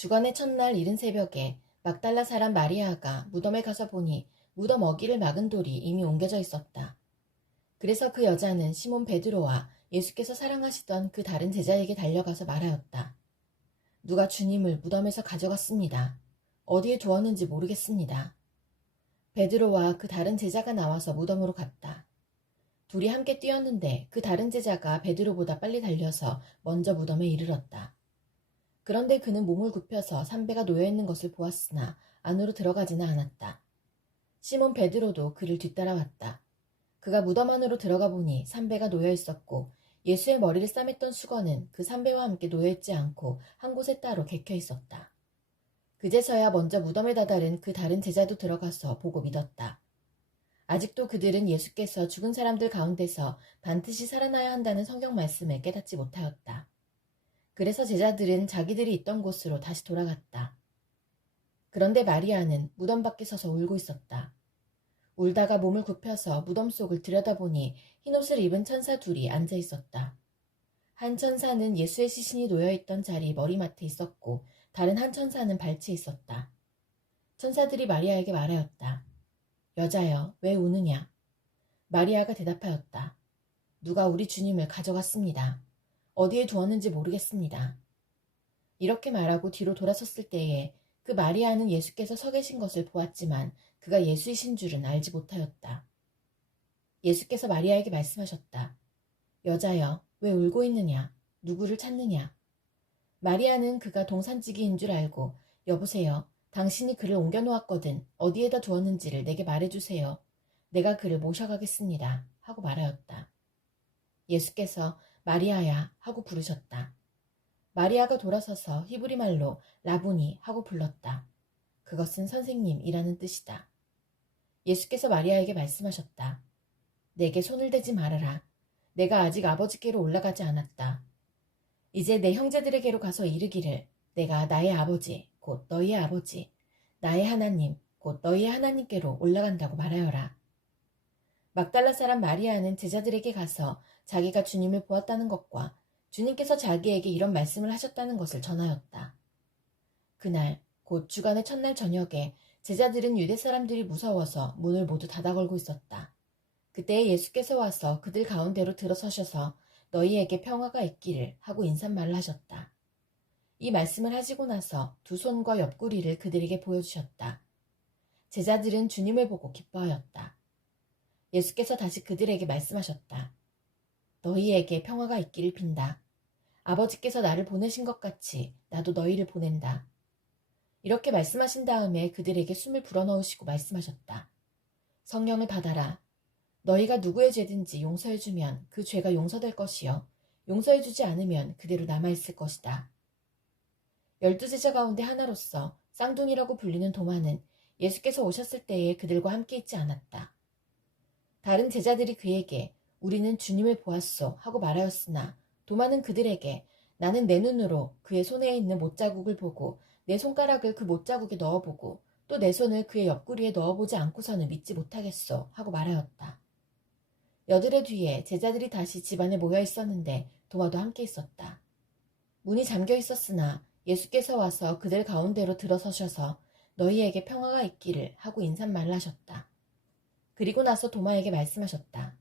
주간의 첫날 이른 새벽에 막달라 사람 마리아가 무덤에 가서 보니 무덤 어기를 막은 돌이 이미 옮겨져 있었다. 그래서 그 여자는 시몬 베드로와 예수께서 사랑하시던 그 다른 제자에게 달려가서 말하였다. 누가 주님을 무덤에서 가져갔습니다. 어디에 두었는지 모르겠습니다. 베드로와 그 다른 제자가 나와서 무덤으로 갔다. 둘이 함께 뛰었는데 그 다른 제자가 베드로보다 빨리 달려서 먼저 무덤에 이르렀다. 그런데 그는 몸을 굽혀서 삼배가 놓여있는 것을 보았으나 안으로 들어가지는 않았다. 시몬 베드로도 그를 뒤따라왔다. 그가 무덤 안으로 들어가 보니 삼배가 놓여있었고 예수의 머리를 싸맸던 수건은 그 삼배와 함께 놓여있지 않고 한 곳에 따로 개켜 있었다. 그제서야 먼저 무덤에 다다른 그 다른 제자도 들어가서 보고 믿었다. 아직도 그들은 예수께서 죽은 사람들 가운데서 반드시 살아나야 한다는 성경 말씀을 깨닫지 못하였다. 그래서 제자들은 자기들이 있던 곳으로 다시 돌아갔다. 그런데 마리아는 무덤 밖에 서서 울고 있었다. 울다가 몸을 굽혀서 무덤 속을 들여다보니 흰옷을 입은 천사 둘이 앉아 있었다. 한 천사는 예수의 시신이 놓여있던 자리 머리맡에 있었고 다른 한 천사는 발치에 있었다. 천사들이 마리아에게 말하였다. 여자여, 왜 우느냐? 마리아가 대답하였다. 누가 우리 주님을 가져갔습니다. 어디에 두었는지 모르겠습니다. 이렇게 말하고 뒤로 돌아섰을 때에 그 마리아는 예수께서 서 계신 것을 보았지만 그가 예수이신 줄은 알지 못하였다. 예수께서 마리아에게 말씀하셨다. 여자여, 왜 울고 있느냐? 누구를 찾느냐? 마리아는 그가 동산지기인 줄 알고 여보세요. 당신이 그를 옮겨놓았거든 어디에다 두었는지를 내게 말해주세요. 내가 그를 모셔가겠습니다. 하고 말하였다. 예수께서 마리아야 하고 부르셨다. 마리아가 돌아서서 히브리 말로 라보니 하고 불렀다. 그것은 선생님이라는 뜻이다. 예수께서 마리아에게 말씀하셨다. 내게 손을 대지 말아라. 내가 아직 아버지께로 올라가지 않았다. 이제 내 형제들에게로 가서 이르기를 내가 나의 아버지 곧 너희의 아버지 나의 하나님 곧 너희의 하나님께로 올라간다고 말하여라. 막달라 사람 마리아는 제자들에게 가서 자기가 주님을 보았다는 것과 주님께서 자기에게 이런 말씀을 하셨다는 것을 전하였다. 그날 곧 주간의 첫날 저녁에 제자들은 유대 사람들이 무서워서 문을 모두 닫아 걸고 있었다. 그때 예수께서 와서 그들 가운데로 들어서셔서 너희에게 평화가 있기를 하고 인사말을 하셨다. 이 말씀을 하시고 나서 두 손과 옆구리를 그들에게 보여주셨다. 제자들은 주님을 보고 기뻐하였다. 예수께서 다시 그들에게 말씀하셨다. 너희에게 평화가 있기를 빈다. 아버지께서 나를 보내신 것 같이 나도 너희를 보낸다. 이렇게 말씀하신 다음에 그들에게 숨을 불어넣으시고 말씀하셨다. 성령을 받아라. 너희가 누구의 죄든지 용서해주면 그 죄가 용서될 것이요. 용서해주지 않으면 그대로 남아있을 것이다. 12제자 가운데 하나로서 쌍둥이라고 불리는 도마는 예수께서 오셨을 때에 그들과 함께 있지 않았다. 다른 제자들이 그에게 우리는 주님을 보았소 하고 말하였으나 도마는 그들에게 나는 내 눈으로 그의 손에 있는 못자국을 보고 내 손가락을 그 못자국에 넣어보고 또 내 손을 그의 옆구리에 넣어보지 않고서는 믿지 못하겠소 하고 말하였다. 여드레 뒤에 제자들이 다시 집안에 모여 있었는데 도마도 함께 있었다. 문이 잠겨 있었으나 예수께서 와서 그들 가운데로 들어서셔서 너희에게 평화가 있기를 하고 인사말을 하셨다. 그리고 나서 도마에게 말씀하셨다.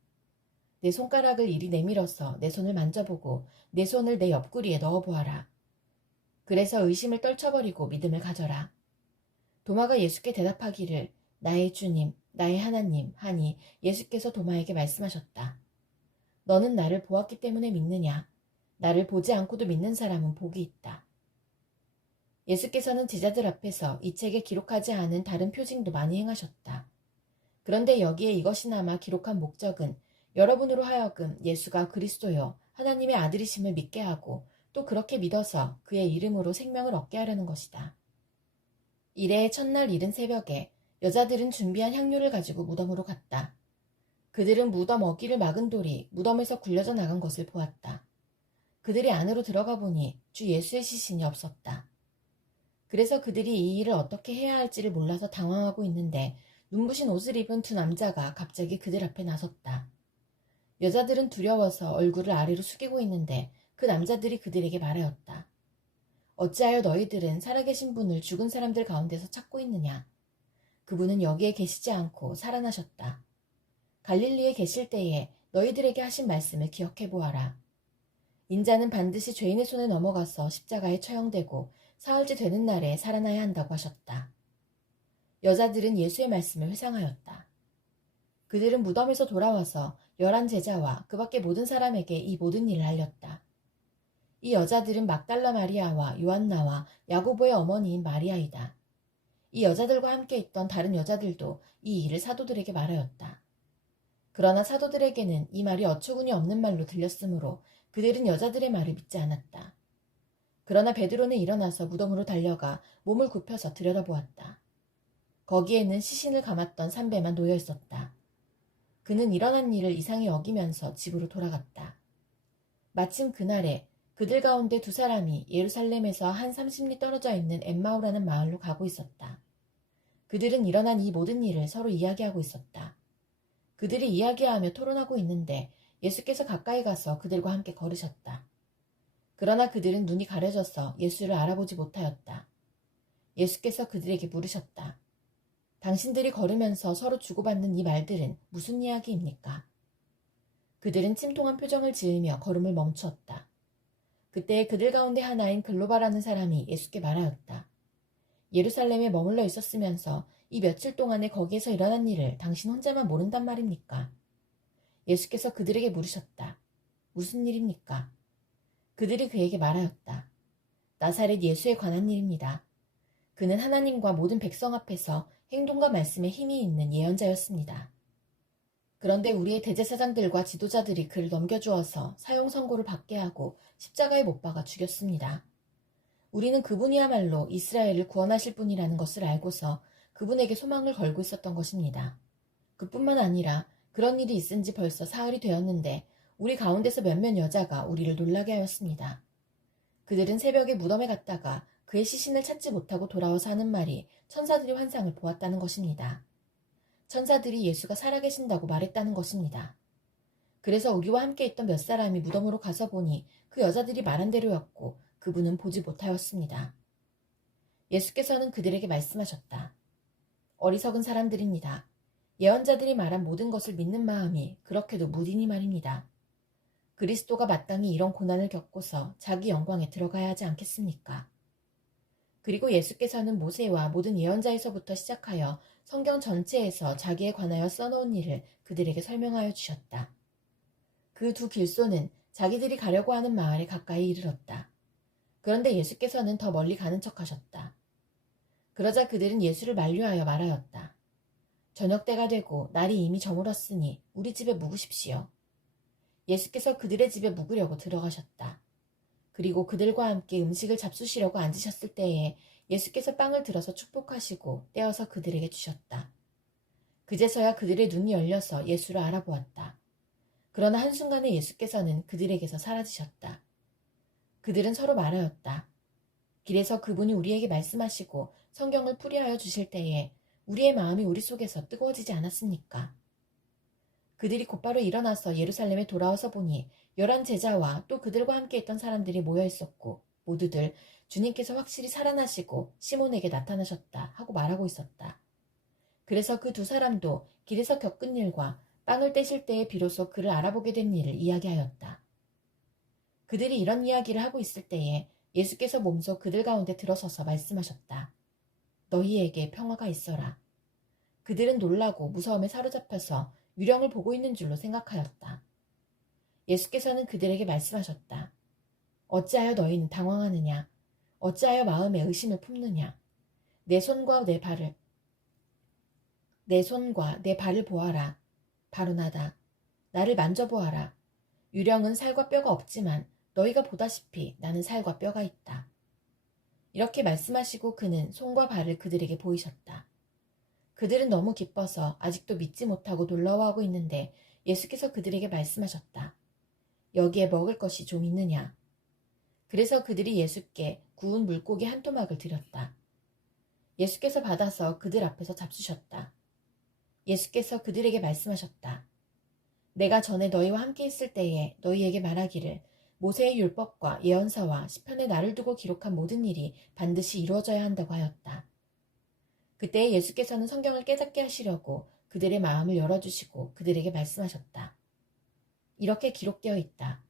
내 손가락을 이리 내밀어서 내 손을 만져보고 내 손을 내 옆구리에 넣어보아라. 그래서 의심을 떨쳐버리고 믿음을 가져라. 도마가 예수께 대답하기를 나의 주님, 나의 하나님 하니 예수께서 도마에게 말씀하셨다. 너는 나를 보았기 때문에 믿느냐? 나를 보지 않고도 믿는 사람은 복이 있다. 예수께서는 제자들 앞에서 이 책에 기록하지 않은 다른 표징도 많이 행하셨다. 그런데 여기에 이것이나마 기록한 목적은 여러분으로 하여금 예수가 그리스도요 하나님의 아들이심을 믿게 하고 또 그렇게 믿어서 그의 이름으로 생명을 얻게 하려는 것이다. 이래 첫날 이른 새벽에 여자들은 준비한 향료를 가지고 무덤으로 갔다. 그들은 무덤 어기를 막은 돌이 무덤에서 굴려져 나간 것을 보았다. 그들이 안으로 들어가 보니 주 예수의 시신이 없었다. 그래서 그들이 이 일을 어떻게 해야 할지를 몰라서 당황하고 있는데 눈부신 옷을 입은 두 남자가 갑자기 그들 앞에 나섰다. 여자들은 두려워서 얼굴을 아래로 숙이고 있는데 그 남자들이 그들에게 말하였다. 어찌하여 너희들은 살아계신 분을 죽은 사람들 가운데서 찾고 있느냐? 그분은 여기에 계시지 않고 살아나셨다. 갈릴리에 계실 때에 너희들에게 하신 말씀을 기억해 보아라. 인자는 반드시 죄인의 손에 넘어가서 십자가에 처형되고 사흘째 되는 날에 살아나야 한다고 하셨다. 여자들은 예수의 말씀을 회상하였다. 그들은 무덤에서 돌아와서 11 제자와 그 밖의 모든 사람에게 이 모든 일을 알렸다. 이 여자들은 막달라 마리아와 요한나와 야고보의 어머니인 마리아이다. 이 여자들과 함께 있던 다른 여자들도 이 일을 사도들에게 말하였다. 그러나 사도들에게는 이 말이 어처구니 없는 말로 들렸으므로 그들은 여자들의 말을 믿지 않았다. 그러나 베드로는 일어나서 무덤으로 달려가 몸을 굽혀서 들여다보았다. 거기에는 시신을 감았던 삼배만 놓여 있었다. 그는 일어난 일을 이상히 여기면서 집으로 돌아갔다. 마침 그날에 그들 가운데 2 사람이 예루살렘에서 한 30리 떨어져 있는 엠마오라는 마을로 가고 있었다. 그들은 일어난 이 모든 일을 서로 이야기하고 있었다. 그들이 이야기하며 토론하고 있는데 예수께서 가까이 가서 그들과 함께 걸으셨다. 그러나 그들은 눈이 가려져서 예수를 알아보지 못하였다. 예수께서 그들에게 물으셨다. 당신들이 걸으면서 서로 주고받는 이 말들은 무슨 이야기입니까? 그들은 침통한 표정을 지으며 걸음을 멈추었다. 그때 그들 가운데 하나인 글로바라는 사람이 예수께 말하였다. 예루살렘에 머물러 있었으면서 이 며칠 동안에 거기에서 일어난 일을 당신 혼자만 모른단 말입니까? 예수께서 그들에게 물으셨다. 무슨 일입니까? 그들이 그에게 말하였다. 나사렛 예수에 관한 일입니다. 그는 하나님과 모든 백성 앞에서 행동과 말씀에 힘이 있는 예언자였습니다. 그런데 우리의 대제사장들과 지도자들이 그를 넘겨주어서 사형 선고를 받게 하고 십자가에 못 박아 죽였습니다. 우리는 그분이야말로 이스라엘을 구원하실 분이라는 것을 알고서 그분에게 소망을 걸고 있었던 것입니다. 그뿐만 아니라 그런 일이 있은 지 벌써 사흘이 되었는데 우리 가운데서 몇몇 여자가 우리를 놀라게 하였습니다. 그들은 새벽에 무덤에 갔다가 그의 시신을 찾지 못하고 돌아와서 하는 말이 천사들이 환상을 보았다는 것입니다. 천사들이 예수가 살아계신다고 말했다는 것입니다. 그래서 우리와 함께 있던 몇 사람이 무덤으로 가서 보니 그 여자들이 말한 대로였고 그분은 보지 못하였습니다. 예수께서는 그들에게 말씀하셨다. 어리석은 사람들입니다. 예언자들이 말한 모든 것을 믿는 마음이 그렇게도 무디니 말입니다. 그리스도가 마땅히 이런 고난을 겪고서 자기 영광에 들어가야 하지 않겠습니까? 그리고 예수께서는 모세와 모든 예언자에서부터 시작하여 성경 전체에서 자기에 관하여 써놓은 일을 그들에게 설명하여 주셨다. 그 2 길소는 자기들이 가려고 하는 마을에 가까이 이르렀다. 그런데 예수께서는 더 멀리 가는 척하셨다. 그러자 그들은 예수를 만류하여 말하였다. 저녁 때가 되고 날이 이미 저물었으니 우리 집에 묵으십시오. 예수께서 그들의 집에 묵으려고 들어가셨다. 그리고 그들과 함께 음식을 잡수시려고 앉으셨을 때에 예수께서 빵을 들어서 축복하시고 떼어서 그들에게 주셨다. 그제서야 그들의 눈이 열려서 예수를 알아보았다. 그러나 한순간에 예수께서는 그들에게서 사라지셨다. 그들은 서로 말하였다. 길에서 그분이 우리에게 말씀하시고 성경을 풀이하여 주실 때에 우리의 마음이 우리 속에서 뜨거워지지 않았습니까? 그들이 곧바로 일어나서 예루살렘에 돌아와서 보니 11 제자와 또 그들과 함께 있던 사람들이 모여 있었고 모두들 주님께서 확실히 살아나시고 시몬에게 나타나셨다 하고 말하고 있었다. 그래서 그 2 사람도 길에서 겪은 일과 빵을 떼실 때에 비로소 그를 알아보게 된 일을 이야기하였다. 그들이 이런 이야기를 하고 있을 때에 예수께서 몸소 그들 가운데 들어서서 말씀하셨다. 너희에게 평화가 있어라. 그들은 놀라고 무서움에 사로잡혀서 유령을 보고 있는 줄로 생각하였다. 예수께서는 그들에게 말씀하셨다. 어찌하여 너희는 당황하느냐? 어찌하여 마음에 의심을 품느냐? 내 손과 내 발을 보아라. 바로 나다. 나를 만져보아라. 유령은 살과 뼈가 없지만 너희가 보다시피 나는 살과 뼈가 있다. 이렇게 말씀하시고 그는 손과 발을 그들에게 보이셨다. 그들은 너무 기뻐서 아직도 믿지 못하고 놀라워하고 있는데 예수께서 그들에게 말씀하셨다. 여기에 먹을 것이 좀 있느냐? 그래서 그들이 예수께 구운 물고기 한 토막을 드렸다. 예수께서 받아서 그들 앞에서 잡수셨다. 예수께서 그들에게 말씀하셨다. 내가 전에 너희와 함께 있을 때에 너희에게 말하기를 모세의 율법과 예언서와 시편에 나를 두고 기록한 모든 일이 반드시 이루어져야 한다고 하였다. 그때 예수께서는 성경을 깨닫게 하시려고 그들의 마음을 열어주시고 그들에게 말씀하셨다. 이렇게 기록되어 있다.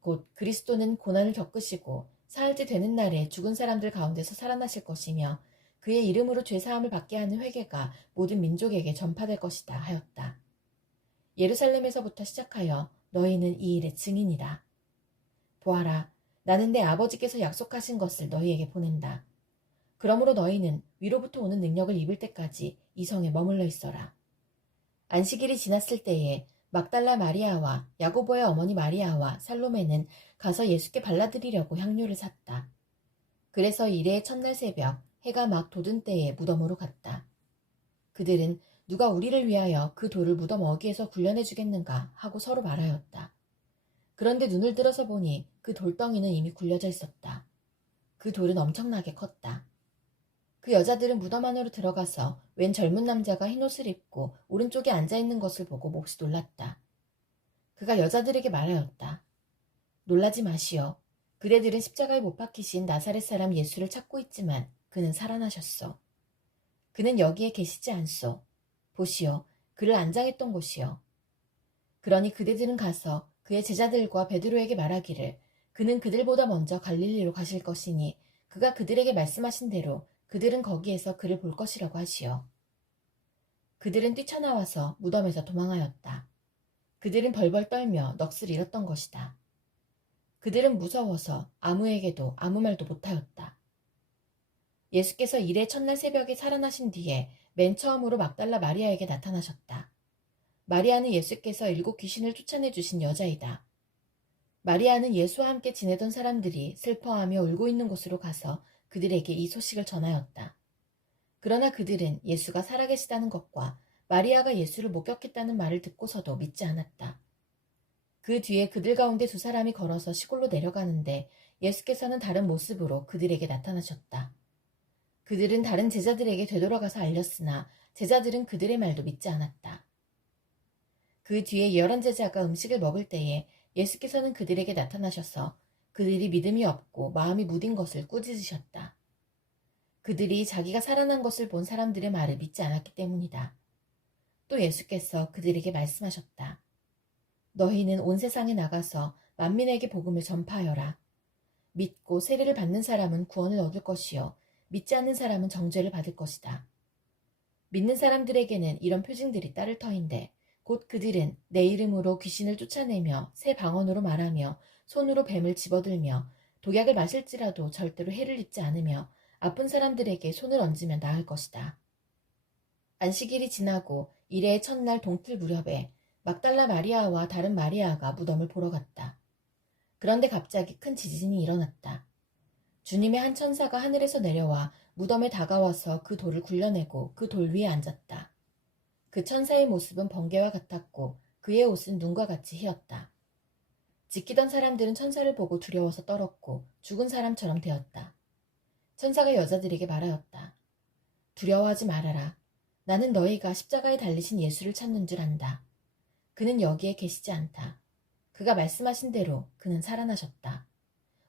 곧 그리스도는 고난을 겪으시고 사흘째 되는 날에 죽은 사람들 가운데서 살아나실 것이며 그의 이름으로 죄사함을 받게 하는 회개가 모든 민족에게 전파될 것이다 하였다. 예루살렘에서부터 시작하여 너희는 이 일의 증인이다. 보아라, 나는 내 아버지께서 약속하신 것을 너희에게 보낸다. 그러므로 너희는 위로부터 오는 능력을 입을 때까지 이 성에 머물러 있어라. 안식일이 지났을 때에 막달라 마리아와 야고보의 어머니 마리아와 살로메는 가서 예수께 발라드리려고 향료를 샀다. 그래서 이레의 첫날 새벽 해가 막 돋은 때에 무덤으로 갔다. 그들은 누가 우리를 위하여 그 돌을 무덤 어귀에서 굴려내 주겠는가 하고 서로 말하였다. 그런데 눈을 들어서 보니 그 돌덩이는 이미 굴려져 있었다. 그 돌은 엄청나게 컸다. 그 여자들은 무덤 안으로 들어가서 웬 젊은 남자가 흰옷을 입고 오른쪽에 앉아있는 것을 보고 몹시 놀랐다. 그가 여자들에게 말하였다. 놀라지 마시오. 그대들은 십자가에 못 박히신 나사렛 사람 예수를 찾고 있지만 그는 살아나셨소. 그는 여기에 계시지 않소. 보시오. 그를 안장했던 곳이요. 그러니 그대들은 가서 그의 제자들과 베드로에게 말하기를 그는 그들보다 먼저 갈릴리로 가실 것이니 그가 그들에게 말씀하신 대로 그들은 거기에서 그를 볼 것이라고 하시오. 그들은 뛰쳐나와서 무덤에서 도망하였다. 그들은 벌벌 떨며 넋을 잃었던 것이다. 그들은 무서워서 아무에게도 아무 말도 못하였다. 예수께서 이레 첫날 새벽에 살아나신 뒤에 맨 처음으로 막달라 마리아에게 나타나셨다. 마리아는 예수께서 7 귀신을 쫓아내 주신 여자이다. 마리아는 예수와 함께 지내던 사람들이 슬퍼하며 울고 있는 곳으로 가서 그들에게 이 소식을 전하였다. 그러나 그들은 예수가 살아계시다는 것과 마리아가 예수를 목격했다는 말을 듣고서도 믿지 않았다. 그 뒤에 그들 가운데 2 사람이 걸어서 시골로 내려가는데 예수께서는 다른 모습으로 그들에게 나타나셨다. 그들은 다른 제자들에게 되돌아가서 알렸으나 제자들은 그들의 말도 믿지 않았다. 그 뒤에 11 제자가 음식을 먹을 때에 예수께서는 그들에게 나타나셔서 그들이 믿음이 없고 마음이 무딘 것을 꾸짖으셨다. 그들이 자기가 살아난 것을 본 사람들의 말을 믿지 않았기 때문이다. 또 예수께서 그들에게 말씀하셨다. 너희는 온 세상에 나가서 만민에게 복음을 전파하여라. 믿고 세례를 받는 사람은 구원을 얻을 것이요 믿지 않는 사람은 정죄를 받을 것이다. 믿는 사람들에게는 이런 표징들이 따를 터인데 곧 그들은 내 이름으로 귀신을 쫓아내며 새 방언으로 말하며 손으로 뱀을 집어들며 독약을 마실지라도 절대로 해를 입지 않으며 아픈 사람들에게 손을 얹으면 나을 것이다. 안식일이 지나고 이레의 첫날 동틀 무렵에 막달라 마리아와 다른 마리아가 무덤을 보러 갔다. 그런데 갑자기 큰 지진이 일어났다. 주님의 한 천사가 하늘에서 내려와 무덤에 다가와서 그 돌을 굴려내고 그 돌 위에 앉았다. 그 천사의 모습은 번개와 같았고 그의 옷은 눈과 같이 희었다. 지키던 사람들은 천사를 보고 두려워서 떨었고 죽은 사람처럼 되었다. 천사가 여자들에게 말하였다. 두려워하지 말아라. 나는 너희가 십자가에 달리신 예수를 찾는 줄 안다. 그는 여기에 계시지 않다. 그가 말씀하신 대로 그는 살아나셨다.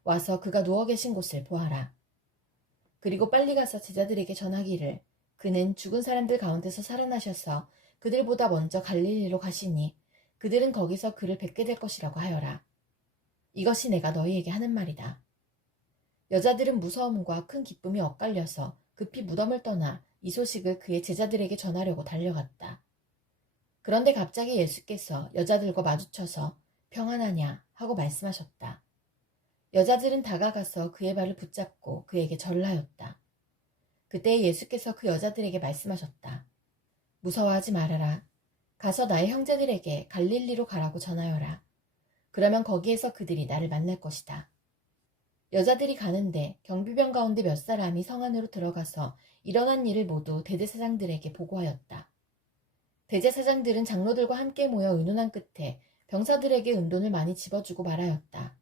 와서 그가 누워 계신 곳을 보아라. 그리고 빨리 가서 제자들에게 전하기를 그는 죽은 사람들 가운데서 살아나셔서 그들보다 먼저 갈릴리로 가시니 그들은 거기서 그를 뵙게 될 것이라고 하여라. 이것이 내가 너희에게 하는 말이다. 여자들은 무서움과 큰 기쁨이 엇갈려서 급히 무덤을 떠나 이 소식을 그의 제자들에게 전하려고 달려갔다. 그런데 갑자기 예수께서 여자들과 마주쳐서 평안하냐 하고 말씀하셨다. 여자들은 다가가서 그의 발을 붙잡고 그에게 절하였다. 그때 예수께서 그 여자들에게 말씀하셨다. 무서워하지 말아라. 가서 나의 형제들에게 갈릴리로 가라고 전하여라. 그러면 거기에서 그들이 나를 만날 것이다. 여자들이 가는데 경비병 가운데 몇 사람이 성 안으로 들어가서 일어난 일을 모두 대제사장들에게 보고하였다. 대제사장들은 장로들과 함께 모여 의논한 끝에 병사들에게 은돈을 많이 집어주고 말하였다.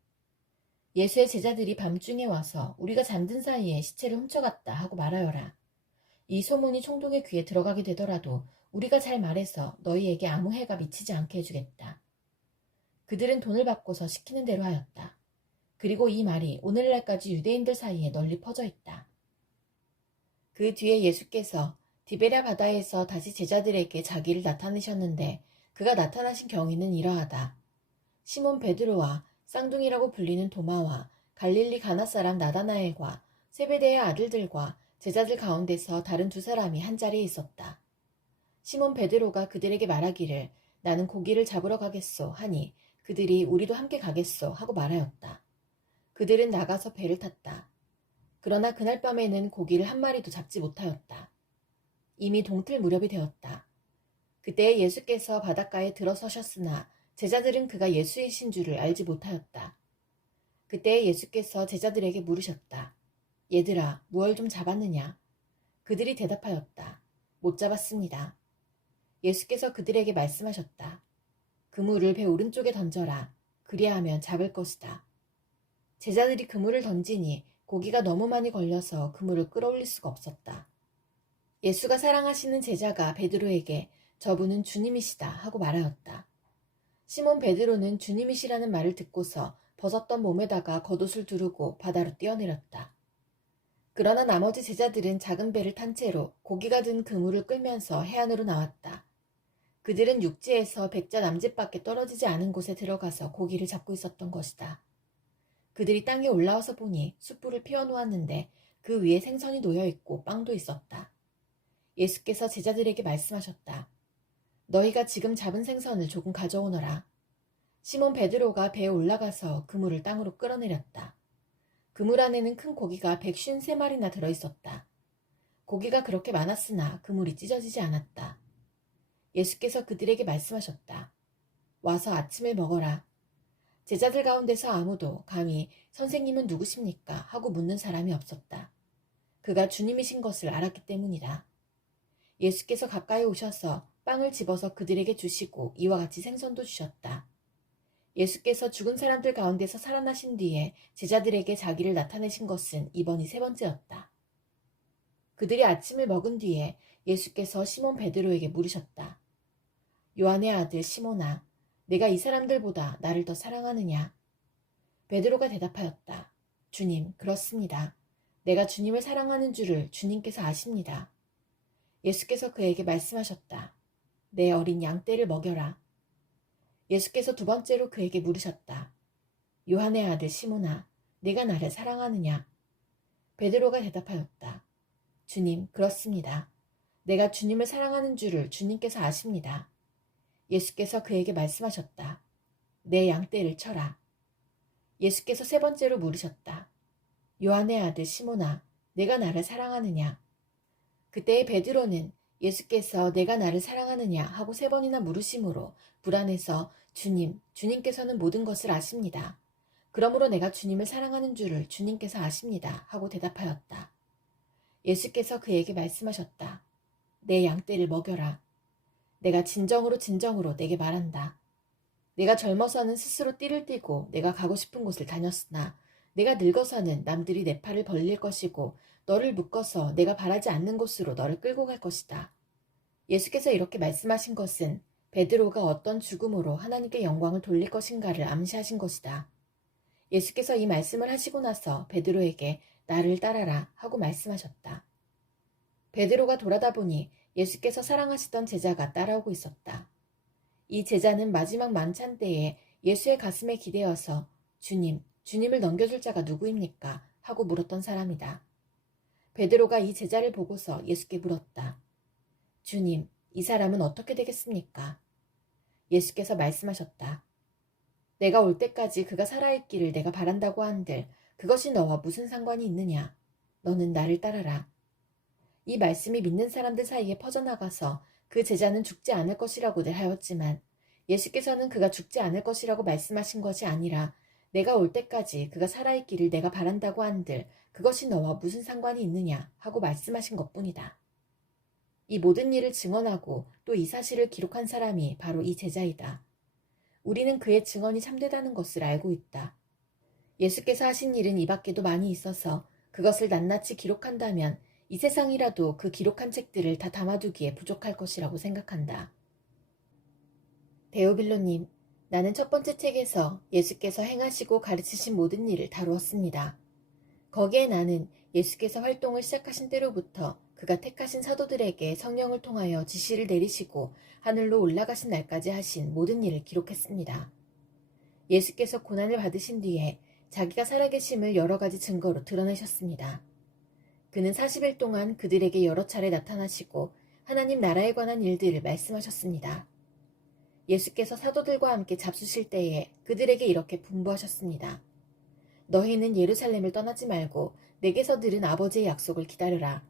예수의 제자들이 밤중에 와서 우리가 잠든 사이에 시체를 훔쳐갔다 하고 말하여라. 이 소문이 총독의 귀에 들어가게 되더라도 우리가 잘 말해서 너희에게 아무 해가 미치지 않게 해주겠다. 그들은 돈을 받고서 시키는 대로 하였다. 그리고 이 말이 오늘날까지 유대인들 사이에 널리 퍼져 있다. 그 뒤에 예수께서 디베랴 바다에서 다시 제자들에게 자기를 나타내셨는데 그가 나타나신 경위는 이러하다. 시몬 베드로와 쌍둥이라고 불리는 도마와 갈릴리 가나 사람 나다나엘과 세베대의 아들들과 제자들 가운데서 다른 두 사람이 한자리에 있었다. 시몬 베드로가 그들에게 말하기를 나는 고기를 잡으러 가겠소 하니 그들이 우리도 함께 가겠소 하고 말하였다. 그들은 나가서 배를 탔다. 그러나 그날 밤에는 고기를 한 마리도 잡지 못하였다. 이미 동틀 무렵이 되었다. 그때 예수께서 바닷가에 들어서셨으나 제자들은 그가 예수이신 줄을 알지 못하였다. 그때 예수께서 제자들에게 물으셨다. 얘들아, 무얼 좀 잡았느냐? 그들이 대답하였다. 못 잡았습니다. 예수께서 그들에게 말씀하셨다. 그물을 배 오른쪽에 던져라. 그리하면 잡을 것이다. 제자들이 그물을 던지니 고기가 너무 많이 걸려서 그물을 끌어올릴 수가 없었다. 예수가 사랑하시는 제자가 베드로에게 저분은 주님이시다 하고 말하였다. 시몬 베드로는 주님이시라는 말을 듣고서 벗었던 몸에다가 겉옷을 두르고 바다로 뛰어내렸다. 그러나 나머지 제자들은 작은 배를 탄 채로 고기가 든 그물을 끌면서 해안으로 나왔다. 그들은 육지에서 백자 남짓밖에 떨어지지 않은 곳에 들어가서 고기를 잡고 있었던 것이다. 그들이 땅에 올라와서 보니 숯불을 피워놓았는데 그 위에 생선이 놓여있고 빵도 있었다. 예수께서 제자들에게 말씀하셨다. 너희가 지금 잡은 생선을 조금 가져오너라. 시몬 베드로가 배에 올라가서 그물을 땅으로 끌어내렸다. 그물 안에는 큰 고기가 153마리나 들어있었다. 고기가 그렇게 많았으나 그물이 찢어지지 않았다. 예수께서 그들에게 말씀하셨다. 와서 아침을 먹어라. 제자들 가운데서 아무도 감히 선생님은 누구십니까? 하고 묻는 사람이 없었다. 그가 주님이신 것을 알았기 때문이다. 예수께서 가까이 오셔서 빵을 집어서 그들에게 주시고 이와 같이 생선도 주셨다. 예수께서 죽은 사람들 가운데서 살아나신 뒤에 제자들에게 자기를 나타내신 것은 이번이 세 번째였다. 그들이 아침을 먹은 뒤에 예수께서 시몬 베드로에게 물으셨다. 요한의 아들 시몬아, 내가 이 사람들보다 나를 더 사랑하느냐? 베드로가 대답하였다. 주님, 그렇습니다. 내가 주님을 사랑하는 줄을 주님께서 아십니다. 예수께서 그에게 말씀하셨다. 내 어린 양떼를 먹여라. 예수께서 두 번째로 그에게 물으셨다. 요한의 아들 시몬아, 네가 나를 사랑하느냐? 베드로가 대답하였다. 주님, 그렇습니다. 내가 주님을 사랑하는 줄을 주님께서 아십니다. 예수께서 그에게 말씀하셨다. 내 양떼를 쳐라. 예수께서 세 번째로 물으셨다. 요한의 아들 시몬아, 내가 나를 사랑하느냐? 그때의 베드로는 예수께서 내가 나를 사랑하느냐 하고 세 번이나 물으심으로 불안해서 주님께서는 모든 것을 아십니다. 그러므로 내가 주님을 사랑하는 줄을 주님께서 아십니다. 하고 대답하였다. 예수께서 그에게 말씀하셨다. 내 양떼를 먹여라. 내가 진정으로 내게 말한다. 내가 젊어서는 스스로 띠를 띠고 내가 가고 싶은 곳을 다녔으나 내가 늙어서는 남들이 내 팔을 벌릴 것이고 너를 묶어서 내가 바라지 않는 곳으로 너를 끌고 갈 것이다. 예수께서 이렇게 말씀하신 것은 베드로가 어떤 죽음으로 하나님께 영광을 돌릴 것인가를 암시하신 것이다. 예수께서 이 말씀을 하시고 나서 베드로에게 나를 따라라 하고 말씀하셨다. 베드로가 돌아다 보니 예수께서 사랑하시던 제자가 따라오고 있었다. 이 제자는 마지막 만찬 때에 예수의 가슴에 기대어서 주님을 넘겨줄 자가 누구입니까? 하고 물었던 사람이다. 베드로가 이 제자를 보고서 예수께 물었다. 주님, 이 사람은 어떻게 되겠습니까? 예수께서 말씀하셨다. 내가 올 때까지 그가 살아있기를 내가 바란다고 한들 그것이 너와 무슨 상관이 있느냐? 너는 나를 따라라. 이 말씀이 믿는 사람들 사이에 퍼져나가서 그 제자는 죽지 않을 것이라고들 하였지만 예수께서는 그가 죽지 않을 것이라고 말씀하신 것이 아니라 내가 올 때까지 그가 살아있기를 내가 바란다고 한들 그것이 너와 무슨 상관이 있느냐 하고 말씀하신 것뿐이다. 이 모든 일을 증언하고 또 이 사실을 기록한 사람이 바로 이 제자이다. 우리는 그의 증언이 참되다는 것을 알고 있다. 예수께서 하신 일은 이 밖에도 많이 있어서 그것을 낱낱이 기록한다면 이 세상이라도 그 기록한 책들을 다 담아두기에 부족할 것이라고 생각한다. 데오빌로님, 나는 첫 번째 책에서 예수께서 행하시고 가르치신 모든 일을 다루었습니다. 거기에 나는 예수께서 활동을 시작하신 때로부터 그가 택하신 사도들에게 성령을 통하여 지시를 내리시고 하늘로 올라가신 날까지 하신 모든 일을 기록했습니다. 예수께서 고난을 받으신 뒤에 자기가 살아계심을 여러 가지 증거로 드러내셨습니다. 그는 40일 동안 그들에게 여러 차례 나타나시고 하나님 나라에 관한 일들을 말씀하셨습니다. 예수께서 사도들과 함께 잡수실 때에 그들에게 이렇게 분부하셨습니다. 너희는 예루살렘을 떠나지 말고 내게서 들은 아버지의 약속을 기다려라.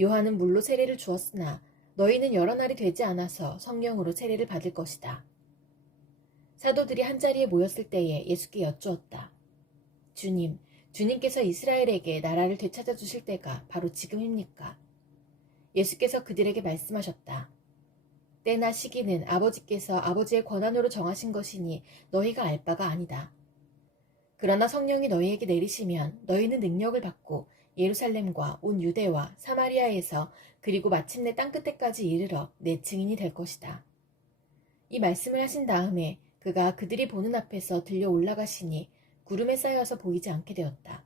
요한은 물로 세례를 주었으나 너희는 여러 날이 되지 않아서 성령으로 세례를 받을 것이다. 사도들이 한자리에 모였을 때에 예수께 여쭈었다. 주님께서 이스라엘에게 나라를 되찾아 주실 때가 바로 지금입니까? 예수께서 그들에게 말씀하셨다. 때나 시기는 아버지께서 아버지의 권한으로 정하신 것이니 너희가 알 바가 아니다. 그러나 성령이 너희에게 내리시면 너희는 능력을 받고 예루살렘과 온 유대와 사마리아에서 그리고 마침내 땅끝에까지 이르러 내 증인이 될 것이다. 이 말씀을 하신 다음에 그가 그들이 보는 앞에서 들려 올라가시니 구름에 쌓여서 보이지 않게 되었다.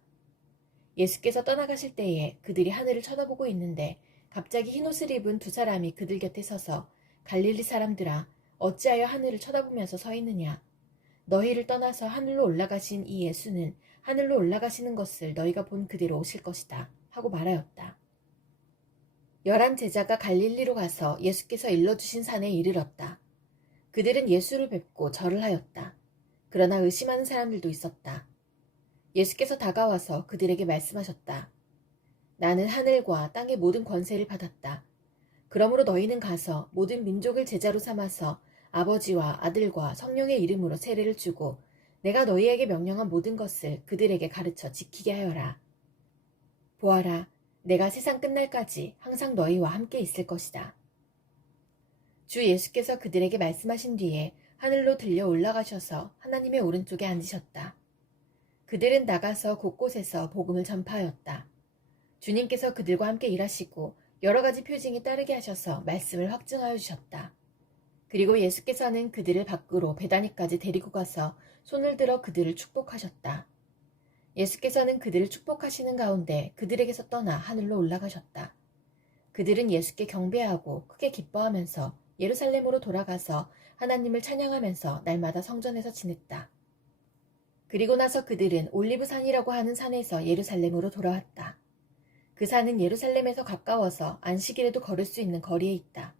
예수께서 떠나가실 때에 그들이 하늘을 쳐다보고 있는데 갑자기 흰옷을 입은 두 사람이 그들 곁에 서서 갈릴리 사람들아 어찌하여 하늘을 쳐다보면서 서 있느냐. 너희를 떠나서 하늘로 올라가신 이 예수는 하늘로 올라가시는 것을 너희가 본 그대로 오실 것이다 하고 말하였다. 11 제자가 갈릴리로 가서 예수께서 일러주신 산에 이르렀다. 그들은 예수를 뵙고 절을 하였다. 그러나 의심하는 사람들도 있었다. 예수께서 다가와서 그들에게 말씀하셨다. 나는 하늘과 땅의 모든 권세를 받았다. 그러므로 너희는 가서 모든 민족을 제자로 삼아서 아버지와 아들과 성령의 이름으로 세례를 주고 내가 너희에게 명령한 모든 것을 그들에게 가르쳐 지키게 하여라. 보아라, 내가 세상 끝날까지 항상 너희와 함께 있을 것이다. 주 예수께서 그들에게 말씀하신 뒤에 하늘로 들려 올라가셔서 하나님의 오른쪽에 앉으셨다. 그들은 나가서 곳곳에서 복음을 전파하였다. 주님께서 그들과 함께 일하시고 여러 가지 표징이 따르게 하셔서 말씀을 확증하여 주셨다. 그리고 예수께서는 그들을 밖으로 베다니까지 데리고 가서 손을 들어 그들을 축복하셨다. 예수께서는 그들을 축복하시는 가운데 그들에게서 떠나 하늘로 올라가셨다. 그들은 예수께 경배하고 크게 기뻐하면서 예루살렘으로 돌아가서 하나님을 찬양하면서 날마다 성전에서 지냈다. 그리고 나서 그들은 올리브산이라고 하는 산에서 예루살렘으로 돌아왔다. 그 산은 예루살렘에서 가까워서 안식일에도 걸을 수 있는 거리에 있다.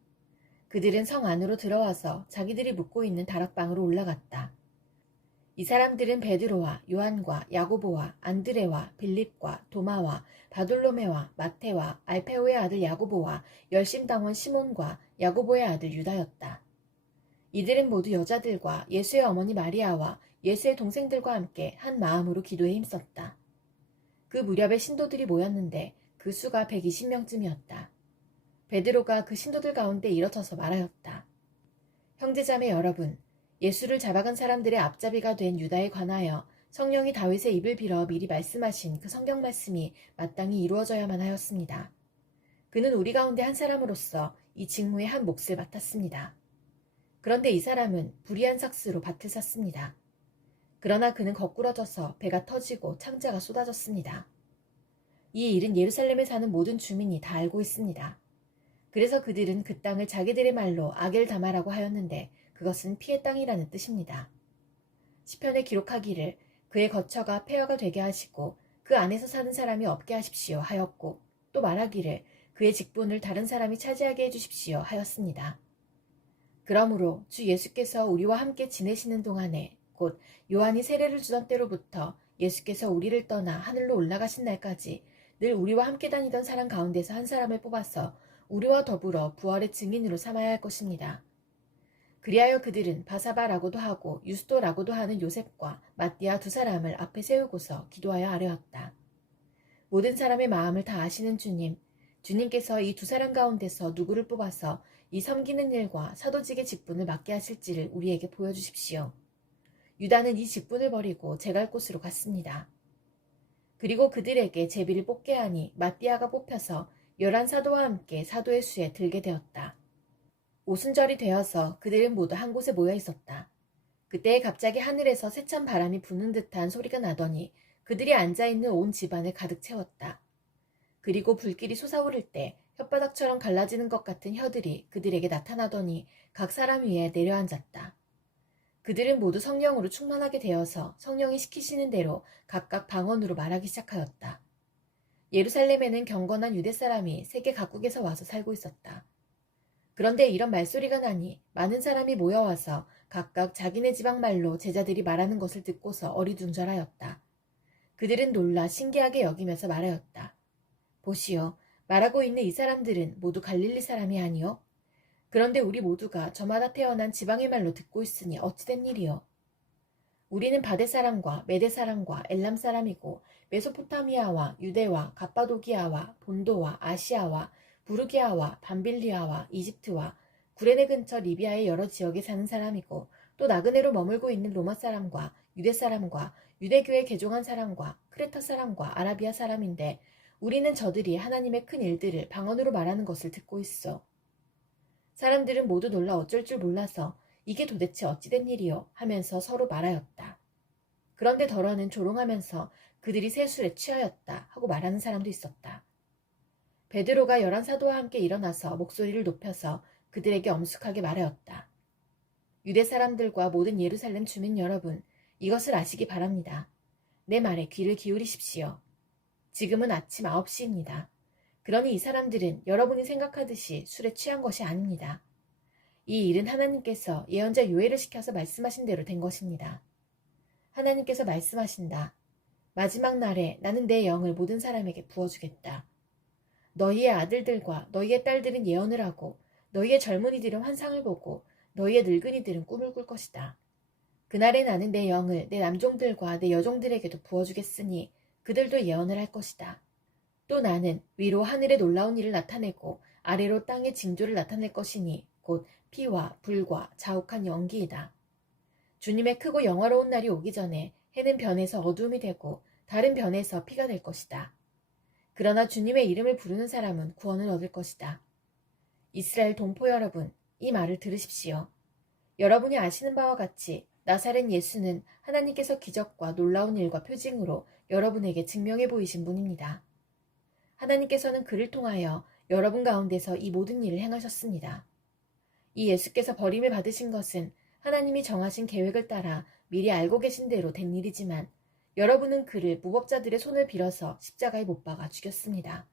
그들은 성 안으로 들어와서 자기들이 묵고 있는 다락방으로 올라갔다. 이 사람들은 베드로와 요한과 야고보와 안드레와 빌립과 도마와 바돌로메와 마테와 알페오의 아들 야고보와 열심당원 시몬과 야고보의 아들 유다였다. 이들은 모두 여자들과 예수의 어머니 마리아와 예수의 동생들과 함께 한 마음으로 기도에 힘썼다. 그 무렵에 신도들이 모였는데 그 수가 120명쯤이었다. 베드로가 그 신도들 가운데 일어서서 말하였다. 형제자매 여러분, 예수를 잡아간 사람들의 앞잡이가 된 유다에 관하여 성령이 다윗의 입을 빌어 미리 말씀하신 그 성경 말씀이 마땅히 이루어져야만 하였습니다. 그는 우리 가운데 한 사람으로서 이 직무의 한 몫을 맡았습니다. 그런데 이 사람은 불의한 삭스로 밭을 샀습니다. 그러나 그는 거꾸러져서 배가 터지고 창자가 쏟아졌습니다. 이 일은 예루살렘에 사는 모든 주민이 다 알고 있습니다. 그래서 그들은 그 땅을 자기들의 말로 아겔다마라고 하였는데 그것은 피의 땅이라는 뜻입니다. 시편에 기록하기를 그의 거처가 폐허가 되게 하시고 그 안에서 사는 사람이 없게 하십시오 하였고 또 말하기를 그의 직분을 다른 사람이 차지하게 해주십시오 하였습니다. 그러므로 주 예수께서 우리와 함께 지내시는 동안에 곧 요한이 세례를 주던 때로부터 예수께서 우리를 떠나 하늘로 올라가신 날까지 늘 우리와 함께 다니던 사람 가운데서 한 사람을 뽑아서 우리와 더불어 부활의 증인으로 삼아야 할 것입니다. 그리하여 그들은 바사바라고도 하고 유스도라고도 하는 요셉과 마띠아 두 사람을 앞에 세우고서 기도하여 아뢰었다. 모든 사람의 마음을 다 아시는 주님께서 이 두 사람 가운데서 누구를 뽑아서 이 섬기는 일과 사도직의 직분을 맡게 하실지를 우리에게 보여주십시오. 유다는 이 직분을 버리고 제갈 곳으로 갔습니다. 그리고 그들에게 제비를 뽑게 하니 마띠아가 뽑혀서 11사도와 함께 사도의 수에 들게 되었다. 오순절이 되어서 그들은 모두 한 곳에 모여 있었다. 그때 갑자기 하늘에서 세찬 바람이 부는 듯한 소리가 나더니 그들이 앉아있는 온 집안을 가득 채웠다. 그리고 불길이 솟아오를 때 혓바닥처럼 갈라지는 것 같은 혀들이 그들에게 나타나더니 각 사람 위에 내려앉았다. 그들은 모두 성령으로 충만하게 되어서 성령이 시키시는 대로 각각 방언으로 말하기 시작하였다. 예루살렘에는 경건한 유대 사람이 세계 각국에서 와서 살고 있었다. 그런데 이런 말소리가 나니 많은 사람이 모여와서 각각 자기네 지방 말로 제자들이 말하는 것을 듣고서 어리둥절하였다. 그들은 놀라 신기하게 여기면서 말하였다. 보시오, 말하고 있는 이 사람들은 모두 갈릴리 사람이 아니요? 그런데 우리 모두가 저마다 태어난 지방의 말로 듣고 있으니 어찌된 일이요? 우리는 바데 사람과 메데 사람과 엘람 사람이고 메소포타미아와 유대와 갑바도기아와 본도와 아시아와 부르기아와 밤빌리아와 이집트와 구레네 근처 리비아의 여러 지역에 사는 사람이고 또 나그네로 머물고 있는 로마 사람과 유대 사람과 유대교에 개종한 사람과 크레타 사람과 아라비아 사람인데 우리는 저들이 하나님의 큰 일들을 방언으로 말하는 것을 듣고 있어. 사람들은 모두 놀라 어쩔 줄 몰라서 이게 도대체 어찌된 일이요 하면서 서로 말하였다. 그런데 덜어는 조롱하면서 그들이 세술에 취하였다 하고 말하는 사람도 있었다. 베드로가 11 사도와 함께 일어나서 목소리를 높여서 그들에게 엄숙하게 말하였다. 유대 사람들과 모든 예루살렘 주민 여러분, 이것을 아시기 바랍니다. 내 말에 귀를 기울이십시오. 지금은 아침 9시입니다. 그러니 이 사람들은 여러분이 생각하듯이 술에 취한 것이 아닙니다. 이 일은 하나님께서 예언자 요엘을 시켜서 말씀하신 대로 된 것입니다. 하나님께서 말씀하신다. 마지막 날에 나는 내 영을 모든 사람에게 부어주겠다. 너희의 아들들과 너희의 딸들은 예언을 하고 너희의 젊은이들은 환상을 보고 너희의 늙은이들은 꿈을 꿀 것이다. 그날에 나는 내 영을 내 남종들과 내 여종들에게도 부어주겠으니 그들도 예언을 할 것이다. 또 나는 위로 하늘의 놀라운 일을 나타내고 아래로 땅의 징조를 나타낼 것이니 곧 피와 불과 자욱한 연기이다. 주님의 크고 영화로운 날이 오기 전에 해는 변해서 어두움이 되고 다른 변에서 피가 될 것이다. 그러나 주님의 이름을 부르는 사람은 구원을 얻을 것이다. 이스라엘 동포 여러분, 이 말을 들으십시오. 여러분이 아시는 바와 같이 나사렛 예수는 하나님께서 기적과 놀라운 일과 표징으로 여러분에게 증명해 보이신 분입니다. 하나님께서는 그를 통하여 여러분 가운데서 이 모든 일을 행하셨습니다. 이 예수께서 버림을 받으신 것은 하나님이 정하신 계획을 따라 미리 알고 계신 대로 된 일이지만 여러분은 그를 무법자들의 손을 빌어서 십자가에 못 박아 죽였습니다.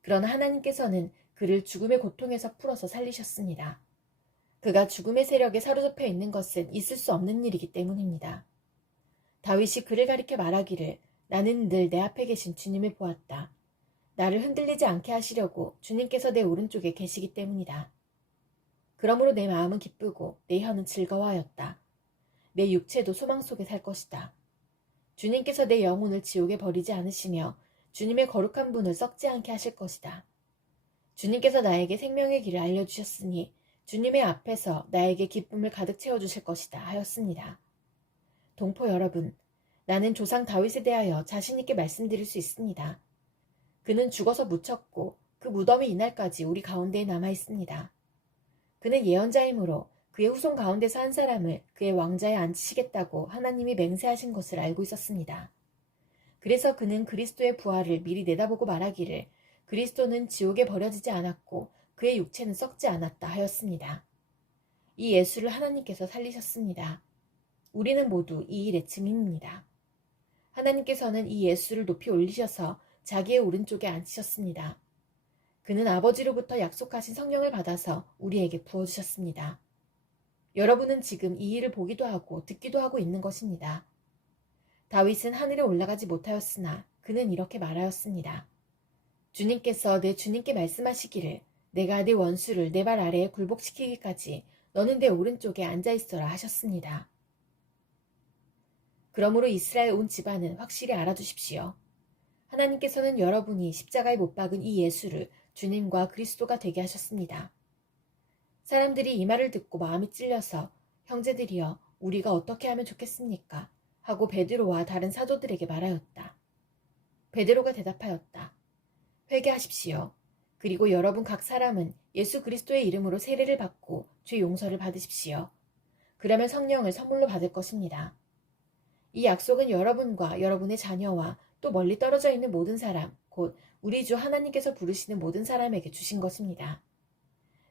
그러나 하나님께서는 그를 죽음의 고통에서 풀어서 살리셨습니다. 그가 죽음의 세력에 사로잡혀 있는 것은 있을 수 없는 일이기 때문입니다. 다윗이 그를 가리켜 말하기를 나는 늘 내 앞에 계신 주님을 보았다. 나를 흔들리지 않게 하시려고 주님께서 내 오른쪽에 계시기 때문이다. 그러므로 내 마음은 기쁘고 내 혀는 즐거워하였다. 내 육체도 소망 속에 살 것이다. 주님께서 내 영혼을 지옥에 버리지 않으시며 주님의 거룩한 분을 썩지 않게 하실 것이다. 주님께서 나에게 생명의 길을 알려주셨으니 주님의 앞에서 나에게 기쁨을 가득 채워주실 것이다 하였습니다. 동포 여러분, 나는 조상 다윗에 대하여 자신있게 말씀드릴 수 있습니다. 그는 죽어서 묻혔고 그 무덤이 이날까지 우리 가운데에 남아 있습니다. 그는 예언자이므로 그의 후손 가운데서 한 사람을 그의 왕자에 앉히시겠다고 하나님이 맹세하신 것을 알고 있었습니다. 그래서 그는 그리스도의 부활을 미리 내다보고 말하기를 그리스도는 지옥에 버려지지 않았고 그의 육체는 썩지 않았다 하였습니다. 이 예수를 하나님께서 살리셨습니다. 우리는 모두 이 일의 증인입니다. 하나님께서는 이 예수를 높이 올리셔서 자기의 오른쪽에 앉히셨습니다. 그는 아버지로부터 약속하신 성령을 받아서 우리에게 부어주셨습니다. 여러분은 지금 이 일을 보기도 하고 듣기도 하고 있는 것입니다. 다윗은 하늘에 올라가지 못하였으나 그는 이렇게 말하였습니다. 주님께서 내 주님께 말씀하시기를 내가 내 원수를 내 발 아래에 굴복시키기까지 너는 내 오른쪽에 앉아있어라 하셨습니다. 그러므로 이스라엘 온 집안은 확실히 알아두십시오. 하나님께서는 여러분이 십자가에 못 박은 이 예수를 주님과 그리스도가 되게 하셨습니다. 사람들이 이 말을 듣고 마음이 찔려서 형제들이여 우리가 어떻게 하면 좋겠습니까? 하고 베드로와 다른 사도들에게 말하였다. 베드로가 대답하였다. 회개하십시오. 그리고 여러분 각 사람은 예수 그리스도의 이름으로 세례를 받고 죄 용서를 받으십시오. 그러면 성령을 선물로 받을 것입니다. 이 약속은 여러분과 여러분의 자녀와 또 멀리 떨어져 있는 모든 사람, 곧 우리 주 하나님께서 부르시는 모든 사람에게 주신 것입니다.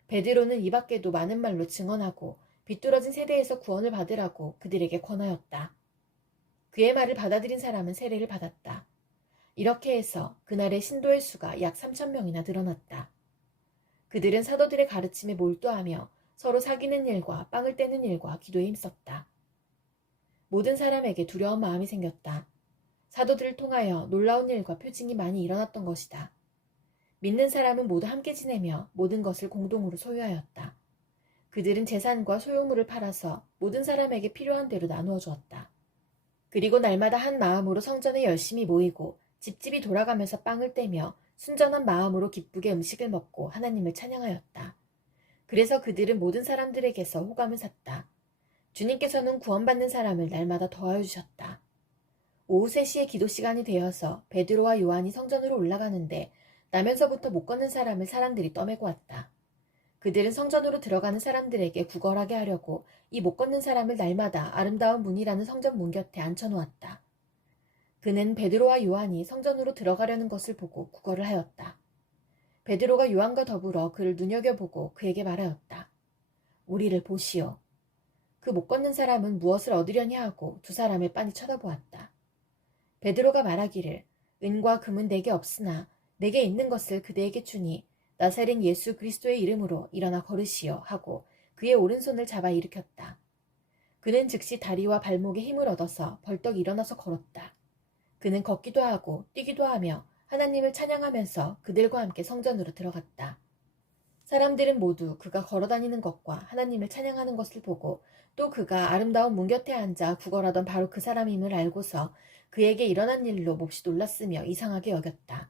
베드로는 이 밖에도 많은 말로 증언하고 비뚤어진 세대에서 구원을 받으라고 그들에게 권하였다. 그의 말을 받아들인 사람은 세례를 받았다. 이렇게 해서 그날의 신도의 수가 약 3,000명이나 늘어났다. 그들은 사도들의 가르침에 몰두하며 서로 사귀는 일과 빵을 떼는 일과 기도에 힘썼다. 모든 사람에게 두려운 마음이 생겼다. 사도들을 통하여 놀라운 일과 표징이 많이 일어났던 것이다. 믿는 사람은 모두 함께 지내며 모든 것을 공동으로 소유하였다. 그들은 재산과 소유물을 팔아서 모든 사람에게 필요한 대로 나누어 주었다. 그리고 날마다 한 마음으로 성전에 열심히 모이고 집집이 돌아가면서 빵을 떼며 순전한 마음으로 기쁘게 음식을 먹고 하나님을 찬양하였다. 그래서 그들은 모든 사람들에게서 호감을 샀다. 주님께서는 구원받는 사람을 날마다 더하여 주셨다. 오후 3시에 기도 시간이 되어서 베드로와 요한이 성전으로 올라가는데 나면서부터 못 걷는 사람을 사람들이 떠매고 왔다. 그들은 성전으로 들어가는 사람들에게 구걸하게 하려고 이 못 걷는 사람을 날마다 아름다운 문이라는 성전 문 곁에 앉혀놓았다. 그는 베드로와 요한이 성전으로 들어가려는 것을 보고 구걸을 하였다. 베드로가 요한과 더불어 그를 눈여겨보고 그에게 말하였다. 우리를 보시오. 그 못 걷는 사람은 무엇을 얻으려냐 하고 두 사람을 빤히 쳐다보았다. 베드로가 말하기를 은과 금은 내게 없으나 내게 있는 것을 그대에게 주니 나사렛 예수 그리스도의 이름으로 일어나 걸으시오 하고 그의 오른손을 잡아 일으켰다. 그는 즉시 다리와 발목에 힘을 얻어서 벌떡 일어나서 걸었다. 그는 걷기도 하고 뛰기도 하며 하나님을 찬양하면서 그들과 함께 성전으로 들어갔다. 사람들은 모두 그가 걸어다니는 것과 하나님을 찬양하는 것을 보고 또 그가 아름다운 문 곁에 앉아 구걸하던 바로 그 사람임을 알고서 그에게 일어난 일로 몹시 놀랐으며 이상하게 여겼다.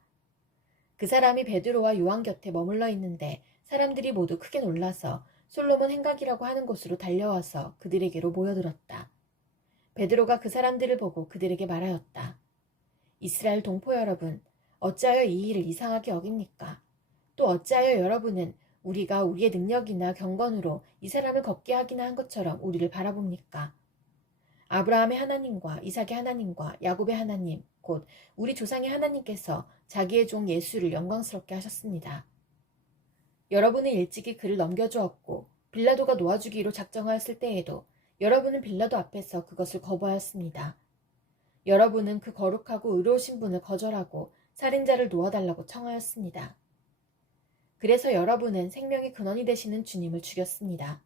그 사람이 베드로와 요한 곁에 머물러 있는데 사람들이 모두 크게 놀라서 솔로몬 행각이라고 하는 곳으로 달려와서 그들에게로 모여들었다. 베드로가 그 사람들을 보고 그들에게 말하였다. 이스라엘 동포 여러분, 어찌하여 이 일을 이상하게 여깁니까? 또 어찌하여 여러분은 우리가 우리의 능력이나 경건으로 이 사람을 걷게 하기나 한 것처럼 우리를 바라봅니까? 아브라함의 하나님과 이삭의 하나님과 야곱의 하나님, 곧 우리 조상의 하나님께서 자기의 종 예수를 영광스럽게 하셨습니다. 여러분은 일찍이 그를 넘겨주었고 빌라도가 놓아주기로 작정하였을 때에도 여러분은 빌라도 앞에서 그것을 거부하였습니다. 여러분은 그 거룩하고 의로우신 분을 거절하고 살인자를 놓아달라고 청하였습니다. 그래서 여러분은 생명의 근원이 되시는 주님을 죽였습니다.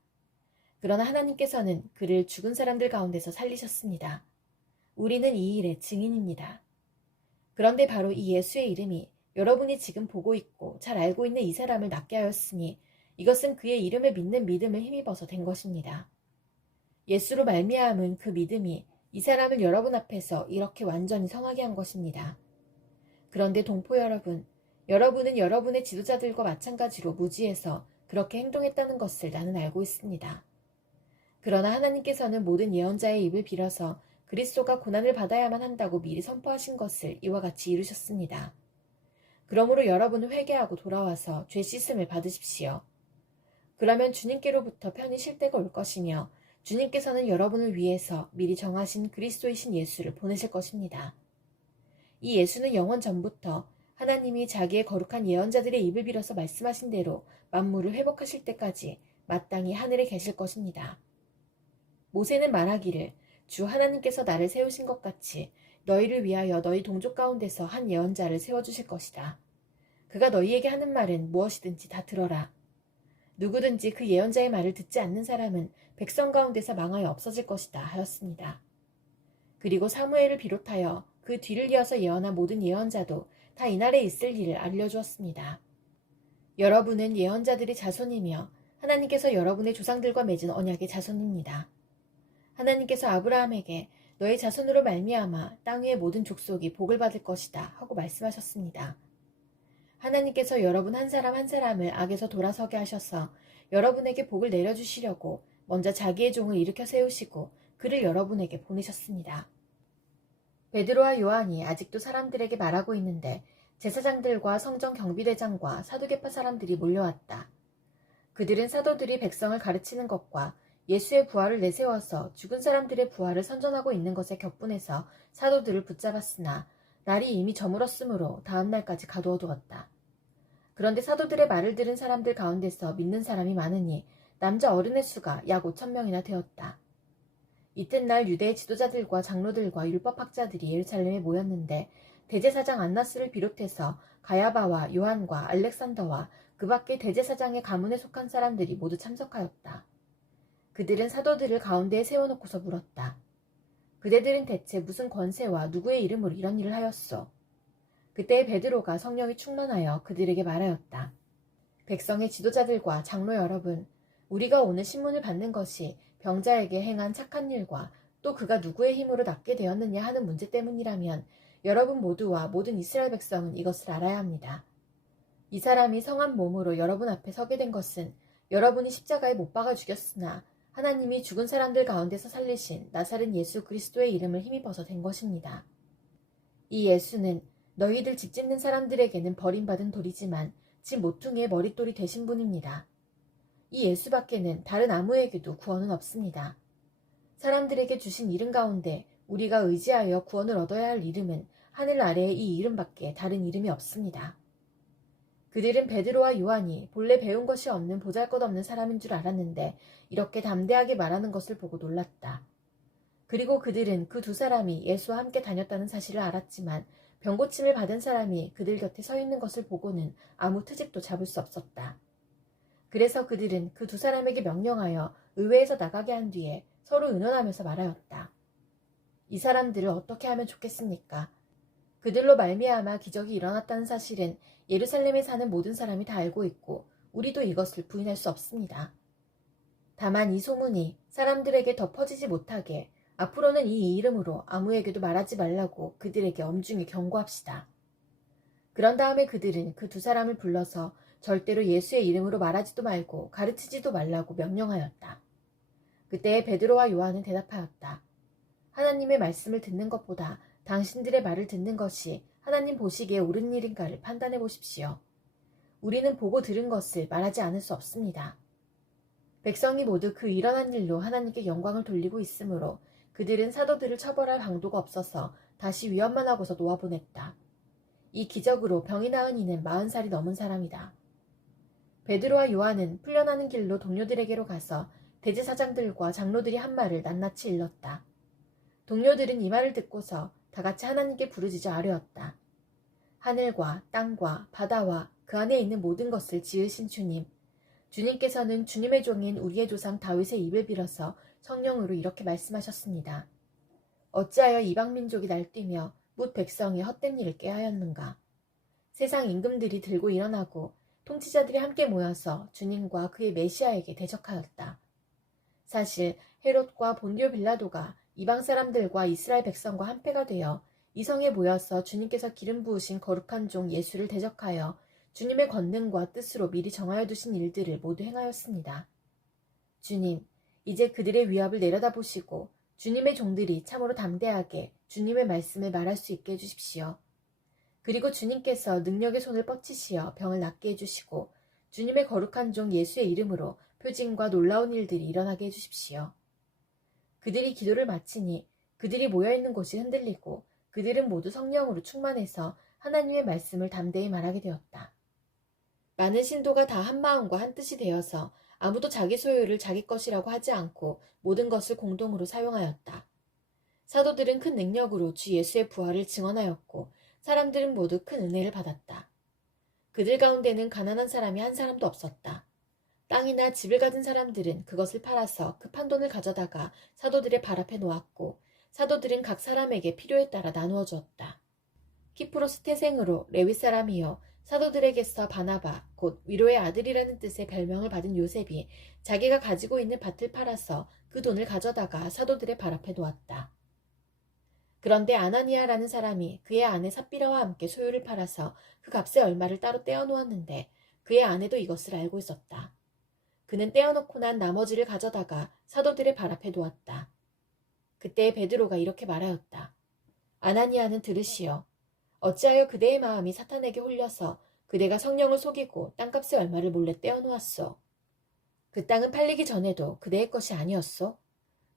그러나 하나님께서는 그를 죽은 사람들 가운데서 살리셨습니다. 우리는 이 일의 증인입니다. 그런데 바로 이 예수의 이름이 여러분이 지금 보고 있고 잘 알고 있는 이 사람을 낫게 하였으니 이것은 그의 이름을 믿는 믿음을 힘입어서 된 것입니다. 예수로 말미암은 그 믿음이 이 사람을 여러분 앞에서 이렇게 완전히 성하게 한 것입니다. 그런데 동포 여러분, 여러분은 여러분의 지도자들과 마찬가지로 무지해서 그렇게 행동했다는 것을 나는 알고 있습니다. 그러나 하나님께서는 모든 예언자의 입을 빌어서 그리스도가 고난을 받아야만 한다고 미리 선포하신 것을 이와 같이 이루셨습니다. 그러므로 여러분은 회개하고 돌아와서 죄 씻음을 받으십시오. 그러면 주님께로부터 편히 쉴 때가 올 것이며 주님께서는 여러분을 위해서 미리 정하신 그리스도이신 예수를 보내실 것입니다. 이 예수는 영원 전부터 하나님이 자기의 거룩한 예언자들의 입을 빌어서 말씀하신 대로 만물을 회복하실 때까지 마땅히 하늘에 계실 것입니다. 모세는 말하기를 주 하나님께서 나를 세우신 것 같이 너희를 위하여 너희 동족 가운데서 한 예언자를 세워주실 것이다. 그가 너희에게 하는 말은 무엇이든지 다 들어라. 누구든지 그 예언자의 말을 듣지 않는 사람은 백성 가운데서 망하여 없어질 것이다 하였습니다. 그리고 사무엘을 비롯하여 그 뒤를 이어서 예언한 모든 예언자도 다 이날에 있을 일을 알려주었습니다. 여러분은 예언자들의 자손이며 하나님께서 여러분의 조상들과 맺은 언약의 자손입니다. 하나님께서 아브라함에게 너의 자손으로 말미암아 땅 위의 모든 족속이 복을 받을 것이다 하고 말씀하셨습니다. 하나님께서 여러분 한 사람 한 사람을 악에서 돌아서게 하셔서 여러분에게 복을 내려주시려고 먼저 자기의 종을 일으켜 세우시고 그를 여러분에게 보내셨습니다. 베드로와 요한이 아직도 사람들에게 말하고 있는데 제사장들과 성전 경비대장과 사두개파 사람들이 몰려왔다. 그들은 사도들이 백성을 가르치는 것과 예수의 부활을 내세워서 죽은 사람들의 부활을 선전하고 있는 것에 격분해서 사도들을 붙잡았으나 날이 이미 저물었으므로 다음 날까지 가두어 두었다. 그런데 사도들의 말을 들은 사람들 가운데서 믿는 사람이 많으니 남자 어른의 수가 약 5,000명이나 되었다. 이튿날 유대의 지도자들과 장로들과 율법학자들이 예루살렘에 모였는데 대제사장 안나스를 비롯해서 가야바와 요한과 알렉산더와 그 밖에 대제사장의 가문에 속한 사람들이 모두 참석하였다. 그들은 사도들을 가운데에 세워놓고서 물었다. 그대들은 대체 무슨 권세와 누구의 이름으로 이런 일을 하였소? 그때 베드로가 성령이 충만하여 그들에게 말하였다. 백성의 지도자들과 장로 여러분, 우리가 오늘 신문을 받는 것이 병자에게 행한 착한 일과 또 그가 누구의 힘으로 낫게 되었느냐 하는 문제 때문이라면 여러분 모두와 모든 이스라엘 백성은 이것을 알아야 합니다. 이 사람이 성한 몸으로 여러분 앞에 서게 된 것은 여러분이 십자가에 못 박아 죽였으나 하나님이 죽은 사람들 가운데서 살리신 나사렛 예수 그리스도의 이름을 힘입어서 된 것입니다. 이 예수는 너희들 집 짓는 사람들에게는 버림받은 돌이지만 집 모퉁이의 머릿돌이 되신 분입니다. 이 예수밖에는 다른 아무에게도 구원은 없습니다. 사람들에게 주신 이름 가운데 우리가 의지하여 구원을 얻어야 할 이름은 하늘 아래에 이 이름밖에 다른 이름이 없습니다. 그들은 베드로와 요한이 본래 배운 것이 없는 보잘것없는 사람인 줄 알았는데 이렇게 담대하게 말하는 것을 보고 놀랐다. 그리고 그들은 그 두 사람이 예수와 함께 다녔다는 사실을 알았지만 병고침을 받은 사람이 그들 곁에 서 있는 것을 보고는 아무 트집도 잡을 수 없었다. 그래서 그들은 그 두 사람에게 명령하여 의회에서 나가게 한 뒤에 서로 의논하면서 말하였다. 이 사람들을 어떻게 하면 좋겠습니까? 그들로 말미암아 기적이 일어났다는 사실은 예루살렘에 사는 모든 사람이 다 알고 있고 우리도 이것을 부인할 수 없습니다. 다만 이 소문이 사람들에게 더 퍼지지 못하게 앞으로는 이 이름으로 아무에게도 말하지 말라고 그들에게 엄중히 경고합시다. 그런 다음에 그들은 그 두 사람을 불러서 절대로 예수의 이름으로 말하지도 말고 가르치지도 말라고 명령하였다. 그때 베드로와 요한은 대답하였다. 하나님의 말씀을 듣는 것보다 당신들의 말을 듣는 것이 하나님 보시기에 옳은 일인가를 판단해 보십시오. 우리는 보고 들은 것을 말하지 않을 수 없습니다. 백성이 모두 그 일어난 일로 하나님께 영광을 돌리고 있으므로 그들은 사도들을 처벌할 방도가 없어서 다시 위협만 하고서 놓아보냈다. 이 기적으로 병이 나은 이는 40살이 넘은 사람이다. 베드로와 요한은 풀려나는 길로 동료들에게로 가서 대제사장들과 장로들이 한 말을 낱낱이 일렀다. 동료들은 이 말을 듣고서 다같이 하나님께 부르짖어 아뢰었다. 하늘과 땅과 바다와 그 안에 있는 모든 것을 지으신 주님, 주님께서는 주님의 종인 우리의 조상 다윗의 입을 빌어서 성령으로 이렇게 말씀하셨습니다. 어찌하여 이방민족이 날뛰며 뭇 백성이 헛된 일을 깨하였는가? 세상 임금들이 들고 일어나고 통치자들이 함께 모여서 주님과 그의 메시아에게 대적하였다. 사실 헤롯과 본디오 빌라도가 이방 사람들과 이스라엘 백성과 한패가 되어 이성에 모여서 주님께서 기름 부으신 거룩한 종 예수를 대적하여 주님의 권능과 뜻으로 미리 정하여 두신 일들을 모두 행하였습니다. 주님, 이제 그들의 위협을 내려다보시고 주님의 종들이 참으로 담대하게 주님의 말씀을 말할 수 있게 해주십시오. 그리고 주님께서 능력의 손을 뻗치시어 병을 낫게 해주시고 주님의 거룩한 종 예수의 이름으로 표징과 놀라운 일들이 일어나게 해주십시오. 그들이 기도를 마치니 그들이 모여있는 곳이 흔들리고 그들은 모두 성령으로 충만해서 하나님의 말씀을 담대히 말하게 되었다. 많은 신도가 다 한마음과 한뜻이 되어서 아무도 자기 소유를 자기 것이라고 하지 않고 모든 것을 공동으로 사용하였다. 사도들은 큰 능력으로 주 예수의 부활을 증언하였고 사람들은 모두 큰 은혜를 받았다. 그들 가운데는 가난한 사람이 한 사람도 없었다. 땅이나 집을 가진 사람들은 그것을 팔아서 그 판돈을 가져다가 사도들의 발 앞에 놓았고 사도들은 각 사람에게 필요에 따라 나누어 주었다. 키프로스 태생으로 레위 사람이요 사도들에게서 바나바 곧 위로의 아들이라는 뜻의 별명을 받은 요셉이 자기가 가지고 있는 밭을 팔아서 그 돈을 가져다가 사도들의 발 앞에 놓았다. 그런데 아나니아라는 사람이 그의 아내 삽비라와 함께 소유를 팔아서 그 값의 얼마를 따로 떼어 놓았는데 그의 아내도 이것을 알고 있었다. 그는 떼어놓고 난 나머지를 가져다가 사도들의 발 앞에 놓았다. 그때 베드로가 이렇게 말하였다. 아나니아는 들으시오. 어찌하여 그대의 마음이 사탄에게 홀려서 그대가 성령을 속이고 땅값의 얼마를 몰래 떼어놓았소. 그 땅은 팔리기 전에도 그대의 것이 아니었소?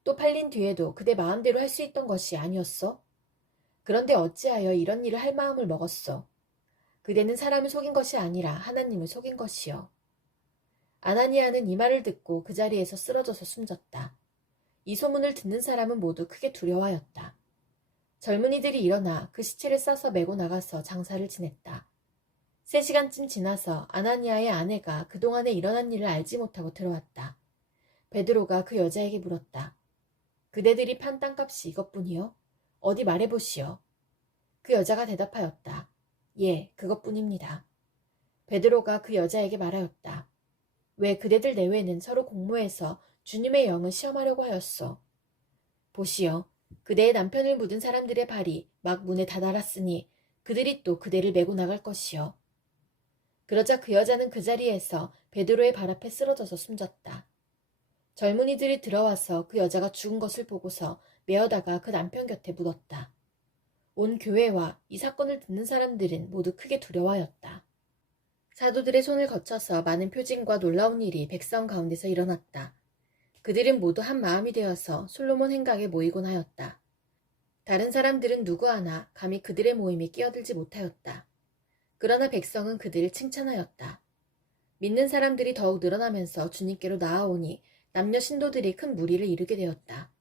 또 팔린 뒤에도 그대 마음대로 할 수 있던 것이 아니었소? 그런데 어찌하여 이런 일을 할 마음을 먹었소? 그대는 사람을 속인 것이 아니라 하나님을 속인 것이요. 아나니아는 이 말을 듣고 그 자리에서 쓰러져서 숨졌다. 이 소문을 듣는 사람은 모두 크게 두려워하였다. 젊은이들이 일어나 그 시체를 싸서 메고 나가서 장사를 지냈다. 3시간쯤 지나서 아나니아의 아내가 그동안에 일어난 일을 알지 못하고 들어왔다. 베드로가 그 여자에게 물었다. 그대들이 판 땅값이 이것뿐이요? 어디 말해보시오. 그 여자가 대답하였다. 예, 그것뿐입니다. 베드로가 그 여자에게 말하였다. 왜 그대들 내외는 서로 공모해서 주님의 영을 시험하려고 하였소? 보시오. 그대의 남편을 묻은 사람들의 발이 막 문에 다다랐으니 그들이 또 그대를 메고 나갈 것이요. 그러자 그 여자는 그 자리에서 베드로의 발 앞에 쓰러져서 숨졌다. 젊은이들이 들어와서 그 여자가 죽은 것을 보고서 메어다가 그 남편 곁에 묻었다. 온 교회와 이 사건을 듣는 사람들은 모두 크게 두려워하였다. 사도들의 손을 거쳐서 많은 표징과 놀라운 일이 백성 가운데서 일어났다. 그들은 모두 한 마음이 되어서 솔로몬 행각에 모이곤 하였다. 다른 사람들은 누구 하나 감히 그들의 모임에 끼어들지 못하였다. 그러나 백성은 그들을 칭찬하였다. 믿는 사람들이 더욱 늘어나면서 주님께로 나아오니 남녀 신도들이 큰 무리를 이루게 되었다.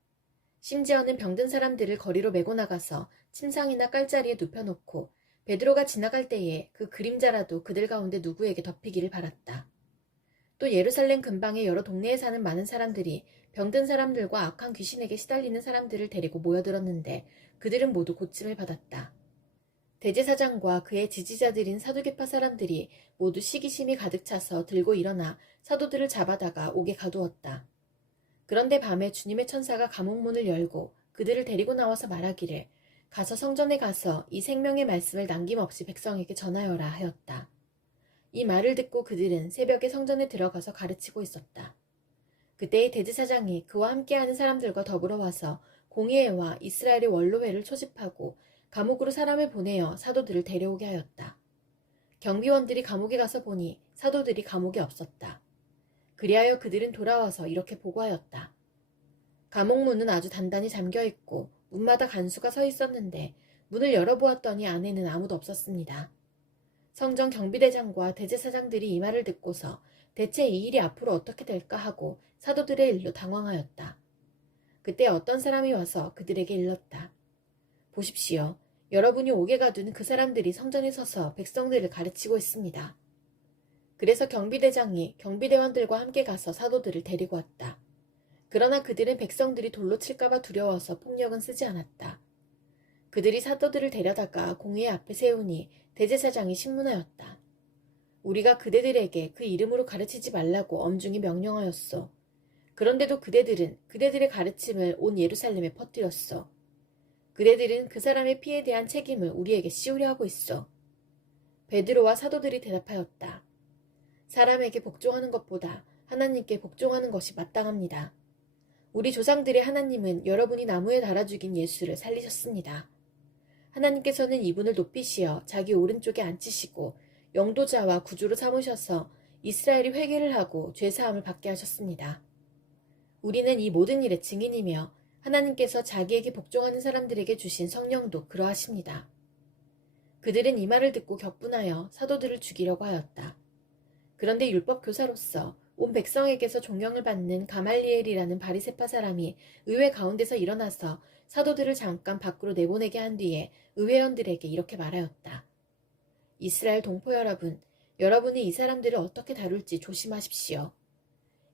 심지어는 병든 사람들을 거리로 메고 나가서 침상이나 깔자리에 눕혀놓고 베드로가 지나갈 때에 그 그림자라도 그들 가운데 누구에게 덮이기를 바랐다. 또 예루살렘 근방의 여러 동네에 사는 많은 사람들이 병든 사람들과 악한 귀신에게 시달리는 사람들을 데리고 모여들었는데 그들은 모두 고침을 받았다. 대제사장과 그의 지지자들인 사두개파 사람들이 모두 시기심이 가득 차서 들고 일어나 사도들을 잡아다가 옥에 가두었다. 그런데 밤에 주님의 천사가 감옥문을 열고 그들을 데리고 나와서 말하기를 가서 성전에 가서 이 생명의 말씀을 남김없이 백성에게 전하여라 하였다. 이 말을 듣고 그들은 새벽에 성전에 들어가서 가르치고 있었다. 그때의 대제사장이 그와 함께하는 사람들과 더불어 와서 공의회와 이스라엘의 원로회를 초집하고 감옥으로 사람을 보내어 사도들을 데려오게 하였다. 경비원들이 감옥에 가서 보니 사도들이 감옥에 없었다. 그리하여 그들은 돌아와서 이렇게 보고하였다. 감옥문은 아주 단단히 잠겨있고 문마다 간수가 서 있었는데 문을 열어보았더니 안에는 아무도 없었습니다. 성전 경비대장과 대제사장들이 이 말을 듣고서 대체 이 일이 앞으로 어떻게 될까 하고 사도들의 일로 당황하였다. 그때 어떤 사람이 와서 그들에게 일렀다. 보십시오. 여러분이 옥에 가둔 그 사람들이 성전에 서서 백성들을 가르치고 있습니다. 그래서 경비대장이 경비대원들과 함께 가서 사도들을 데리고 왔다. 그러나 그들은 백성들이 돌로 칠까봐 두려워서 폭력은 쓰지 않았다. 그들이 사도들을 데려다가 공회 앞에 세우니 대제사장이 신문하였다. 우리가 그대들에게 그 이름으로 가르치지 말라고 엄중히 명령하였소. 그런데도 그대들은 그대들의 가르침을 온 예루살렘에 퍼뜨렸소. 그대들은 그 사람의 피에 대한 책임을 우리에게 씌우려 하고 있어. 베드로와 사도들이 대답하였다. 사람에게 복종하는 것보다 하나님께 복종하는 것이 마땅합니다. 우리 조상들의 하나님은 여러분이 나무에 달아 죽인 예수를 살리셨습니다. 하나님께서는 이분을 높이시어 자기 오른쪽에 앉히시고 영도자와 구주로 삼으셔서 이스라엘이 회개를 하고 죄사함을 받게 하셨습니다. 우리는 이 모든 일의 증인이며 하나님께서 자기에게 복종하는 사람들에게 주신 성령도 그러하십니다. 그들은 이 말을 듣고 격분하여 사도들을 죽이려고 하였다. 그런데 율법 교사로서 온 백성에게서 존경을 받는 가말리엘이라는 바리새파 사람이 의회 가운데서 일어나서 사도들을 잠깐 밖으로 내보내게 한 뒤에 의회원들에게 이렇게 말하였다. 이스라엘 동포 여러분, 여러분이 이 사람들을 어떻게 다룰지 조심하십시오.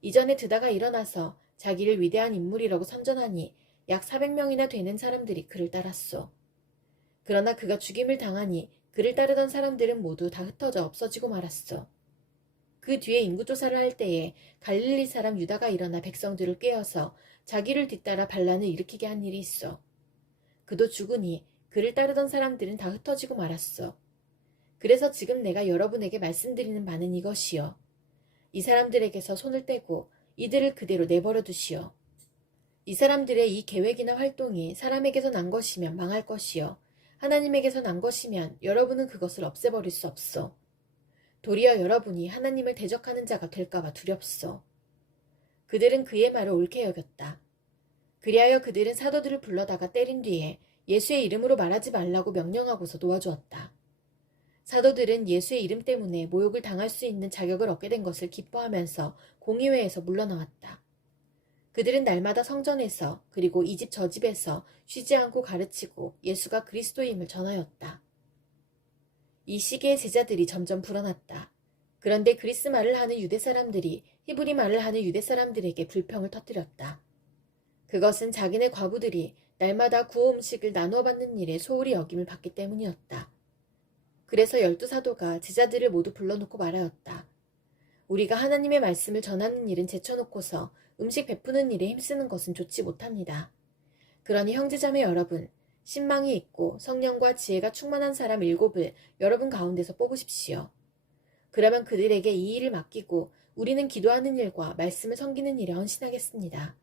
이전에 드다가 일어나서 자기를 위대한 인물이라고 선전하니 약 400명이나 되는 사람들이 그를 따랐소. 그러나 그가 죽임을 당하니 그를 따르던 사람들은 모두 다 흩어져 없어지고 말았소. 그 뒤에 인구조사를 할 때에 갈릴리 사람 유다가 일어나 백성들을 꾀어서 자기를 뒤따라 반란을 일으키게 한 일이 있어. 그도 죽으니 그를 따르던 사람들은 다 흩어지고 말았어. 그래서 지금 내가 여러분에게 말씀드리는 바는 이것이요. 이 사람들에게서 손을 떼고 이들을 그대로 내버려 두시오. 이 사람들의 이 계획이나 활동이 사람에게서 난 것이면 망할 것이요. 하나님에게서 난 것이면 여러분은 그것을 없애버릴 수 없소. 도리어 여러분이 하나님을 대적하는 자가 될까봐 두렵소. 그들은 그의 말을 옳게 여겼다. 그리하여 그들은 사도들을 불러다가 때린 뒤에 예수의 이름으로 말하지 말라고 명령하고서 놓아주었다. 사도들은 예수의 이름 때문에 모욕을 당할 수 있는 자격을 얻게 된 것을 기뻐하면서 공의회에서 물러나왔다. 그들은 날마다 성전에서 그리고 이 집 저 집에서 쉬지 않고 가르치고 예수가 그리스도임을 전하였다. 이 시기에 제자들이 점점 불어났다. 그런데 그리스 말을 하는 유대 사람들이 히브리 말을 하는 유대 사람들에게 불평을 터뜨렸다. 그것은 자기네 과부들이 날마다 구호 음식을 나누어 받는 일에 소홀히 여김을 받기 때문이었다. 그래서 12사도가 제자들을 모두 불러놓고 말하였다. 우리가 하나님의 말씀을 전하는 일은 제쳐놓고서 음식 베푸는 일에 힘쓰는 것은 좋지 못합니다. 그러니 형제자매 여러분, 신망이 있고 성령과 지혜가 충만한 사람 7을 여러분 가운데서 뽑으십시오. 그러면 그들에게 이 일을 맡기고 우리는 기도하는 일과 말씀을 섬기는 일에 헌신하겠습니다.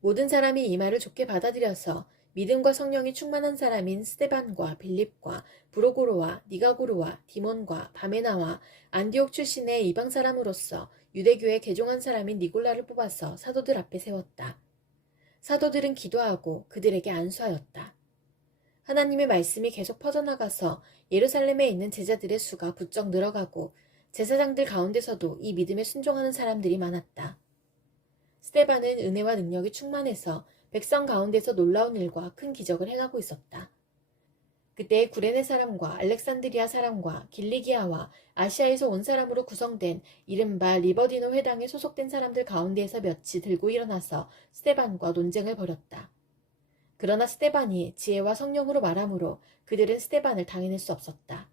모든 사람이 이 말을 좋게 받아들여서 믿음과 성령이 충만한 사람인 스데반과 빌립과 브로고로와 니가고르와 디몬과 바메나와 안디옥 출신의 이방 사람으로서 유대교에 개종한 사람인 니골라를 뽑아서 사도들 앞에 세웠다. 사도들은 기도하고 그들에게 안수하였다. 하나님의 말씀이 계속 퍼져나가서 예루살렘에 있는 제자들의 수가 부쩍 늘어가고 제사장들 가운데서도 이 믿음에 순종하는 사람들이 많았다. 스데반은 은혜와 능력이 충만해서 백성 가운데서 놀라운 일과 큰 기적을 행하고 있었다. 그때 구레네 사람과 알렉산드리아 사람과 길리기아와 아시아에서 온 사람으로 구성된 이른바 리버디노 회당에 소속된 사람들 가운데에서 몇이 들고 일어나서 스데반과 논쟁을 벌였다. 그러나 스데반이 지혜와 성령으로 말하므로 그들은 스데반을 당해낼 수 없었다.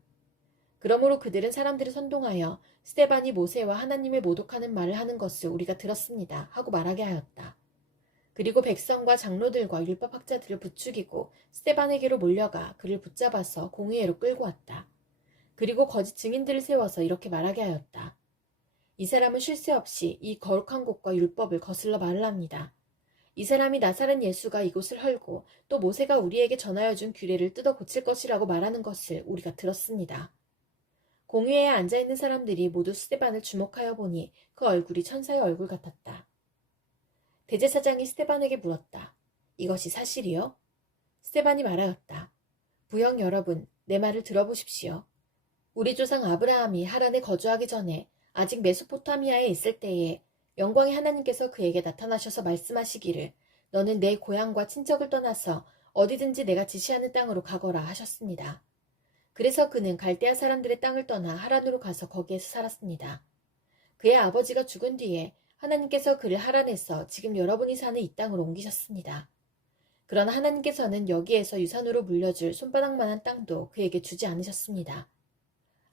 그러므로 그들은 사람들을 선동하여 스데반이 모세와 하나님을 모독하는 말을 하는 것을 우리가 들었습니다 하고 말하게 하였다. 그리고 백성과 장로들과 율법학자들을 부추기고 스데반에게로 몰려가 그를 붙잡아서 공의회로 끌고 왔다. 그리고 거짓 증인들을 세워서 이렇게 말하게 하였다. 이 사람은 쉴 새 없이 이 거룩한 곳과 율법을 거슬러 말을 합니다. 이 사람이 나사렛 예수가 이곳을 헐고 또 모세가 우리에게 전하여 준 규례를 뜯어 고칠 것이라고 말하는 것을 우리가 들었습니다. 공회에 앉아있는 사람들이 모두 스데반을 주목하여 보니 그 얼굴이 천사의 얼굴 같았다. 대제사장이 스데반에게 물었다. 이것이 사실이요? 스데반이 말하였다. 부형 여러분, 내 말을 들어보십시오. 우리 조상 아브라함이 하란에 거주하기 전에 아직 메소포타미아에 있을 때에 영광의 하나님께서 그에게 나타나셔서 말씀하시기를 너는 내 고향과 친척을 떠나서 어디든지 내가 지시하는 땅으로 가거라 하셨습니다. 그래서 그는 갈대아 사람들의 땅을 떠나 하란으로 가서 거기에서 살았습니다. 그의 아버지가 죽은 뒤에 하나님께서 그를 하란에서 지금 여러분이 사는 이 땅으로 옮기셨습니다. 그러나 하나님께서는 여기에서 유산으로 물려줄 손바닥만한 땅도 그에게 주지 않으셨습니다.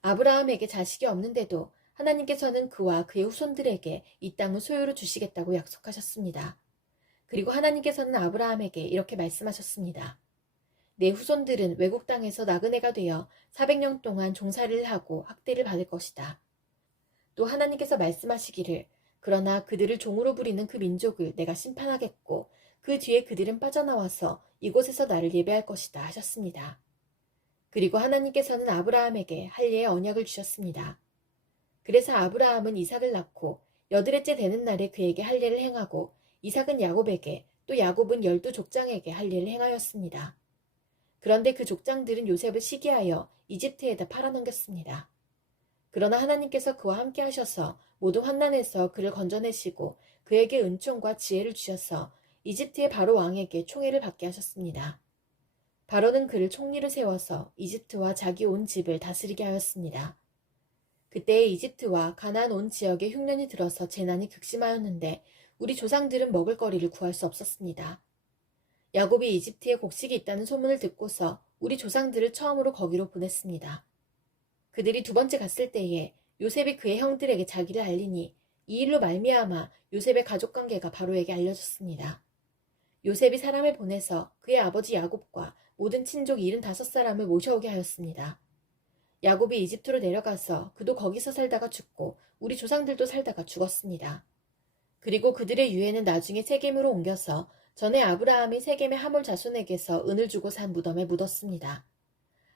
아브라함에게 자식이 없는데도 하나님께서는 그와 그의 후손들에게 이 땅을 소유로 주시겠다고 약속하셨습니다. 그리고 하나님께서는 아브라함에게 이렇게 말씀하셨습니다. 내 후손들은 외국 땅에서 나그네가 되어 400년 동안 종살이를 하고 학대를 받을 것이다. 또 하나님께서 말씀하시기를 그러나 그들을 종으로 부리는 그 민족을 내가 심판하겠고 그 뒤에 그들은 빠져나와서 이곳에서 나를 예배할 것이다 하셨습니다. 그리고 하나님께서는 아브라함에게 할례의 언약을 주셨습니다. 그래서 아브라함은 이삭을 낳고 8일째 되는 날에 그에게 할례를 행하고 이삭은 야곱에게 또 야곱은 12족장에게 할례를 행하였습니다. 그런데 그 족장들은 요셉을 시기하여 이집트에다 팔아넘겼습니다. 그러나 하나님께서 그와 함께 하셔서 모든 환난에서 그를 건져내시고 그에게 은총과 지혜를 주셔서 이집트의 바로 왕에게 총애를 받게 하셨습니다. 바로는 그를 총리로 세워서 이집트와 자기 온 집을 다스리게 하였습니다. 그때의 이집트와 가나안 온 지역에 흉년이 들어서 재난이 극심하였는데 우리 조상들은 먹을거리를 구할 수 없었습니다. 야곱이 이집트에 곡식이 있다는 소문을 듣고서 우리 조상들을 처음으로 거기로 보냈습니다. 그들이 두 번째 갔을 때에 요셉이 그의 형들에게 자기를 알리니 이 일로 말미암아 요셉의 가족관계가 바로에게 알려졌습니다. 요셉이 사람을 보내서 그의 아버지 야곱과 모든 친족 75사람을 모셔오게 하였습니다. 야곱이 이집트로 내려가서 그도 거기서 살다가 죽고 우리 조상들도 살다가 죽었습니다. 그리고 그들의 유해는 나중에 세겜으로 옮겨서 전에 아브라함이 세겜의 하몰 자손에게서 은을 주고 산 무덤에 묻었습니다.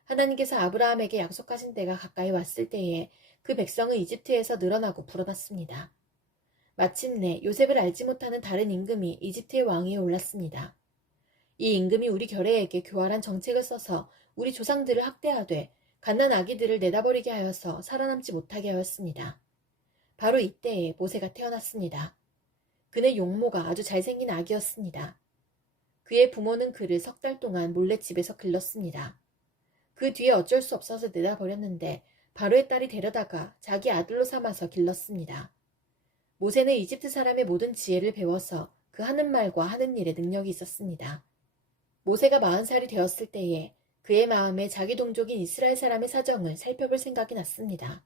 하나님께서 아브라함에게 약속하신 때가 가까이 왔을 때에 그 백성은 이집트에서 늘어나고 불어났습니다. 마침내 요셉을 알지 못하는 다른 임금이 이집트의 왕위에 올랐습니다. 이 임금이 우리 결례에게 교활한 정책을 써서 우리 조상들을 학대하되 갓난 아기들을 내다버리게 하여서 살아남지 못하게 하였습니다. 바로 이때에 모세가 태어났습니다. 그는 용모가 아주 잘생긴 아기였습니다. 그의 부모는 그를 3달 동안 몰래 집에서 길렀습니다. 그 뒤에 어쩔 수 없어서 내다버렸는데 바로의 딸이 데려다가 자기 아들로 삼아서 길렀습니다. 모세는 이집트 사람의 모든 지혜를 배워서 그 하는 말과 하는 일에 능력이 있었습니다. 모세가 40살이 되었을 때에 그의 마음에 자기 동족인 이스라엘 사람의 사정을 살펴볼 생각이 났습니다.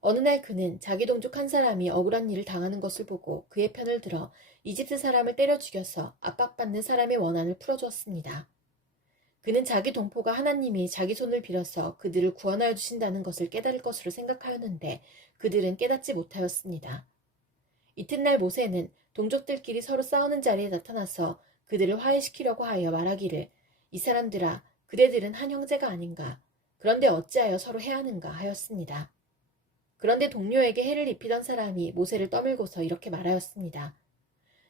어느 날 그는 자기 동족 한 사람이 억울한 일을 당하는 것을 보고 그의 편을 들어 이집트 사람을 때려 죽여서 압박받는 사람의 원한을 풀어주었습니다. 그는 자기 동포가 하나님이 자기 손을 빌어서 그들을 구원하여 주신다는 것을 깨달을 것으로 생각하였는데 그들은 깨닫지 못하였습니다. 이튿날 모세는 동족들끼리 서로 싸우는 자리에 나타나서 그들을 화해시키려고 하여 말하기를 이 사람들아 그대들은 한 형제가 아닌가 그런데 어찌하여 서로 해하는가 하였습니다. 그런데 동료에게 해를 입히던 사람이 모세를 떠밀고서 이렇게 말하였습니다.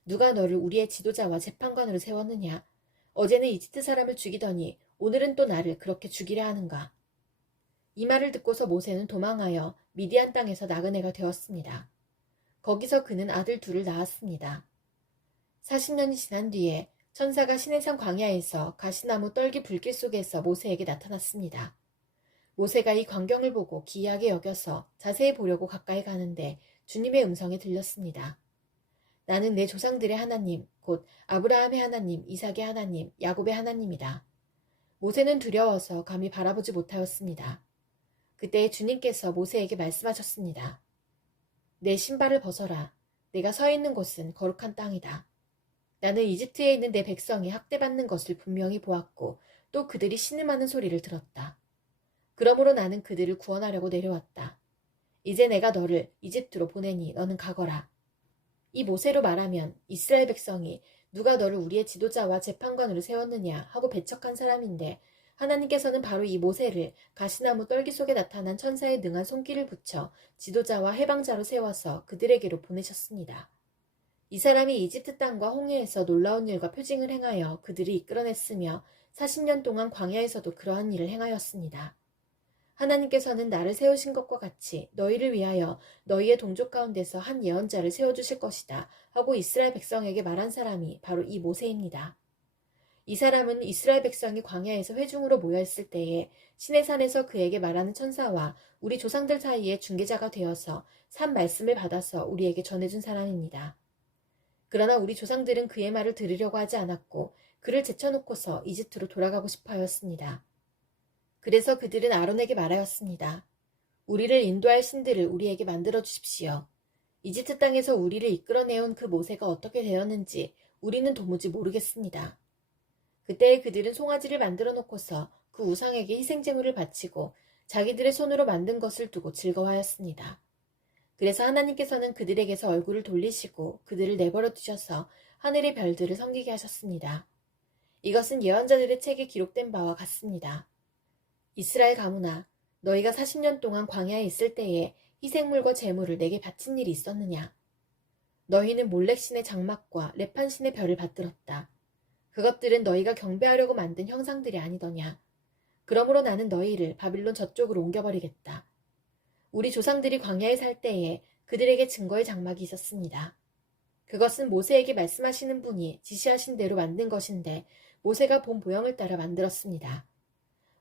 누가 너를 우리의 지도자와 재판관으로 세웠느냐? 어제는 이집트 사람을 죽이더니 오늘은 또 나를 그렇게 죽이려 하는가? 이 말을 듣고서 모세는 도망하여 미디안 땅에서 나그네가 되었습니다. 거기서 그는 아들 둘을 낳았습니다. 40년이 지난 뒤에 천사가 시내산 광야에서 가시나무 떨기 불길 속에서 모세에게 나타났습니다. 모세가 이 광경을 보고 기이하게 여겨서 자세히 보려고 가까이 가는데 주님의 음성이 들렸습니다. 나는 내 조상들의 하나님, 곧 아브라함의 하나님, 이삭의 하나님, 야곱의 하나님이다. 모세는 두려워서 감히 바라보지 못하였습니다. 그때 주님께서 모세에게 말씀하셨습니다. 내 신발을 벗어라. 내가 서 있는 곳은 거룩한 땅이다. 나는 이집트에 있는 내 백성이 학대받는 것을 분명히 보았고 또 그들이 신음하는 소리를 들었다. 그러므로 나는 그들을 구원하려고 내려왔다. 이제 내가 너를 이집트로 보내니 너는 가거라. 이 모세로 말하면 이스라엘 백성이 누가 너를 우리의 지도자와 재판관으로 세웠느냐 하고 배척한 사람인데 하나님께서는 바로 이 모세를 가시나무 떨기 속에 나타난 천사의 능한 손길을 붙여 지도자와 해방자로 세워서 그들에게로 보내셨습니다. 이 사람이 이집트 땅과 홍해에서 놀라운 일과 표징을 행하여 그들을 이끌어냈으며 40년 동안 광야에서도 그러한 일을 행하였습니다. 하나님께서는 나를 세우신 것과 같이 너희를 위하여 너희의 동족 가운데서 한 예언자를 세워주실 것이다 하고 이스라엘 백성에게 말한 사람이 바로 이 모세입니다. 이 사람은 이스라엘 백성이 광야에서 회중으로 모여있을 때에 시내산에서 그에게 말하는 천사와 우리 조상들 사이에 중개자가 되어서 산 말씀을 받아서 우리에게 전해준 사람입니다. 그러나 우리 조상들은 그의 말을 들으려고 하지 않았고 그를 제쳐놓고서 이집트로 돌아가고 싶어 하였습니다. 그래서 그들은 아론에게 말하였습니다. 우리를 인도할 신들을 우리에게 만들어 주십시오. 이집트 땅에서 우리를 이끌어내온 그 모세가 어떻게 되었는지 우리는 도무지 모르겠습니다. 그때 그들은 송아지를 만들어 놓고서 그 우상에게 희생제물을 바치고 자기들의 손으로 만든 것을 두고 즐거워하였습니다. 그래서 하나님께서는 그들에게서 얼굴을 돌리시고 그들을 내버려 두셔서 하늘의 별들을 섬기게 하셨습니다. 이것은 예언자들의 책에 기록된 바와 같습니다. 이스라엘 가문아, 너희가 40년 동안 광야에 있을 때에 희생물과 제물을 내게 바친 일이 있었느냐? 너희는 몰렉신의 장막과 레판신의 별을 받들었다. 그것들은 너희가 경배하려고 만든 형상들이 아니더냐? 그러므로 나는 너희를 바빌론 저쪽으로 옮겨버리겠다. 우리 조상들이 광야에 살 때에 그들에게 증거의 장막이 있었습니다. 그것은 모세에게 말씀하시는 분이 지시하신 대로 만든 것인데 모세가 본 모형을 따라 만들었습니다.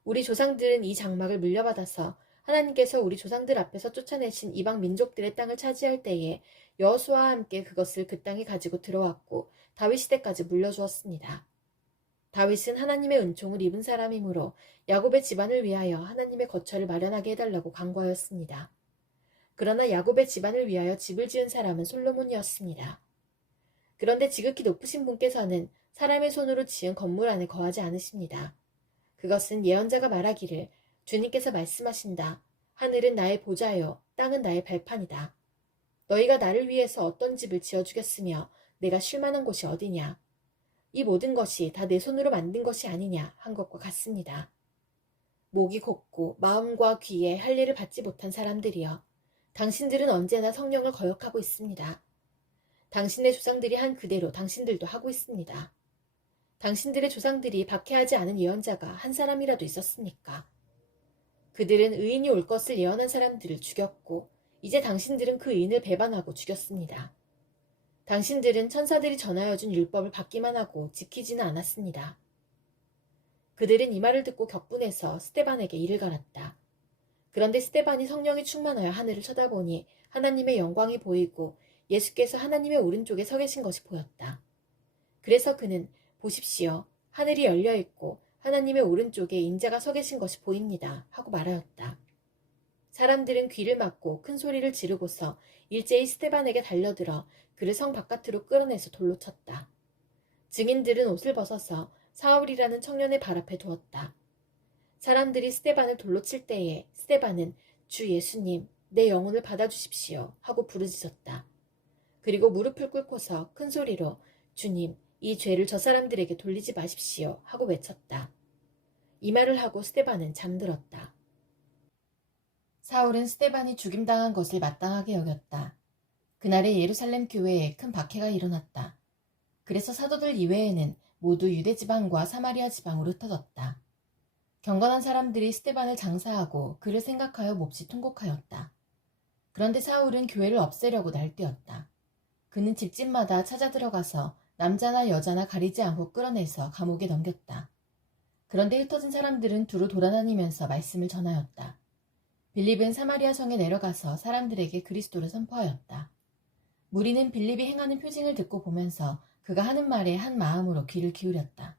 우리 조상들은 이 장막을 물려받아서 하나님께서 우리 조상들 앞에서 쫓아내신 이방 민족들의 땅을 차지할 때에 여호수아와 함께 그것을 그 땅에 가지고 들어왔고 다윗 시대까지 물려주었습니다. 다윗은 하나님의 은총을 입은 사람이므로 야곱의 집안을 위하여 하나님의 거처를 마련하게 해달라고 간구하였습니다. 그러나 야곱의 집안을 위하여 집을 지은 사람은 솔로몬이었습니다. 그런데 지극히 높으신 분께서는 사람의 손으로 지은 건물 안에 거하지 않으십니다. 그것은 예언자가 말하기를 주님께서 말씀하신다. 하늘은 나의 보좌요 땅은 나의 발판이다. 너희가 나를 위해서 어떤 집을 지어주겠으며 내가 쉴 만한 곳이 어디냐. 이 모든 것이 다 내 손으로 만든 것이 아니냐 한 것과 같습니다. 목이 곱고 마음과 귀에 할례를 받지 못한 사람들이여 당신들은 언제나 성령을 거역하고 있습니다. 당신의 조상들이 한 그대로 당신들도 하고 있습니다. 당신들의 조상들이 박해하지 않은 예언자가 한 사람이라도 있었습니까? 그들은 의인이 올 것을 예언한 사람들을 죽였고 이제 당신들은 그 의인을 배반하고 죽였습니다. 당신들은 천사들이 전하여준 율법을 받기만 하고 지키지는 않았습니다. 그들은 이 말을 듣고 격분해서 스데반에게 이를 갈았다. 그런데 스데반이 성령이 충만하여 하늘을 쳐다보니 하나님의 영광이 보이고 예수께서 하나님의 오른쪽에 서 계신 것이 보였다. 그래서 그는 보십시오. 하늘이 열려 있고 하나님의 오른쪽에 인자가 서 계신 것이 보입니다. 하고 말하였다. 사람들은 귀를 막고 큰 소리를 지르고서 일제히 스데반에게 달려들어 그를 성 바깥으로 끌어내서 돌로 쳤다. 증인들은 옷을 벗어서 사울이라는 청년의 발 앞에 두었다. 사람들이 스데반을 돌로 칠 때에 스데반은 주 예수님, 내 영혼을 받아주십시오 하고 부르짖었다. 그리고 무릎을 꿇고서 큰 소리로 주님, 이 죄를 저 사람들에게 돌리지 마십시오 하고 외쳤다. 이 말을 하고 스데반은 잠들었다. 사울은 스데반이 죽임당한 것을 마땅하게 여겼다. 그날에 예루살렘 교회에 큰 박해가 일어났다. 그래서 사도들 이외에는 모두 유대 지방과 사마리아 지방으로 흩어졌다. 경건한 사람들이 스데반을 장사하고 그를 생각하여 몹시 통곡하였다. 그런데 사울은 교회를 없애려고 날뛰었다. 그는 집집마다 찾아 들어가서 남자나 여자나 가리지 않고 끌어내서 감옥에 넘겼다. 그런데 흩어진 사람들은 두루 돌아다니면서 말씀을 전하였다. 빌립은 사마리아 성에 내려가서 사람들에게 그리스도를 선포하였다. 무리는 빌립이 행하는 표징을 듣고 보면서 그가 하는 말에 한 마음으로 귀를 기울였다.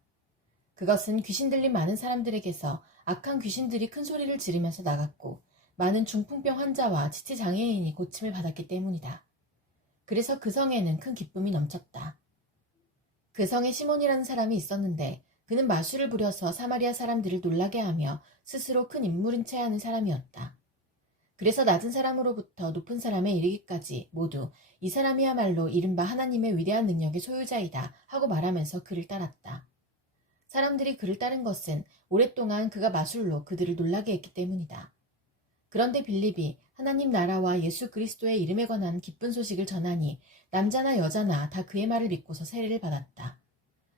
그것은 귀신 들린 많은 사람들에게서 악한 귀신들이 큰 소리를 지르면서 나갔고 많은 중풍병 환자와 지체장애인이 고침을 받았기 때문이다. 그래서 그 성에는 큰 기쁨이 넘쳤다. 그 성에 시몬이라는 사람이 있었는데 그는 마술을 부려서 사마리아 사람들을 놀라게 하며 스스로 큰 인물인 채 하는 사람이었다. 그래서 낮은 사람으로부터 높은 사람에 이르기까지 모두 이 사람이야말로 이른바 하나님의 위대한 능력의 소유자이다 하고 말하면서 그를 따랐다. 사람들이 그를 따른 것은 오랫동안 그가 마술로 그들을 놀라게 했기 때문이다. 그런데 빌립이 하나님 나라와 예수 그리스도의 이름에 관한 기쁜 소식을 전하니 남자나 여자나 다 그의 말을 믿고서 세례를 받았다.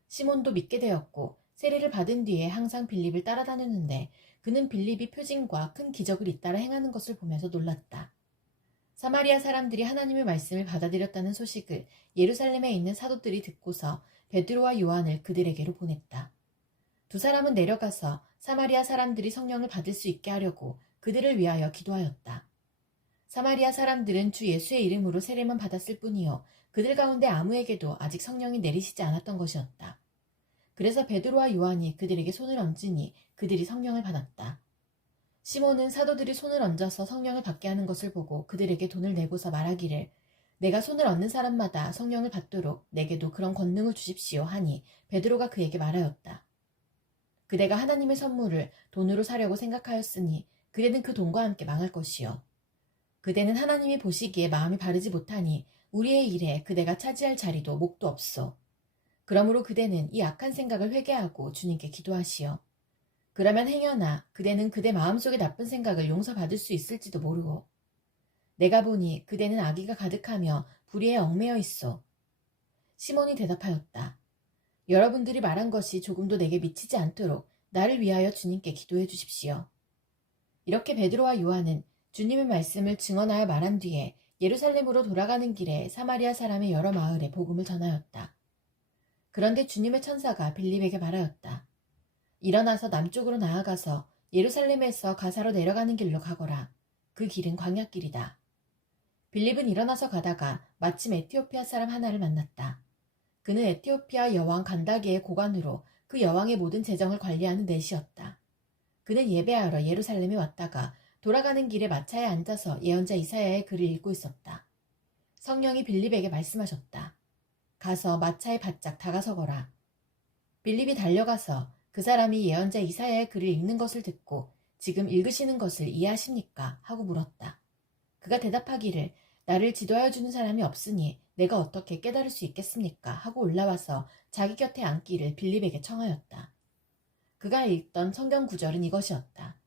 시몬도 믿게 되었고 세례를 받은 뒤에 항상 빌립을 따라다녔는데 그는 빌립이 표징과 큰 기적을 잇따라 행하는 것을 보면서 놀랐다. 사마리아 사람들이 하나님의 말씀을 받아들였다는 소식을 예루살렘에 있는 사도들이 듣고서 베드로와 요한을 그들에게로 보냈다. 두 사람은 내려가서 사마리아 사람들이 성령을 받을 수 있게 하려고 그들을 위하여 기도하였다. 사마리아 사람들은 주 예수의 이름으로 세례만 받았을 뿐이요 그들 가운데 아무에게도 아직 성령이 내리시지 않았던 것이었다. 그래서 베드로와 요한이 그들에게 손을 얹으니 그들이 성령을 받았다. 시몬은 사도들이 손을 얹어서 성령을 받게 하는 것을 보고 그들에게 돈을 내고서 말하기를 내가 손을 얹는 사람마다 성령을 받도록 내게도 그런 권능을 주십시오 하니 베드로가 그에게 말하였다. 그대가 하나님의 선물을 돈으로 사려고 생각하였으니 그대는 그 돈과 함께 망할 것이요. 그대는 하나님이 보시기에 마음이 바르지 못하니 우리의 일에 그대가 차지할 자리도 목도 없소. 그러므로 그대는 이 악한 생각을 회개하고 주님께 기도하시오. 그러면 행여나 그대는 그대 마음속의 나쁜 생각을 용서받을 수 있을지도 모르고. 내가 보니 그대는 악의가 가득하며 불의에 얽매여 있소. 시몬이 대답하였다. 여러분들이 말한 것이 조금도 내게 미치지 않도록 나를 위하여 주님께 기도해 주십시오. 이렇게 베드로와 요한은 주님의 말씀을 증언하여 말한 뒤에 예루살렘으로 돌아가는 길에 사마리아 사람의 여러 마을에 복음을 전하였다. 그런데 주님의 천사가 빌립에게 말하였다. 일어나서 남쪽으로 나아가서 예루살렘에서 가사로 내려가는 길로 가거라. 그 길은 광야길이다. 빌립은 일어나서 가다가 마침 에티오피아 사람 하나를 만났다. 그는 에티오피아 여왕 간다게의 고관으로 그 여왕의 모든 재정을 관리하는 넷이었다. 그는 예배하러 예루살렘에 왔다가 돌아가는 길에 마차에 앉아서 예언자 이사야의 글을 읽고 있었다. 성령이 빌립에게 말씀하셨다. 가서 마차에 바짝 다가서거라. 빌립이 달려가서 그 사람이 예언자 이사야의 글을 읽는 것을 듣고 지금 읽으시는 것을 이해하십니까? 하고 물었다. 그가 대답하기를 나를 지도하여 주는 사람이 없으니 내가 어떻게 깨달을 수 있겠습니까? 하고 올라와서 자기 곁에 앉기를 빌립에게 청하였다. 그가 읽던 성경 구절은 이것이었다.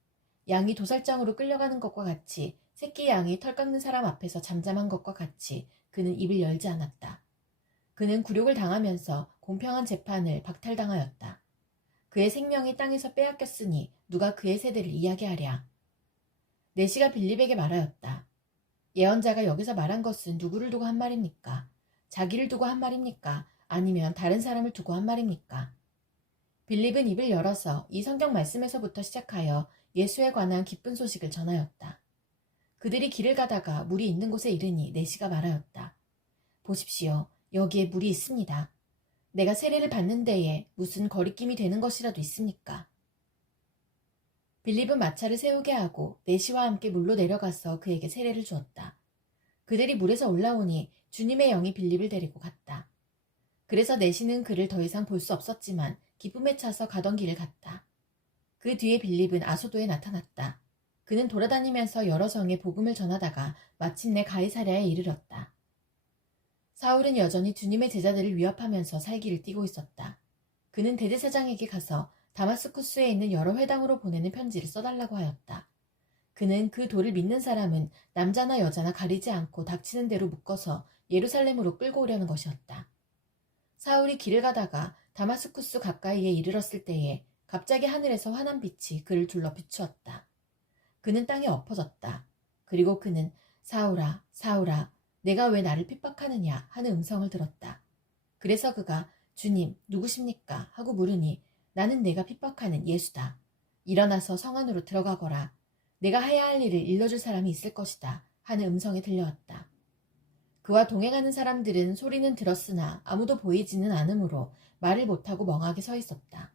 양이 도살장으로 끌려가는 것과 같이 새끼 양이 털 깎는 사람 앞에서 잠잠한 것과 같이 그는 입을 열지 않았다. 그는 굴욕을 당하면서 공평한 재판을 박탈당하였다. 그의 생명이 땅에서 빼앗겼으니 누가 그의 세대를 이야기하랴. 내시가 빌립에게 말하였다. 예언자가 여기서 말한 것은 누구를 두고 한 말입니까? 자기를 두고 한 말입니까? 아니면 다른 사람을 두고 한 말입니까? 빌립은 입을 열어서 이 성경 말씀에서부터 시작하여 예수에 관한 기쁜 소식을 전하였다. 그들이 길을 가다가 물이 있는 곳에 이르니 내시가 말하였다. 보십시오. 여기에 물이 있습니다. 내가 세례를 받는 데에 무슨 거리낌이 되는 것이라도 있습니까? 빌립은 마차를 세우게 하고 내시와 함께 물로 내려가서 그에게 세례를 주었다. 그들이 물에서 올라오니 주님의 영이 빌립을 데리고 갔다. 그래서 내시는 그를 더 이상 볼 수 없었지만 기쁨에 차서 가던 길을 갔다. 그 뒤에 빌립은 아소도에 나타났다. 그는 돌아다니면서 여러 성에 복음을 전하다가 마침내 가이사랴에 이르렀다. 사울은 여전히 주님의 제자들을 위협하면서 살기를 띠고 있었다. 그는 대제사장에게 가서 다마스쿠스에 있는 여러 회당으로 보내는 편지를 써달라고 하였다. 그는 그 도를 믿는 사람은 남자나 여자나 가리지 않고 닥치는 대로 묶어서 예루살렘으로 끌고 오려는 것이었다. 사울이 길을 가다가 다마스쿠스 가까이에 이르렀을 때에 갑자기 하늘에서 환한 빛이 그를 둘러 비추었다. 그는 땅에 엎어졌다. 그리고 그는 사울아, 사울아, 내가 왜 나를 핍박하느냐 하는 음성을 들었다. 그래서 그가 주님, 누구십니까? 하고 물으니 나는 내가 핍박하는 예수다. 일어나서 성 안으로 들어가거라. 내가 해야 할 일을 일러줄 사람이 있을 것이다. 하는 음성이 들려왔다. 그와 동행하는 사람들은 소리는 들었으나 아무도 보이지는 않으므로 말을 못하고 멍하게 서 있었다.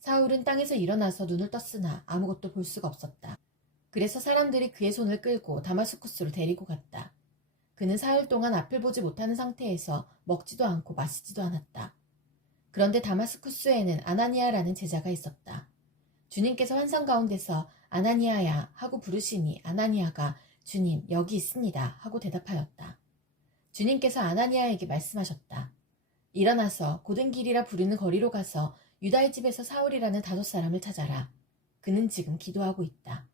사울은 땅에서 일어나서 눈을 떴으나 아무것도 볼 수가 없었다. 그래서 사람들이 그의 손을 끌고 다마스쿠스로 데리고 갔다. 그는 사흘 동안 앞을 보지 못하는 상태에서 먹지도 않고 마시지도 않았다. 그런데 다마스쿠스에는 아나니아라는 제자가 있었다. 주님께서 환상 가운데서 아나니아야 하고 부르시니 아나니아가 주님 여기 있습니다 하고 대답하였다. 주님께서 아나니아에게 말씀하셨다. 일어나서 고든 길이라 부르는 거리로 가서 유다의 집에서 사울이라는 5사람을 찾아라. 그는 지금 기도하고 있다.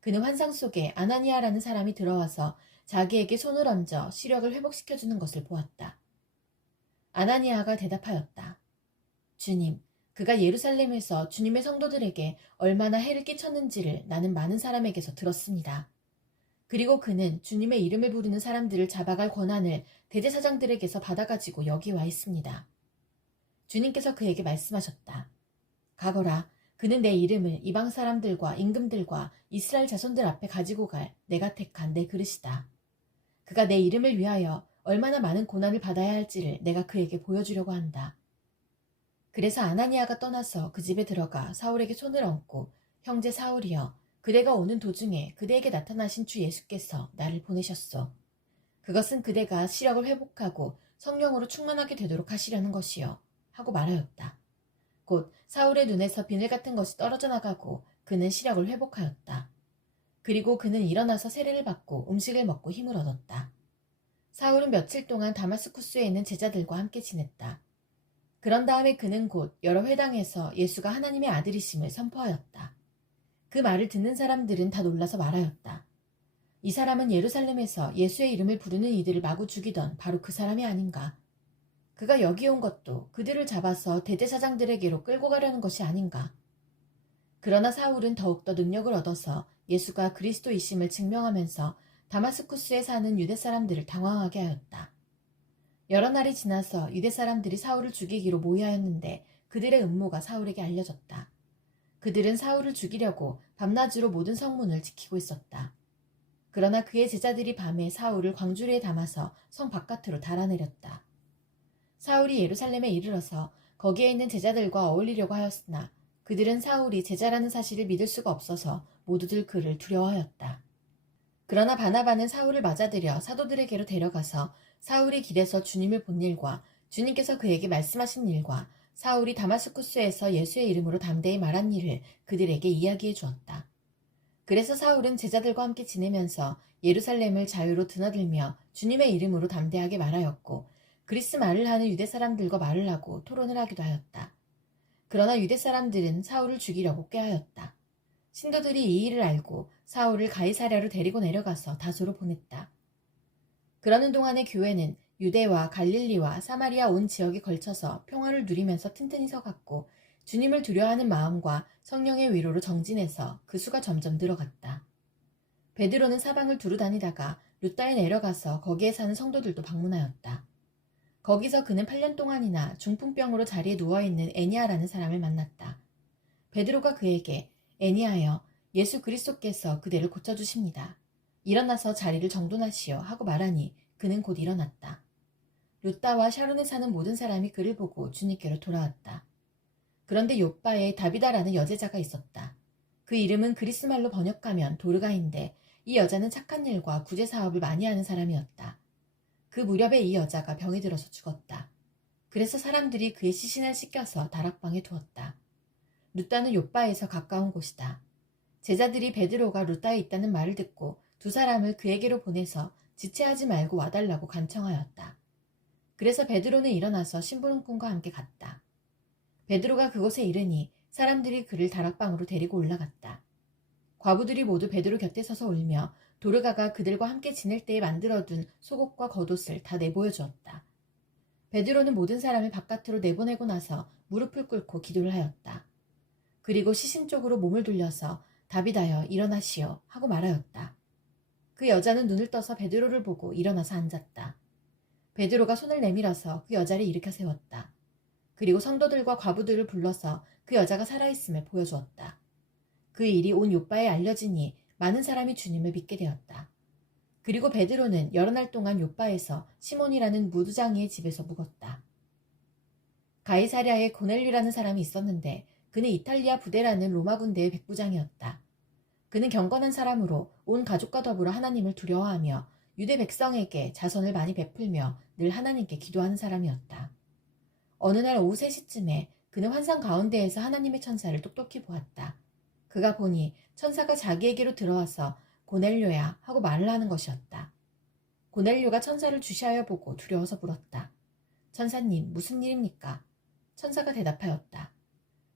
그는 환상 속에 아나니아라는 사람이 들어와서 자기에게 손을 얹어 시력을 회복시켜주는 것을 보았다. 아나니아가 대답하였다. 주님, 그가 예루살렘에서 주님의 성도들에게 얼마나 해를 끼쳤는지를 나는 많은 사람에게서 들었습니다. 그리고 그는 주님의 이름을 부르는 사람들을 잡아갈 권한을 대제사장들에게서 받아가지고 여기 와 있습니다. 주님께서 그에게 말씀하셨다. 가거라. 그는 내 이름을 이방 사람들과 임금들과 이스라엘 자손들 앞에 가지고 갈 내가 택한 내 그릇이다. 그가 내 이름을 위하여 얼마나 많은 고난을 받아야 할지를 내가 그에게 보여주려고 한다. 그래서 아나니아가 떠나서 그 집에 들어가 사울에게 손을 얹고 형제 사울이여 그대가 오는 도중에 그대에게 나타나신 주 예수께서 나를 보내셨소. 그것은 그대가 시력을 회복하고 성령으로 충만하게 되도록 하시려는 것이요 하고 말하였다. 곧 사울의 눈에서 비늘 같은 것이 떨어져 나가고 그는 시력을 회복하였다. 그리고 그는 일어나서 세례를 받고 음식을 먹고 힘을 얻었다. 사울은 며칠 동안 다마스쿠스에 있는 제자들과 함께 지냈다. 그런 다음에 그는 곧 여러 회당에서 예수가 하나님의 아들이심을 선포하였다. 그 말을 듣는 사람들은 다 놀라서 말하였다. 이 사람은 예루살렘에서 예수의 이름을 부르는 이들을 마구 죽이던 바로 그 사람이 아닌가. 그가 여기 온 것도 그들을 잡아서 대제사장들에게로 끌고 가려는 것이 아닌가. 그러나 사울은 더욱더 능력을 얻어서 예수가 그리스도이심을 증명하면서 다마스쿠스에 사는 유대 사람들을 당황하게 하였다. 여러 날이 지나서 유대 사람들이 사울을 죽이기로 모의하였는데 그들의 음모가 사울에게 알려졌다. 그들은 사울을 죽이려고 밤낮으로 모든 성문을 지키고 있었다. 그러나 그의 제자들이 밤에 사울을 광주리에 담아서 성 바깥으로 달아내렸다. 사울이 예루살렘에 이르러서 거기에 있는 제자들과 어울리려고 하였으나 그들은 사울이 제자라는 사실을 믿을 수가 없어서 모두들 그를 두려워하였다. 그러나 바나바는 사울을 맞아들여 사도들에게로 데려가서 사울이 길에서 주님을 본 일과 주님께서 그에게 말씀하신 일과 사울이 다마스쿠스에서 예수의 이름으로 담대히 말한 일을 그들에게 이야기해 주었다. 그래서 사울은 제자들과 함께 지내면서 예루살렘을 자유로 드나들며 주님의 이름으로 담대하게 말하였고 그리스 말을 하는 유대 사람들과 말을 하고 토론을 하기도 하였다. 그러나 유대 사람들은 사울을 죽이려고 꾀하였다. 신도들이 이 일을 알고 사울을 가이사랴로 데리고 내려가서 다소로 보냈다. 그러는 동안에 교회는 유대와 갈릴리와 사마리아 온 지역에 걸쳐서 평화를 누리면서 튼튼히 서갔고 주님을 두려워하는 마음과 성령의 위로로 정진해서 그 수가 점점 늘어갔다. 베드로는 사방을 두루 다니다가 루따에 내려가서 거기에 사는 성도들도 방문하였다. 거기서 그는 8년 동안이나 중풍병으로 자리에 누워있는 애니아라는 사람을 만났다. 베드로가 그에게 애니아여, 예수 그리스도께서 그대를 고쳐주십니다. 일어나서 자리를 정돈하시오 하고 말하니 그는 곧 일어났다. 루따와 샤론에 사는 모든 사람이 그를 보고 주님께로 돌아왔다. 그런데 욥바에 다비다라는 여제자가 있었다. 그 이름은 그리스말로 번역하면 도르가인데 이 여자는 착한 일과 구제 사업을 많이 하는 사람이었다. 그 무렵에 이 여자가 병이 들어서 죽었다. 그래서 사람들이 그의 시신을 씻겨서 다락방에 두었다. 루따는 욥바에서 가까운 곳이다. 제자들이 베드로가 루따에 있다는 말을 듣고 두 사람을 그에게로 보내서 지체하지 말고 와달라고 간청하였다. 그래서 베드로는 일어나서 심부름꾼과 함께 갔다. 베드로가 그곳에 이르니 사람들이 그를 다락방으로 데리고 올라갔다. 과부들이 모두 베드로 곁에 서서 울며 도르가가 그들과 함께 지낼 때에 만들어둔 속옷과 겉옷을 다 내보여 주었다. 베드로는 모든 사람을 바깥으로 내보내고 나서 무릎을 꿇고 기도를 하였다. 그리고 시신 쪽으로 몸을 돌려서 다비다여 일어나시오 하고 말하였다. 그 여자는 눈을 떠서 베드로를 보고 일어나서 앉았다. 베드로가 손을 내밀어서 그 여자를 일으켜 세웠다. 그리고 성도들과 과부들을 불러서 그 여자가 살아있음을 보여주었다. 그 일이 온 욥바에 알려지니 많은 사람이 주님을 믿게 되었다. 그리고 베드로는 여러 날 동안 욥바에서 시몬이라는 무두장이의 집에서 묵었다. 가이사랴에 고넬류라는 사람이 있었는데 그는 이탈리아 부대라는 로마 군대의 백부장이었다. 그는 경건한 사람으로 온 가족과 더불어 하나님을 두려워하며 유대 백성에게 자선을 많이 베풀며 늘 하나님께 기도하는 사람이었다. 어느 날 오후 3시쯤에 그는 환상 가운데에서 하나님의 천사를 똑똑히 보았다. 그가 보니 천사가 자기에게로 들어와서 고넬료야 하고 말을 하는 것이었다. 고넬료가 천사를 주시하여 보고 두려워서 물었다. 천사님, 무슨 일입니까? 천사가 대답하였다.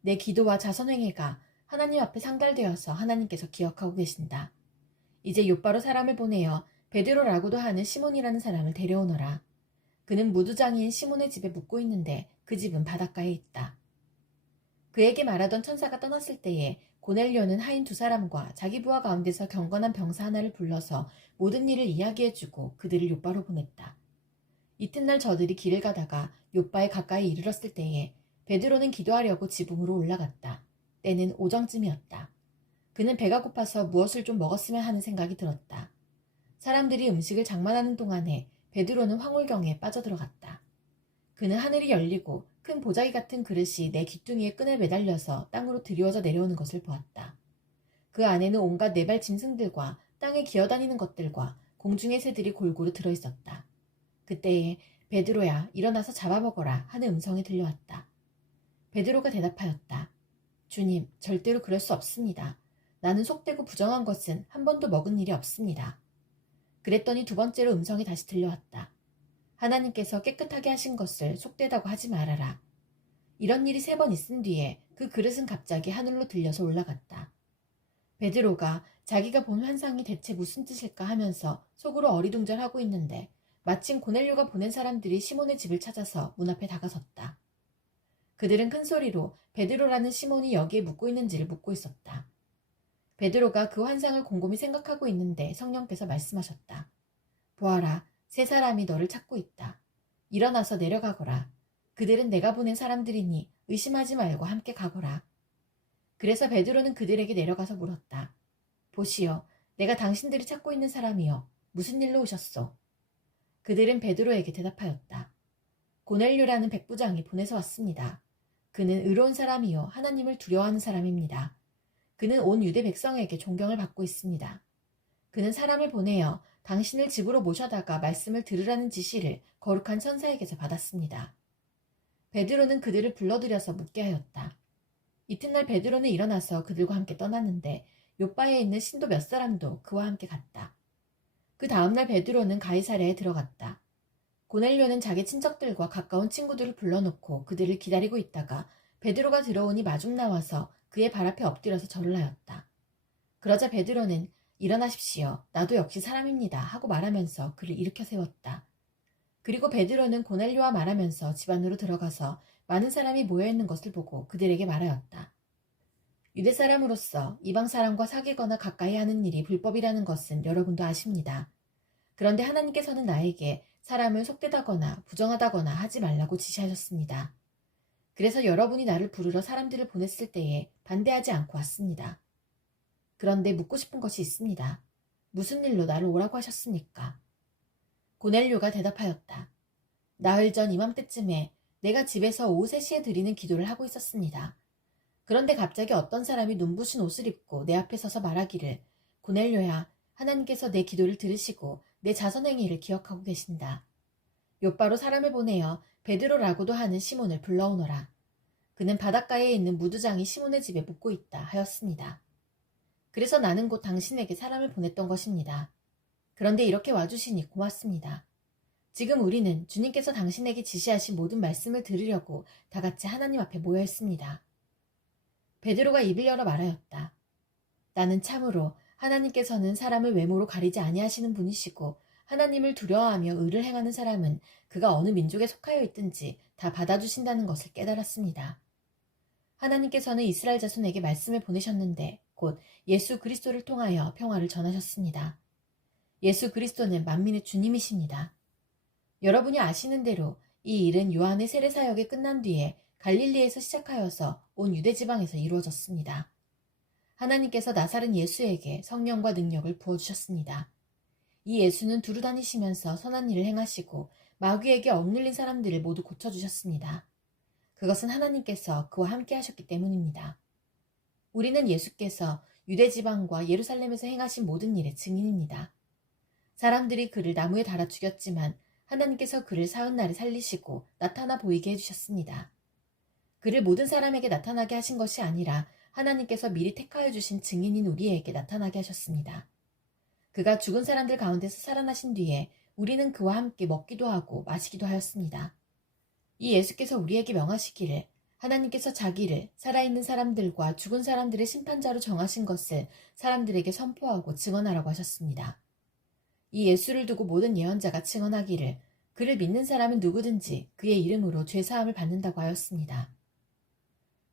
내 기도와 자선행위가 하나님 앞에 상달되어서 하나님께서 기억하고 계신다. 이제 욥바로 사람을 보내어 베드로라고도 하는 시몬이라는 사람을 데려오너라. 그는 무두장이인 시몬의 집에 묵고 있는데 그 집은 바닷가에 있다. 그에게 말하던 천사가 떠났을 때에 고넬료는 하인 2사람과 자기 부하 가운데서 경건한 병사 하나를 불러서 모든 일을 이야기해주고 그들을 욥바로 보냈다. 이튿날 저들이 길을 가다가 욥바에 가까이 이르렀을 때에 베드로는 기도하려고 지붕으로 올라갔다. 때는 오정쯤이었다. 그는 배가 고파서 무엇을 좀 먹었으면 하는 생각이 들었다. 사람들이 음식을 장만하는 동안에 베드로는 황홀경에 빠져들어갔다. 그는 하늘이 열리고 큰 보자기 같은 그릇이 내 귀퉁이에 끈에 매달려서 땅으로 드리워져 내려오는 것을 보았다. 그 안에는 온갖 네발 짐승들과 땅에 기어다니는 것들과 공중의 새들이 골고루 들어있었다. 그때에 베드로야 일어나서 잡아먹어라 하는 음성이 들려왔다. 베드로가 대답하였다. 주님, 절대로 그럴 수 없습니다. 나는 속되고 부정한 것은 한 번도 먹은 일이 없습니다. 그랬더니 2번째로 음성이 다시 들려왔다. 하나님께서 깨끗하게 하신 것을 속되다고 하지 말아라. 이런 일이 3번 있은 뒤에 그 그릇은 갑자기 하늘로 들려서 올라갔다. 베드로가 자기가 본 환상이 대체 무슨 뜻일까 하면서 속으로 어리둥절하고 있는데 마침 고넬료가 보낸 사람들이 시몬의 집을 찾아서 문 앞에 다가섰다. 그들은 큰 소리로 베드로라는 시몬이 여기에 묵고 있는지를 묻고 있었다. 베드로가 그 환상을 곰곰이 생각하고 있는데 성령께서 말씀하셨다. 보아라, 3사람이 너를 찾고 있다. 일어나서 내려가거라. 그들은 내가 보낸 사람들이니 의심하지 말고 함께 가거라. 그래서 베드로는 그들에게 내려가서 물었다. 보시오, 내가 당신들이 찾고 있는 사람이여. 무슨 일로 오셨소? 그들은 베드로에게 대답하였다. 고넬료라는 백부장이 보내서 왔습니다. 그는 의로운 사람이요 하나님을 두려워하는 사람입니다. 그는 온 유대 백성에게 존경을 받고 있습니다. 그는 사람을 보내어 당신을 집으로 모셔다가 말씀을 들으라는 지시를 거룩한 천사에게서 받았습니다. 베드로는 그들을 불러들여서 묻게 하였다. 이튿날 베드로는 일어나서 그들과 함께 떠났는데 욥바에 있는 신도 몇 사람도 그와 함께 갔다. 그 다음날 베드로는 가이사랴에 들어갔다. 고넬료는 자기 친척들과 가까운 친구들을 불러놓고 그들을 기다리고 있다가 베드로가 들어오니 마중 나와서 그의 발 앞에 엎드려서 절을 하였다. 그러자 베드로는 일어나십시오. 나도 역시 사람입니다. 하고 말하면서 그를 일으켜 세웠다. 그리고 베드로는 고넬료와 말하면서 집 안으로 들어가서 많은 사람이 모여있는 것을 보고 그들에게 말하였다. 유대 사람으로서 이방 사람과 사귀거나 가까이 하는 일이 불법이라는 것은 여러분도 아십니다. 그런데 하나님께서는 나에게 사람을 속되다거나 부정하다거나 하지 말라고 지시하셨습니다. 그래서 여러분이 나를 부르러 사람들을 보냈을 때에 반대하지 않고 왔습니다. 그런데 묻고 싶은 것이 있습니다. 무슨 일로 나를 오라고 하셨습니까? 고넬료가 대답하였다. 나흘 전 이맘때쯤에 내가 집에서 오후 3시에 드리는 기도를 하고 있었습니다. 그런데 갑자기 어떤 사람이 눈부신 옷을 입고 내 앞에 서서 말하기를 고넬료야, 하나님께서 내 기도를 들으시고 내 자선행위를 기억하고 계신다. 욥바로 사람을 보내어 베드로라고도 하는 시몬을 불러오너라. 그는 바닷가에 있는 무두장이 시몬의 집에 묵고 있다 하였습니다. 그래서 나는 곧 당신에게 사람을 보냈던 것입니다. 그런데 이렇게 와주시니 고맙습니다. 지금 우리는 주님께서 당신에게 지시하신 모든 말씀을 들으려고 다 같이 하나님 앞에 모여 있습니다. 베드로가 입을 열어 말하였다. 나는 참으로 하나님께서는 사람을 외모로 가리지 아니하시는 분이시고 하나님을 두려워하며 의를 행하는 사람은 그가 어느 민족에 속하여 있든지 다 받아주신다는 것을 깨달았습니다. 하나님께서는 이스라엘 자손에게 말씀을 보내셨는데 곧 예수 그리스도를 통하여 평화를 전하셨습니다. 예수 그리스도는 만민의 주님이십니다. 여러분이 아시는 대로 이 일은 요한의 세례 사역이 끝난 뒤에 갈릴리에서 시작하여서 온 유대 지방에서 이루어졌습니다. 하나님께서 나사렛 예수에게 성령과 능력을 부어주셨습니다. 이 예수는 두루 다니시면서 선한 일을 행하시고 마귀에게 억눌린 사람들을 모두 고쳐주셨습니다. 그것은 하나님께서 그와 함께 하셨기 때문입니다. 우리는 예수께서 유대 지방과 예루살렘에서 행하신 모든 일의 증인입니다. 사람들이 그를 나무에 달아 죽였지만 하나님께서 그를 사흘 날에 살리시고 나타나 보이게 해주셨습니다. 그를 모든 사람에게 나타나게 하신 것이 아니라 하나님께서 미리 택하여 주신 증인인 우리에게 나타나게 하셨습니다. 그가 죽은 사람들 가운데서 살아나신 뒤에 우리는 그와 함께 먹기도 하고 마시기도 하였습니다. 이 예수께서 우리에게 명하시기를 하나님께서 자기를 살아있는 사람들과 죽은 사람들의 심판자로 정하신 것을 사람들에게 선포하고 증언하라고 하셨습니다. 이 예수를 두고 모든 예언자가 증언하기를 그를 믿는 사람은 누구든지 그의 이름으로 죄사함을 받는다고 하였습니다.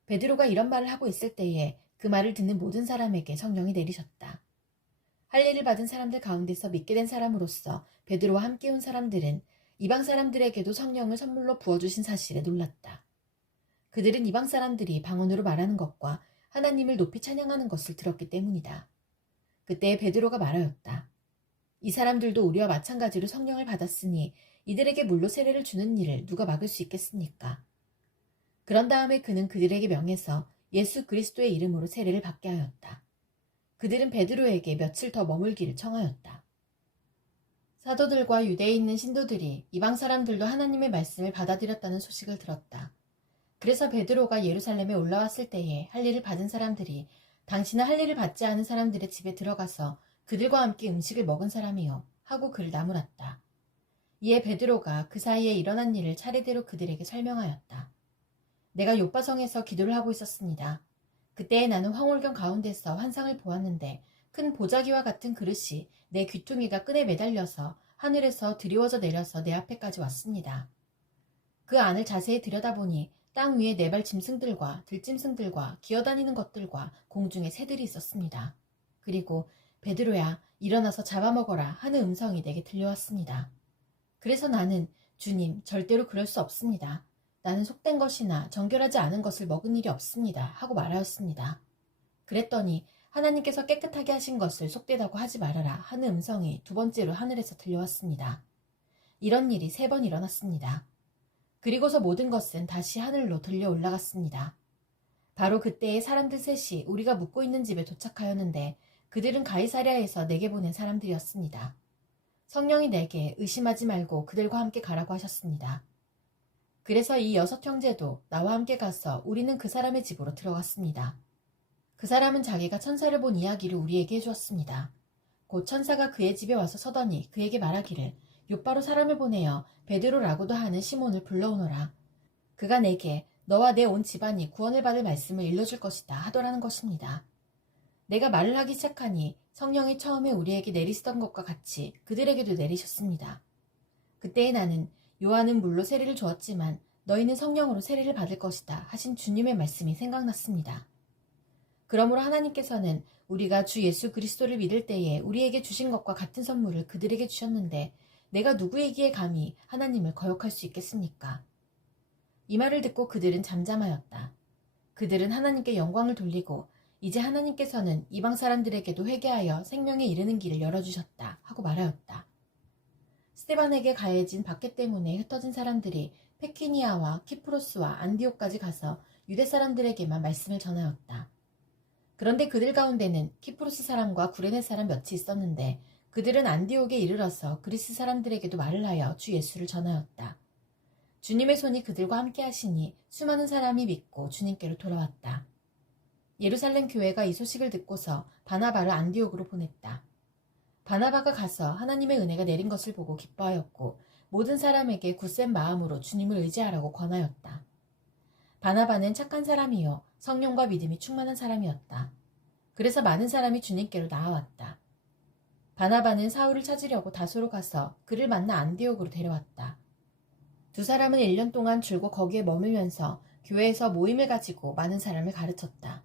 베드로가 이런 말을 하고 있을 때에 그 말을 듣는 모든 사람에게 성령이 내리셨다. 할례를 받은 사람들 가운데서 믿게 된 사람으로서 베드로와 함께 온 사람들은 이방 사람들에게도 성령을 선물로 부어주신 사실에 놀랐다. 그들은 이방 사람들이 방언으로 말하는 것과 하나님을 높이 찬양하는 것을 들었기 때문이다. 그때 베드로가 말하였다. 이 사람들도 우리와 마찬가지로 성령을 받았으니 이들에게 물로 세례를 주는 일을 누가 막을 수 있겠습니까? 그런 다음에 그는 그들에게 명해서 예수 그리스도의 이름으로 세례를 받게 하였다. 그들은 베드로에게 며칠 더 머물기를 청하였다. 사도들과 유대에 있는 신도들이 이방 사람들도 하나님의 말씀을 받아들였다는 소식을 들었다. 그래서 베드로가 예루살렘에 올라왔을 때에 할례를 받은 사람들이 당신은 할례를 받지 않은 사람들의 집에 들어가서 그들과 함께 음식을 먹은 사람이요 하고 그를 나무랐다. 이에 베드로가 그 사이에 일어난 일을 차례대로 그들에게 설명하였다. 내가 욥바성에서 기도를 하고 있었습니다. 그때에 나는 황홀경 가운데서 환상을 보았는데 큰 보자기와 같은 그릇이 내 귀퉁이가 끈에 매달려서 하늘에서 드리워져 내려서 내 앞에까지 왔습니다. 그 안을 자세히 들여다보니 땅 위에 네 발 짐승들과 들짐승들과 기어다니는 것들과 공중에 새들이 있었습니다. 그리고 베드로야 일어나서 잡아먹어라 하는 음성이 내게 들려왔습니다. 그래서 나는 주님 절대로 그럴 수 없습니다. 나는 속된 것이나 정결하지 않은 것을 먹은 일이 없습니다 하고 말하였습니다. 그랬더니 하나님께서 깨끗하게 하신 것을 속되다고 하지 말아라 하는 음성이 두 번째로 하늘에서 들려왔습니다. 이런 일이 3번 일어났습니다. 그리고서 모든 것은 다시 하늘로 들려 올라갔습니다. 바로 그때에 사람들 셋이 우리가 묵고 있는 집에 도착하였는데 그들은 가이사랴에서 내게 보낸 사람들이었습니다. 성령이 내게 의심하지 말고 그들과 함께 가라고 하셨습니다. 그래서 이 6 형제도 나와 함께 가서 우리는 그 사람의 집으로 들어갔습니다. 그 사람은 자기가 천사를 본 이야기를 우리에게 해주었습니다. 곧 천사가 그의 집에 와서 서더니 그에게 말하기를 욥바로 사람을 보내어 베드로라고도 하는 시몬을 불러오너라. 그가 내게 너와 내 온 집안이 구원을 받을 말씀을 일러줄 것이다 하더라는 것입니다. 내가 말을 하기 시작하니 성령이 처음에 우리에게 내리시던 것과 같이 그들에게도 내리셨습니다. 그때에 나는 요한은 물로 세례를 주었지만 너희는 성령으로 세례를 받을 것이다 하신 주님의 말씀이 생각났습니다. 그러므로 하나님께서는 우리가 주 예수 그리스도를 믿을 때에 우리에게 주신 것과 같은 선물을 그들에게 주셨는데 내가 누구에게 감히 하나님을 거역할 수 있겠습니까? 이 말을 듣고 그들은 잠잠하였다. 그들은 하나님께 영광을 돌리고 이제 하나님께서는 이방 사람들에게도 회개하여 생명에 이르는 길을 열어주셨다 하고 말하였다. 스데반에게 가해진 박해 때문에 흩어진 사람들이 페키니아와 키프로스와 안디옥까지 가서 유대 사람들에게만 말씀을 전하였다. 그런데 그들 가운데는 키프로스 사람과 구레네 사람 몇이 있었는데 그들은 안디옥에 이르러서 그리스 사람들에게도 말을 하여 주 예수를 전하였다. 주님의 손이 그들과 함께 하시니 수많은 사람이 믿고 주님께로 돌아왔다. 예루살렘 교회가 이 소식을 듣고서 바나바를 안디옥으로 보냈다. 바나바가 가서 하나님의 은혜가 내린 것을 보고 기뻐하였고 모든 사람에게 굳센 마음으로 주님을 의지하라고 권하였다. 바나바는 착한 사람이요 성령과 믿음이 충만한 사람이었다. 그래서 많은 사람이 주님께로 나아왔다. 바나바는 사울을 찾으려고 다소로 가서 그를 만나 안디옥으로 데려왔다. 두 사람은 1년 동안 줄곧 거기에 머물면서 교회에서 모임을 가지고 많은 사람을 가르쳤다.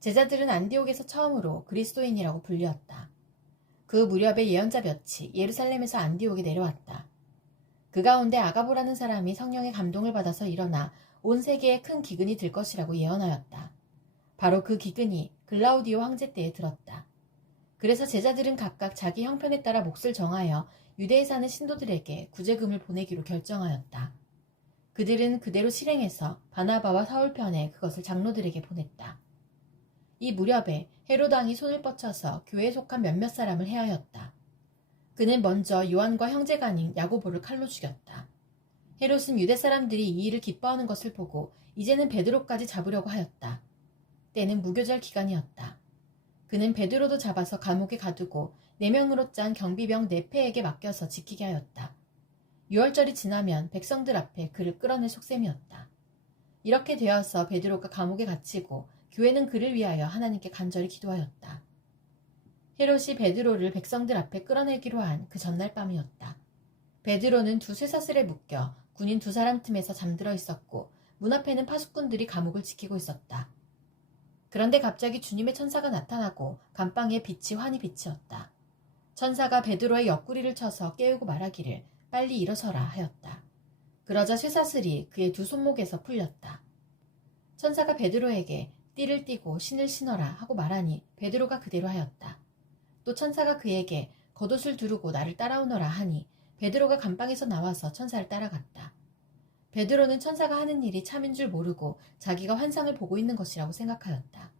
제자들은 안디옥에서 처음으로 그리스도인이라고 불리었다. 그 무렵에 예언자 몇이 예루살렘에서 안디옥에 내려왔다. 그 가운데 아가보라는 사람이 성령의 감동을 받아서 일어나 온 세계에 큰 기근이 들 것이라고 예언하였다. 바로 그 기근이 글라우디오 황제 때에 들었다. 그래서 제자들은 각각 자기 형편에 따라 몫을 정하여 유대에 사는 신도들에게 구제금을 보내기로 결정하였다. 그들은 그대로 실행해서 바나바와 사울 편에 그것을 장로들에게 보냈다. 이 무렵에 헤롯 왕이 손을 뻗쳐서 교회에 속한 몇몇 사람을 해하였다. 그는 먼저 요한과 형제간인 야고보를 칼로 죽였다. 헤롯은 유대 사람들이 이 일을 기뻐하는 것을 보고 이제는 베드로까지 잡으려고 하였다. 때는 무교절 기간이었다. 그는 베드로도 잡아서 감옥에 가두고 4명으로 짠 경비병 4패에게 맡겨서 지키게 하였다. 6월절이 지나면 백성들 앞에 그를 끌어낼 속셈이었다. 이렇게 되어서 베드로가 감옥에 갇히고 교회는 그를 위하여 하나님께 간절히 기도하였다. 헤롯이 베드로를 백성들 앞에 끌어내기로 한 그 전날 밤이었다. 베드로는 두 쇠사슬에 묶여 군인 2사람 틈에서 잠들어 있었고 문 앞에는 파수꾼들이 감옥을 지키고 있었다. 그런데 갑자기 주님의 천사가 나타나고 감방에 빛이 환히 비치었다. 천사가 베드로의 옆구리를 쳐서 깨우고 말하기를 빨리 일어서라 하였다. 그러자 쇠사슬이 그의 두 손목에서 풀렸다. 천사가 베드로에게 띠를 띠고 신을 신어라 하고 말하니 베드로가 그대로 하였다. 또 천사가 그에게 겉옷을 두르고 나를 따라오너라 하니 베드로가 감방에서 나와서 천사를 따라갔다. 베드로는 천사가 하는 일이 참인 줄 모르고 자기가 환상을 보고 있는 것이라고 생각하였다.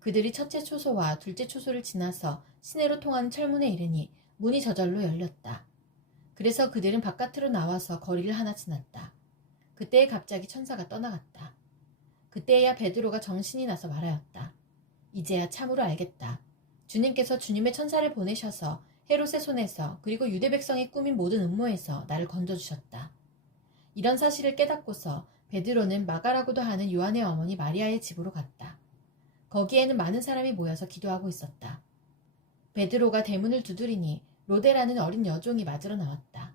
그들이 첫째 초소와 둘째 초소를 지나서 시내로 통하는 철문에 이르니 문이 저절로 열렸다. 그래서 그들은 바깥으로 나와서 거리를 하나 지났다. 그때에 갑자기 천사가 떠나갔다. 그때야 베드로가 정신이 나서 말하였다. 이제야 참으로 알겠다. 주님께서 주님의 천사를 보내셔서 헤롯의 손에서 그리고 유대 백성이 꾸민 모든 음모에서 나를 건져주셨다. 이런 사실을 깨닫고서 베드로는 마가라고도 하는 요한의 어머니 마리아의 집으로 갔다. 거기에는 많은 사람이 모여서 기도하고 있었다. 베드로가 대문을 두드리니 로데라는 어린 여종이 맞으러 나왔다.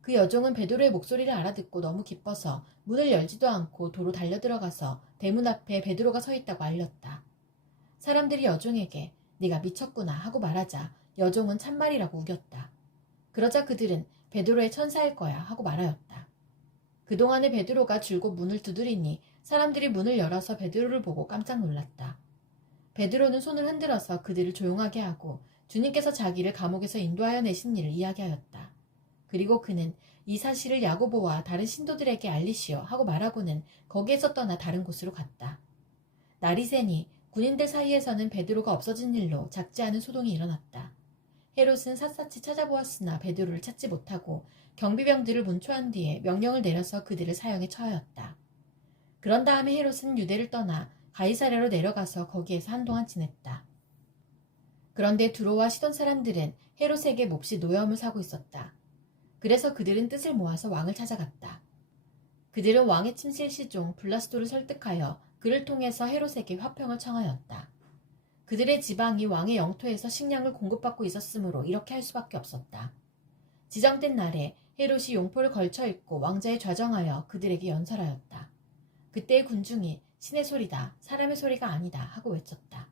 그 여종은 베드로의 목소리를 알아듣고 너무 기뻐서 문을 열지도 않고 도로 달려들어가서 대문 앞에 베드로가 서 있다고 알렸다. 사람들이 여종에게 네가 미쳤구나 하고 말하자 여종은 참말이라고 우겼다. 그러자 그들은 베드로의 천사일 거야 하고 말하였다. 그동안에 베드로가 줄곧 문을 두드리니 사람들이 문을 열어서 베드로를 보고 깜짝 놀랐다. 베드로는 손을 흔들어서 그들을 조용하게 하고 주님께서 자기를 감옥에서 인도하여 내신 일을 이야기하였다. 그리고 그는 이 사실을 야고보와 다른 신도들에게 알리시오 하고 말하고는 거기에서 떠나 다른 곳으로 갔다. 날이 새니 군인들 사이에서는 베드로가 없어진 일로 작지 않은 소동이 일어났다. 헤롯은 샅샅이 찾아보았으나 베드로를 찾지 못하고 경비병들을 문초한 뒤에 명령을 내려서 그들을 사형에 처하였다. 그런 다음에 헤롯은 유대를 떠나 가이사랴로 내려가서 거기에서 한동안 지냈다. 그런데 두로와 시돈 사람들은 헤롯에게 몹시 노여움을 사고 있었다. 그래서 그들은 뜻을 모아서 왕을 찾아갔다. 그들은 왕의 침실 시종 블라스도를 설득하여 그를 통해서 헤롯에게 화평을 청하였다. 그들의 지방이 왕의 영토에서 식량을 공급받고 있었으므로 이렇게 할 수밖에 없었다. 지정된 날에 헤롯이 용포를 걸쳐 입고 왕자에 좌정하여 그들에게 연설하였다. 그때의 군중이 신의 소리다, 사람의 소리가 아니다 하고 외쳤다.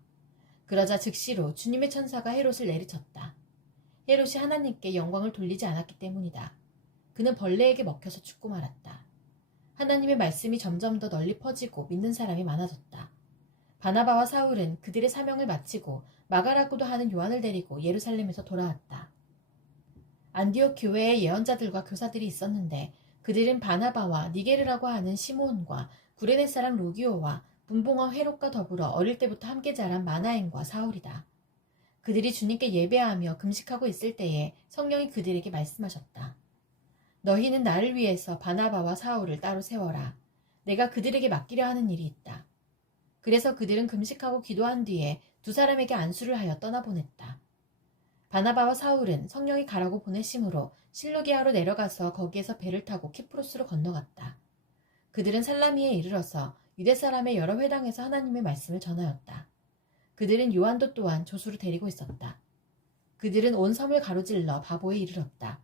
그러자 즉시로 주님의 천사가 헤롯을 내리쳤다. 헤롯이 하나님께 영광을 돌리지 않았기 때문이다. 그는 벌레에게 먹혀서 죽고 말았다. 하나님의 말씀이 점점 더 널리 퍼지고 믿는 사람이 많아졌다. 바나바와 사울은 그들의 사명을 마치고 마가라고도 하는 요한을 데리고 예루살렘에서 돌아왔다. 안디옥 교회에 예언자들과 교사들이 있었는데 그들은 바나바와 니게르라고 하는 시므온과 구레네 사람 루기오와 분봉어 헤롯과 더불어 어릴 때부터 함께 자란 마나엔과 사울이다. 그들이 주님께 예배하며 금식하고 있을 때에 성령이 그들에게 말씀하셨다. 너희는 나를 위해서 바나바와 사울을 따로 세워라. 내가 그들에게 맡기려 하는 일이 있다. 그래서 그들은 금식하고 기도한 뒤에 두 사람에게 안수를 하여 떠나보냈다. 바나바와 사울은 성령이 가라고 보내심으로 실루기아로 내려가서 거기에서 배를 타고 키프로스로 건너갔다. 그들은 살라미에 이르러서 유대 사람의 여러 회당에서 하나님의 말씀을 전하였다. 그들은 요한도 또한 조수로 데리고 있었다. 그들은 온 섬을 가로질러 바보에 이르렀다.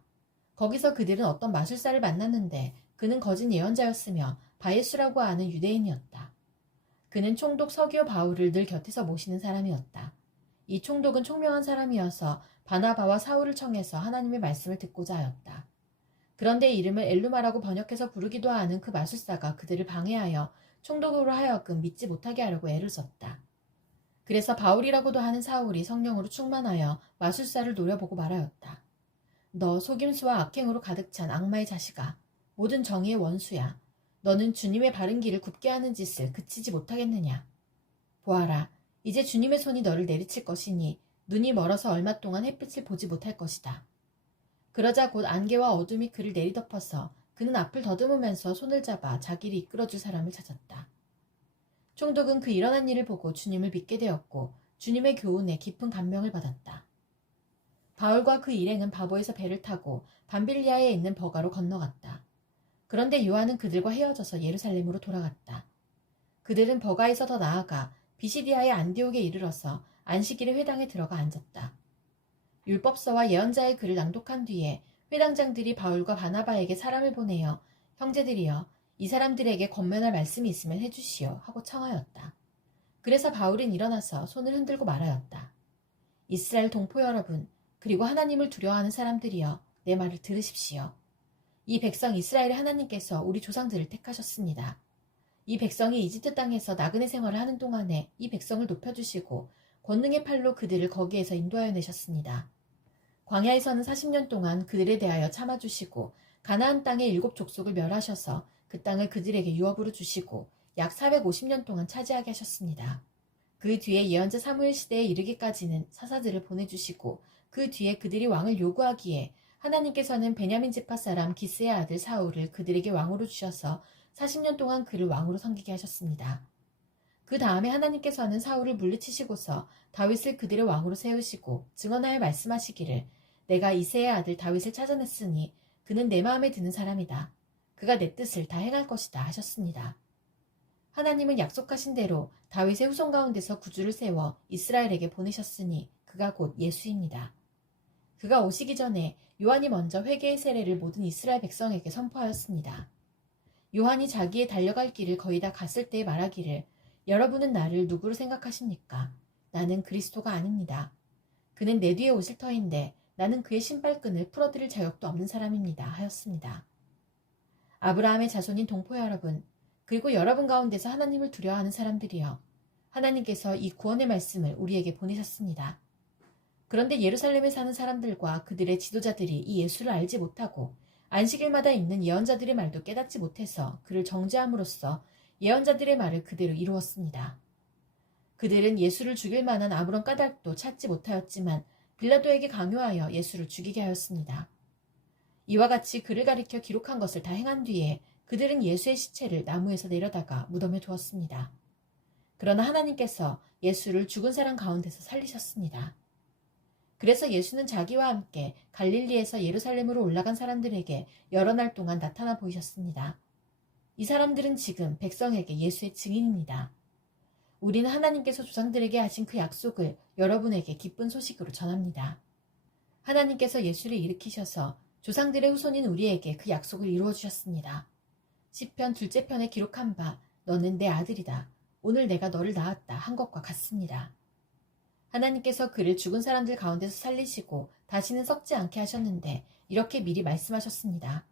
거기서 그들은 어떤 마술사를 만났는데 그는 거짓 예언자였으며 바예수라고 하는 유대인이었다. 그는 총독 서기오 바울을 늘 곁에서 모시는 사람이었다. 이 총독은 총명한 사람이어서 바나바와 사울을 청해서 하나님의 말씀을 듣고자 하였다. 그런데 이름을 엘루마라고 번역해서 부르기도 하는 그 마술사가 그들을 방해하여 총독으로 하여금 믿지 못하게 하려고 애를 썼다. 그래서 바울이라고도 하는 사울이 성령으로 충만하여 마술사를 노려보고 말하였다. 너 속임수와 악행으로 가득 찬 악마의 자식아, 모든 정의의 원수야. 너는 주님의 바른 길을 굽게 하는 짓을 그치지 못하겠느냐. 보아라, 이제 주님의 손이 너를 내리칠 것이니 눈이 멀어서 얼마 동안 햇빛을 보지 못할 것이다. 그러자 곧 안개와 어둠이 그를 내리덮어서 그는 앞을 더듬으면서 손을 잡아 자기를 이끌어줄 사람을 찾았다. 총독은 그 일어난 일을 보고 주님을 믿게 되었고 주님의 교훈에 깊은 감명을 받았다. 바울과 그 일행은 바보에서 배를 타고 밤빌리아에 있는 버가로 건너갔다. 그런데 요한은 그들과 헤어져서 예루살렘으로 돌아갔다. 그들은 버가에서 더 나아가 비시디아의 안디옥에 이르러서 안식일의 회당에 들어가 앉았다. 율법서와 예언자의 글을 낭독한 뒤에 회당장들이 바울과 바나바에게 사람을 보내어 형제들이여 이 사람들에게 권면할 말씀이 있으면 해주시오 하고 청하였다. 그래서 바울은 일어나서 손을 흔들고 말하였다. 이스라엘 동포 여러분 그리고 하나님을 두려워하는 사람들이여 내 말을 들으십시오. 이 백성 이스라엘의 하나님께서 우리 조상들을 택하셨습니다. 이 백성이 이집트 땅에서 나그네 생활을 하는 동안에 이 백성을 높여주시고 권능의 팔로 그들을 거기에서 인도하여 내셨습니다. 광야에서는 40년 동안 그들에 대하여 참아주시고 가나안 땅의 7 족속을 멸하셔서 그 땅을 그들에게 유업으로 주시고 약 450년 동안 차지하게 하셨습니다. 그 뒤에 예언자 사무엘 시대에 이르기까지는 사사들을 보내주시고 그 뒤에 그들이 왕을 요구하기에 하나님께서는 베냐민 지파 사람 기스의 아들 사울을 그들에게 왕으로 주셔서 40년 동안 그를 왕으로 섬기게 하셨습니다. 그 다음에 하나님께서는 사울을 물리치시고서 다윗을 그들의 왕으로 세우시고 증언하여 말씀하시기를 내가 이새의 아들 다윗을 찾아냈으니 그는 내 마음에 드는 사람이다. 그가 내 뜻을 다 행할 것이다 하셨습니다. 하나님은 약속하신 대로 다윗의 후손 가운데서 구주를 세워 이스라엘에게 보내셨으니 그가 곧 예수입니다. 그가 오시기 전에 요한이 먼저 회개의 세례를 모든 이스라엘 백성에게 선포하였습니다. 요한이 자기의 달려갈 길을 거의 다 갔을 때에 말하기를 여러분은 나를 누구로 생각하십니까? 나는 그리스도가 아닙니다. 그는 내 뒤에 오실 터인데 나는 그의 신발끈을 풀어드릴 자격도 없는 사람입니다. 하였습니다. 아브라함의 자손인 동포 여러분, 그리고 여러분 가운데서 하나님을 두려워하는 사람들이여, 하나님께서 이 구원의 말씀을 우리에게 보내셨습니다. 그런데 예루살렘에 사는 사람들과 그들의 지도자들이 이 예수를 알지 못하고 안식일마다 있는 예언자들의 말도 깨닫지 못해서 그를 정죄함으로써 예언자들의 말을 그대로 이루었습니다. 그들은 예수를 죽일 만한 아무런 까닭도 찾지 못하였지만 빌라도에게 강요하여 예수를 죽이게 하였습니다. 이와 같이 그를 가리켜 기록한 것을 다 행한 뒤에 그들은 예수의 시체를 나무에서 내려다가 무덤에 두었습니다. 그러나 하나님께서 예수를 죽은 사람 가운데서 살리셨습니다. 그래서 예수는 자기와 함께 갈릴리에서 예루살렘으로 올라간 사람들에게 여러 날 동안 나타나 보이셨습니다. 이 사람들은 지금 백성에게 예수의 증인입니다. 우리는 하나님께서 조상들에게 하신 그 약속을 여러분에게 기쁜 소식으로 전합니다. 하나님께서 예수를 일으키셔서 조상들의 후손인 우리에게 그 약속을 이루어 주셨습니다. 시편 둘째 편에 기록한 바 너는 내 아들이다. 오늘 내가 너를 낳았다 한 것과 같습니다. 하나님께서 그를 죽은 사람들 가운데서 살리시고 다시는 썩지 않게 하셨는데 이렇게 미리 말씀하셨습니다.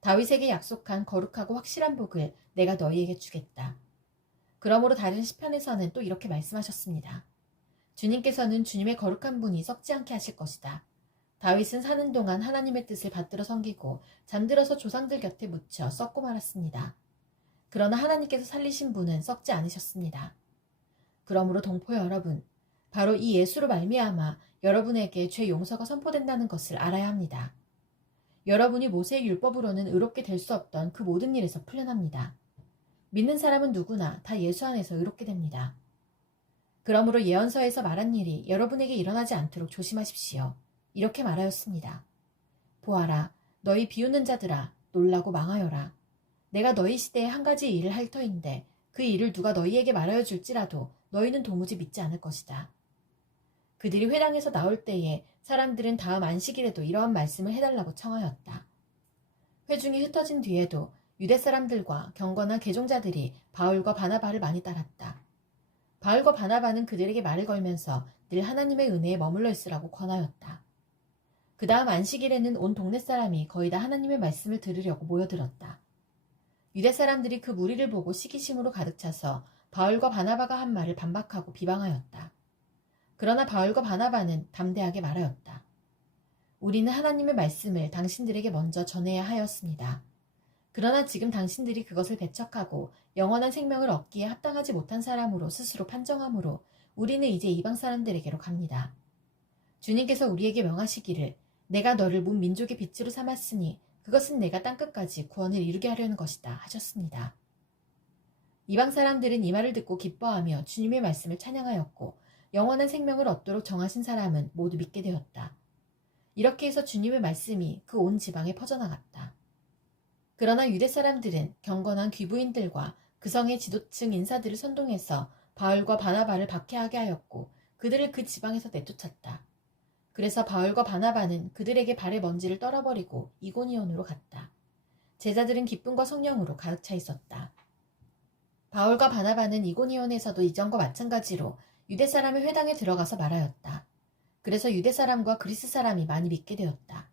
다윗에게 약속한 거룩하고 확실한 복을 내가 너희에게 주겠다. 그러므로 다른 시편에서는 또 이렇게 말씀하셨습니다. 주님께서는 주님의 거룩한 분이 썩지 않게 하실 것이다. 다윗은 사는 동안 하나님의 뜻을 받들어 섬기고 잠들어서 조상들 곁에 묻혀 썩고 말았습니다. 그러나 하나님께서 살리신 분은 썩지 않으셨습니다. 그러므로 동포 여러분, 바로 이 예수로 말미암아 여러분에게 죄 용서가 선포된다는 것을 알아야 합니다. 여러분이 모세의 율법으로는 의롭게 될 수 없던 그 모든 일에서 풀려납니다. 믿는 사람은 누구나 다 예수 안에서 의롭게 됩니다. 그러므로 예언서에서 말한 일이 여러분에게 일어나지 않도록 조심하십시오. 이렇게 말하였습니다. 보아라, 너희 비웃는 자들아, 놀라고 망하여라. 내가 너희 시대에 한 가지 일을 할 터인데 그 일을 누가 너희에게 말하여 줄지라도 너희는 도무지 믿지 않을 것이다. 그들이 회당에서 나올 때에 사람들은 다음 안식일에도 이러한 말씀을 해달라고 청하였다. 회중이 흩어진 뒤에도 유대 사람들과 경건한 개종자들이 바울과 바나바를 많이 따랐다. 바울과 바나바는 그들에게 말을 걸면서 늘 하나님의 은혜에 머물러 있으라고 권하였다. 그 다음 안식일에는 온 동네 사람이 거의 다 하나님의 말씀을 들으려고 모여들었다. 유대 사람들이 그 무리를 보고 시기심으로 가득 차서 바울과 바나바가 한 말을 반박하고 비방하였다. 그러나 바울과 바나바는 담대하게 말하였다. 우리는 하나님의 말씀을 당신들에게 먼저 전해야 하였습니다. 그러나 지금 당신들이 그것을 배척하고 영원한 생명을 얻기에 합당하지 못한 사람으로 스스로 판정하므로 우리는 이제 이방 사람들에게로 갑니다. 주님께서 우리에게 명하시기를 내가 너를 문 민족의 빛으로 삼았으니 그것은 내가 땅끝까지 구원을 이루게 하려는 것이다 하셨습니다. 이방 사람들은 이 말을 듣고 기뻐하며 주님의 말씀을 찬양하였고 영원한 생명을 얻도록 정하신 사람은 모두 믿게 되었다. 이렇게 해서 주님의 말씀이 그 온 지방에 퍼져나갔다. 그러나 유대 사람들은 경건한 귀부인들과 그 성의 지도층 인사들을 선동해서 바울과 바나바를 박해하게 하였고 그들을 그 지방에서 내쫓았다. 그래서 바울과 바나바는 그들에게 발의 먼지를 떨어버리고 이고니온으로 갔다. 제자들은 기쁨과 성령으로 가득 차 있었다. 바울과 바나바는 이고니온에서도 이전과 마찬가지로 유대 사람의 회당에 들어가서 말하였다. 그래서 유대 사람과 그리스 사람이 많이 믿게 되었다.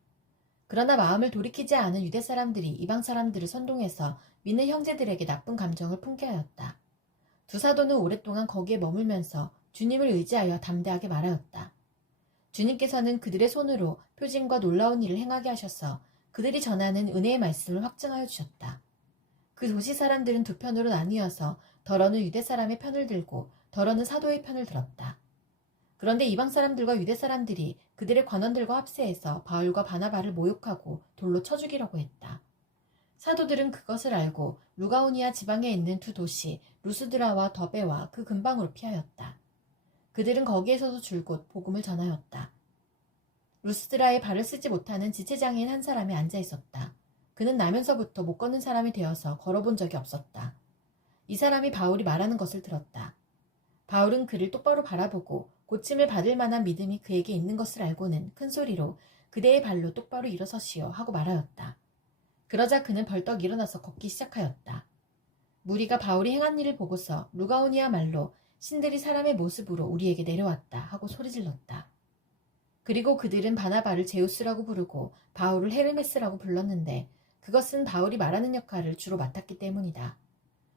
그러나 마음을 돌이키지 않은 유대 사람들이 이방 사람들을 선동해서 믿는 형제들에게 나쁜 감정을 품게 하였다. 두 사도는 오랫동안 거기에 머물면서 주님을 의지하여 담대하게 말하였다. 주님께서는 그들의 손으로 표징과 놀라운 일을 행하게 하셔서 그들이 전하는 은혜의 말씀을 확증하여 주셨다. 그 도시 사람들은 두 편으로 나뉘어서 덜어는 유대 사람의 편을 들고 덜어는 사도의 편을 들었다. 그런데 이방 사람들과 유대 사람들이 그들의 관원들과 합세해서 바울과 바나바를 모욕하고 돌로 쳐 죽이려고 했다. 사도들은 그것을 알고 루가오니아 지방에 있는 두 도시 루스드라와 더베와 그 근방으로 피하였다. 그들은 거기에서도 줄곧 복음을 전하였다. 루스드라에 발을 쓰지 못하는 지체장애인 한 사람이 앉아 있었다. 그는 나면서부터 못 걷는 사람이 되어서 걸어본 적이 없었다. 이 사람이 바울이 말하는 것을 들었다. 바울은 그를 똑바로 바라보고 고침을 받을 만한 믿음이 그에게 있는 것을 알고는 큰 소리로 그대의 발로 똑바로 일어서시오 하고 말하였다. 그러자 그는 벌떡 일어나서 걷기 시작하였다. 무리가 바울이 행한 일을 보고서 루가오니아 말로 신들이 사람의 모습으로 우리에게 내려왔다 하고 소리질렀다. 그리고 그들은 바나바를 제우스라고 부르고 바울을 헤르메스라고 불렀는데 그것은 바울이 말하는 역할을 주로 맡았기 때문이다.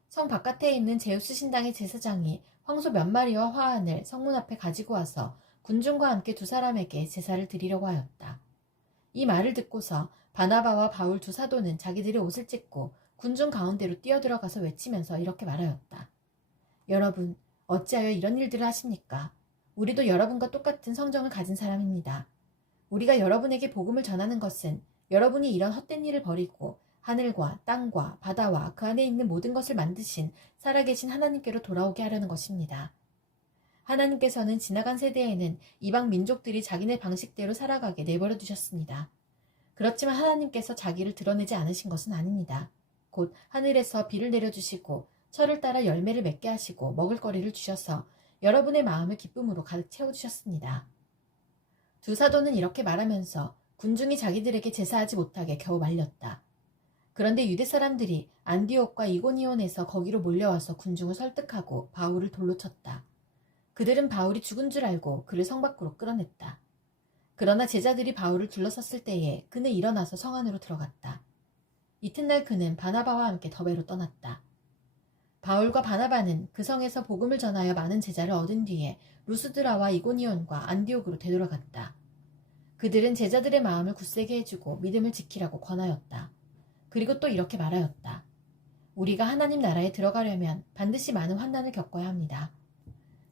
성 바깥에 있는 제우스 신당의 제사장이 황소 몇 마리와 화환을 성문 앞에 가지고 와서 군중과 함께 두 사람에게 제사를 드리려고 하였다. 이 말을 듣고서 바나바와 바울 두 사도는 자기들의 옷을 찢고 군중 가운데로 뛰어들어가서 외치면서 이렇게 말하였다. 여러분, 어찌하여 이런 일들을 하십니까? 우리도 여러분과 똑같은 성정을 가진 사람입니다. 우리가 여러분에게 복음을 전하는 것은 여러분이 이런 헛된 일을 버리고 하늘과 땅과 바다와 그 안에 있는 모든 것을 만드신 살아계신 하나님께로 돌아오게 하려는 것입니다. 하나님께서는 지나간 세대에는 이방 민족들이 자기네 방식대로 살아가게 내버려 두셨습니다. 그렇지만 하나님께서 자기를 드러내지 않으신 것은 아닙니다. 곧 하늘에서 비를 내려주시고 철을 따라 열매를 맺게 하시고 먹을거리를 주셔서 여러분의 마음을 기쁨으로 가득 채워주셨습니다. 두 사도는 이렇게 말하면서 군중이 자기들에게 제사하지 못하게 겨우 말렸다. 그런데 유대 사람들이 안디옥과 이고니온에서 거기로 몰려와서 군중을 설득하고 바울을 돌로 쳤다. 그들은 바울이 죽은 줄 알고 그를 성 밖으로 끌어냈다. 그러나 제자들이 바울을 둘러섰을 때에 그는 일어나서 성 안으로 들어갔다. 이튿날 그는 바나바와 함께 더베로 떠났다. 바울과 바나바는 그 성에서 복음을 전하여 많은 제자를 얻은 뒤에 루스드라와 이고니온과 안디옥으로 되돌아갔다. 그들은 제자들의 마음을 굳세게 해주고 믿음을 지키라고 권하였다. 그리고 또 이렇게 말하였다. 우리가 하나님 나라에 들어가려면 반드시 많은 환난을 겪어야 합니다.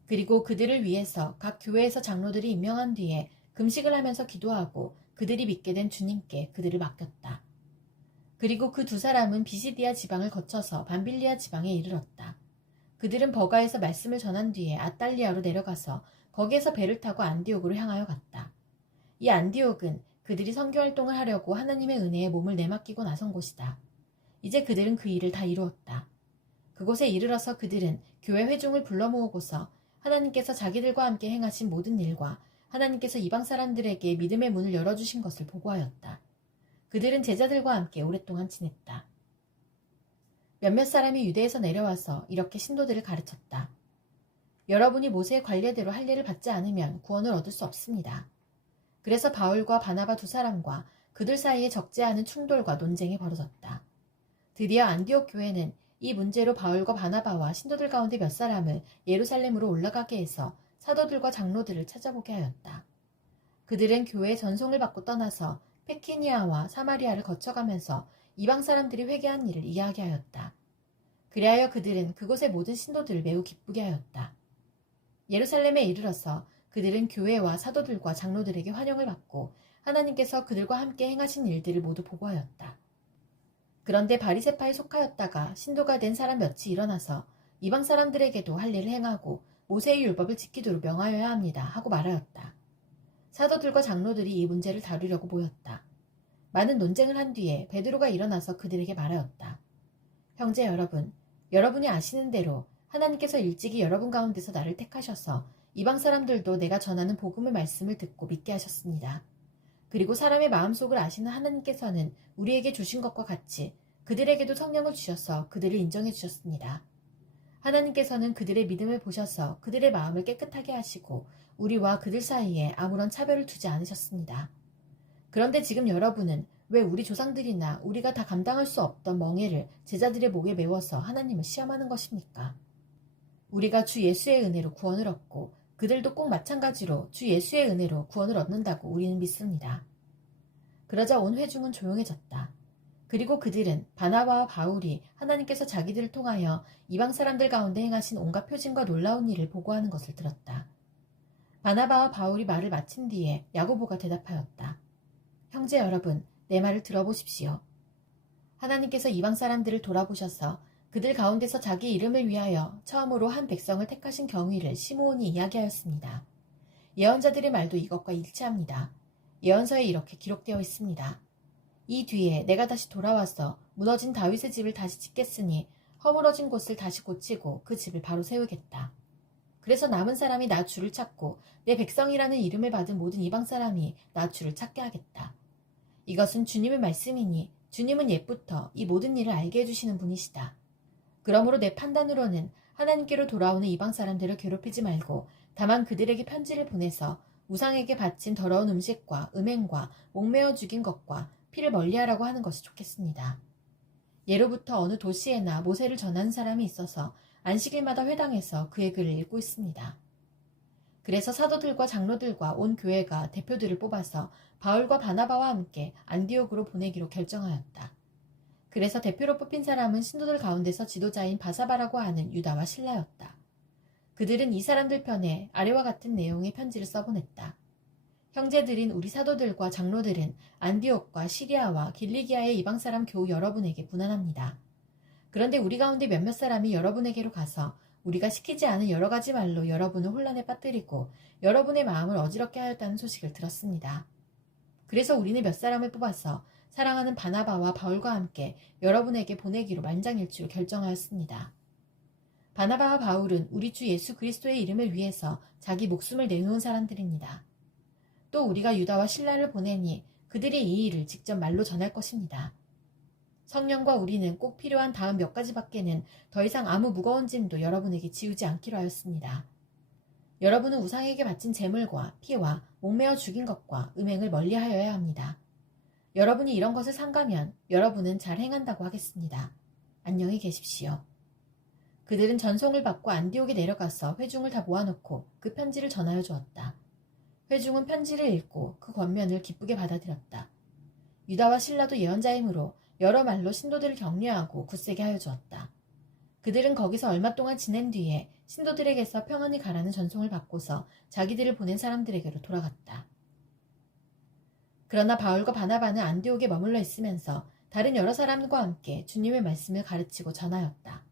그리고 그들을 위해서 각 교회에서 장로들이 임명한 뒤에 금식을 하면서 기도하고 그들이 믿게 된 주님께 그들을 맡겼다. 그리고 그 두 사람은 비시디아 지방을 거쳐서 밤빌리아 지방에 이르렀다. 그들은 버가에서 말씀을 전한 뒤에 아달리아로 내려가서 거기에서 배를 타고 안디옥으로 향하여 갔다. 이 안디옥은 그들이 선교활동을 하려고 하나님의 은혜에 몸을 내맡기고 나선 곳이다. 이제 그들은 그 일을 다 이루었다. 그곳에 이르러서 그들은 교회 회중을 불러 모으고서 하나님께서 자기들과 함께 행하신 모든 일과 하나님께서 이방 사람들에게 믿음의 문을 열어주신 것을 보고하였다. 그들은 제자들과 함께 오랫동안 지냈다. 몇몇 사람이 유대에서 내려와서 이렇게 신도들을 가르쳤다. 여러분이 모세의 관례대로 할례를 받지 않으면 구원을 얻을 수 없습니다. 그래서 바울과 바나바 두 사람과 그들 사이에 적지 않은 충돌과 논쟁이 벌어졌다. 드디어 안디옥 교회는 이 문제로 바울과 바나바와 신도들 가운데 몇 사람을 예루살렘으로 올라가게 해서 사도들과 장로들을 찾아보게 하였다. 그들은 교회의 전송을 받고 떠나서 페키니아와 사마리아를 거쳐가면서 이방 사람들이 회개한 일을 이야기하였다. 그리하여 그들은 그곳의 모든 신도들을 매우 기쁘게 하였다. 예루살렘에 이르러서 그들은 교회와 사도들과 장로들에게 환영을 받고 하나님께서 그들과 함께 행하신 일들을 모두 보고하였다. 그런데 바리새파에 속하였다가 신도가 된 사람 몇이 일어나서 이방 사람들에게도 할례를 행하고 모세의 율법을 지키도록 명하여야 합니다 하고 말하였다. 사도들과 장로들이 이 문제를 다루려고 모였다. 많은 논쟁을 한 뒤에 베드로가 일어나서 그들에게 말하였다. 형제 여러분, 여러분이 아시는 대로 하나님께서 일찍이 여러분 가운데서 나를 택하셔서 이방 사람들도 내가 전하는 복음의 말씀을 듣고 믿게 하셨습니다. 그리고 사람의 마음속을 아시는 하나님께서는 우리에게 주신 것과 같이 그들에게도 성령을 주셔서 그들을 인정해 주셨습니다. 하나님께서는 그들의 믿음을 보셔서 그들의 마음을 깨끗하게 하시고 우리와 그들 사이에 아무런 차별을 두지 않으셨습니다. 그런데 지금 여러분은 왜 우리 조상들이나 우리가 다 감당할 수 없던 멍에를 제자들의 목에 메워서 하나님을 시험하는 것입니까? 우리가 주 예수의 은혜로 구원을 얻고 그들도 꼭 마찬가지로 주 예수의 은혜로 구원을 얻는다고 우리는 믿습니다. 그러자 온 회중은 조용해졌다. 그리고 그들은 바나바와 바울이 하나님께서 자기들을 통하여 이방 사람들 가운데 행하신 온갖 표징과 놀라운 일을 보고하는 것을 들었다. 바나바와 바울이 말을 마친 뒤에 야고보가 대답하였다. 형제 여러분, 내 말을 들어보십시오. 하나님께서 이방 사람들을 돌아보셔서 그들 가운데서 자기 이름을 위하여 처음으로 한 백성을 택하신 경위를 시므온이 이야기하였습니다. 예언자들의 말도 이것과 일치합니다. 예언서에 이렇게 기록되어 있습니다. 이 뒤에 내가 다시 돌아와서 무너진 다윗의 집을 다시 짓겠으니 허물어진 곳을 다시 고치고 그 집을 바로 세우겠다. 그래서 남은 사람이 나 주를 찾고 내 백성이라는 이름을 받은 모든 이방 사람이 나 주를 찾게 하겠다. 이것은 주님의 말씀이니 주님은 옛부터 이 모든 일을 알게 해주시는 분이시다. 그러므로 내 판단으로는 하나님께로 돌아오는 이방 사람들을 괴롭히지 말고 다만 그들에게 편지를 보내서 우상에게 바친 더러운 음식과 음행과 목매어 죽인 것과 피를 멀리하라고 하는 것이 좋겠습니다. 예로부터 어느 도시에나 모세를 전하는 사람이 있어서 안식일마다 회당에서 그의 글을 읽고 있습니다. 그래서 사도들과 장로들과 온 교회가 대표들을 뽑아서 바울과 바나바와 함께 안디옥으로 보내기로 결정하였다. 그래서 대표로 뽑힌 사람은 신도들 가운데서 지도자인 바사바라고 하는 유다와 실라였다. 그들은 이 사람들 편에 아래와 같은 내용의 편지를 써보냈다. 형제들인 우리 사도들과 장로들은 안디옥과 시리아와 길리기아의 이방 사람 교우 여러분에게 문안합니다. 그런데 우리 가운데 몇몇 사람이 여러분에게로 가서 우리가 시키지 않은 여러 가지 말로 여러분을 혼란에 빠뜨리고 여러분의 마음을 어지럽게 하였다는 소식을 들었습니다. 그래서 우리는 몇 사람을 뽑아서 사랑하는 바나바와 바울과 함께 여러분에게 보내기로 만장일치로 결정하였습니다. 바나바와 바울은 우리 주 예수 그리스도의 이름을 위해서 자기 목숨을 내놓은 사람들입니다. 또 우리가 유다와 실라를 보내니 그들이 이 일을 직접 말로 전할 것입니다. 성령과 우리는 꼭 필요한 다음 몇 가지밖에는 더 이상 아무 무거운 짐도 여러분에게 지우지 않기로 하였습니다. 여러분은 우상에게 바친 제물과 피와 목매어 죽인 것과 음행을 멀리하여야 합니다. 여러분이 이런 것을 삼가면 여러분은 잘 행한다고 하겠습니다. 안녕히 계십시오. 그들은 전송을 받고 안디옥에 내려가서 회중을 다 모아놓고 그 편지를 전하여 주었다. 회중은 편지를 읽고 그 권면을 기쁘게 받아들였다. 유다와 실라도 예언자이므로 여러 말로 신도들을 격려하고 굳세게 하여 주었다. 그들은 거기서 얼마 동안 지낸 뒤에 신도들에게서 평안히 가라는 전송을 받고서 자기들을 보낸 사람들에게로 돌아갔다. 그러나 바울과 바나바는 안디옥에 머물러 있으면서 다른 여러 사람과 함께 주님의 말씀을 가르치고 전하였다.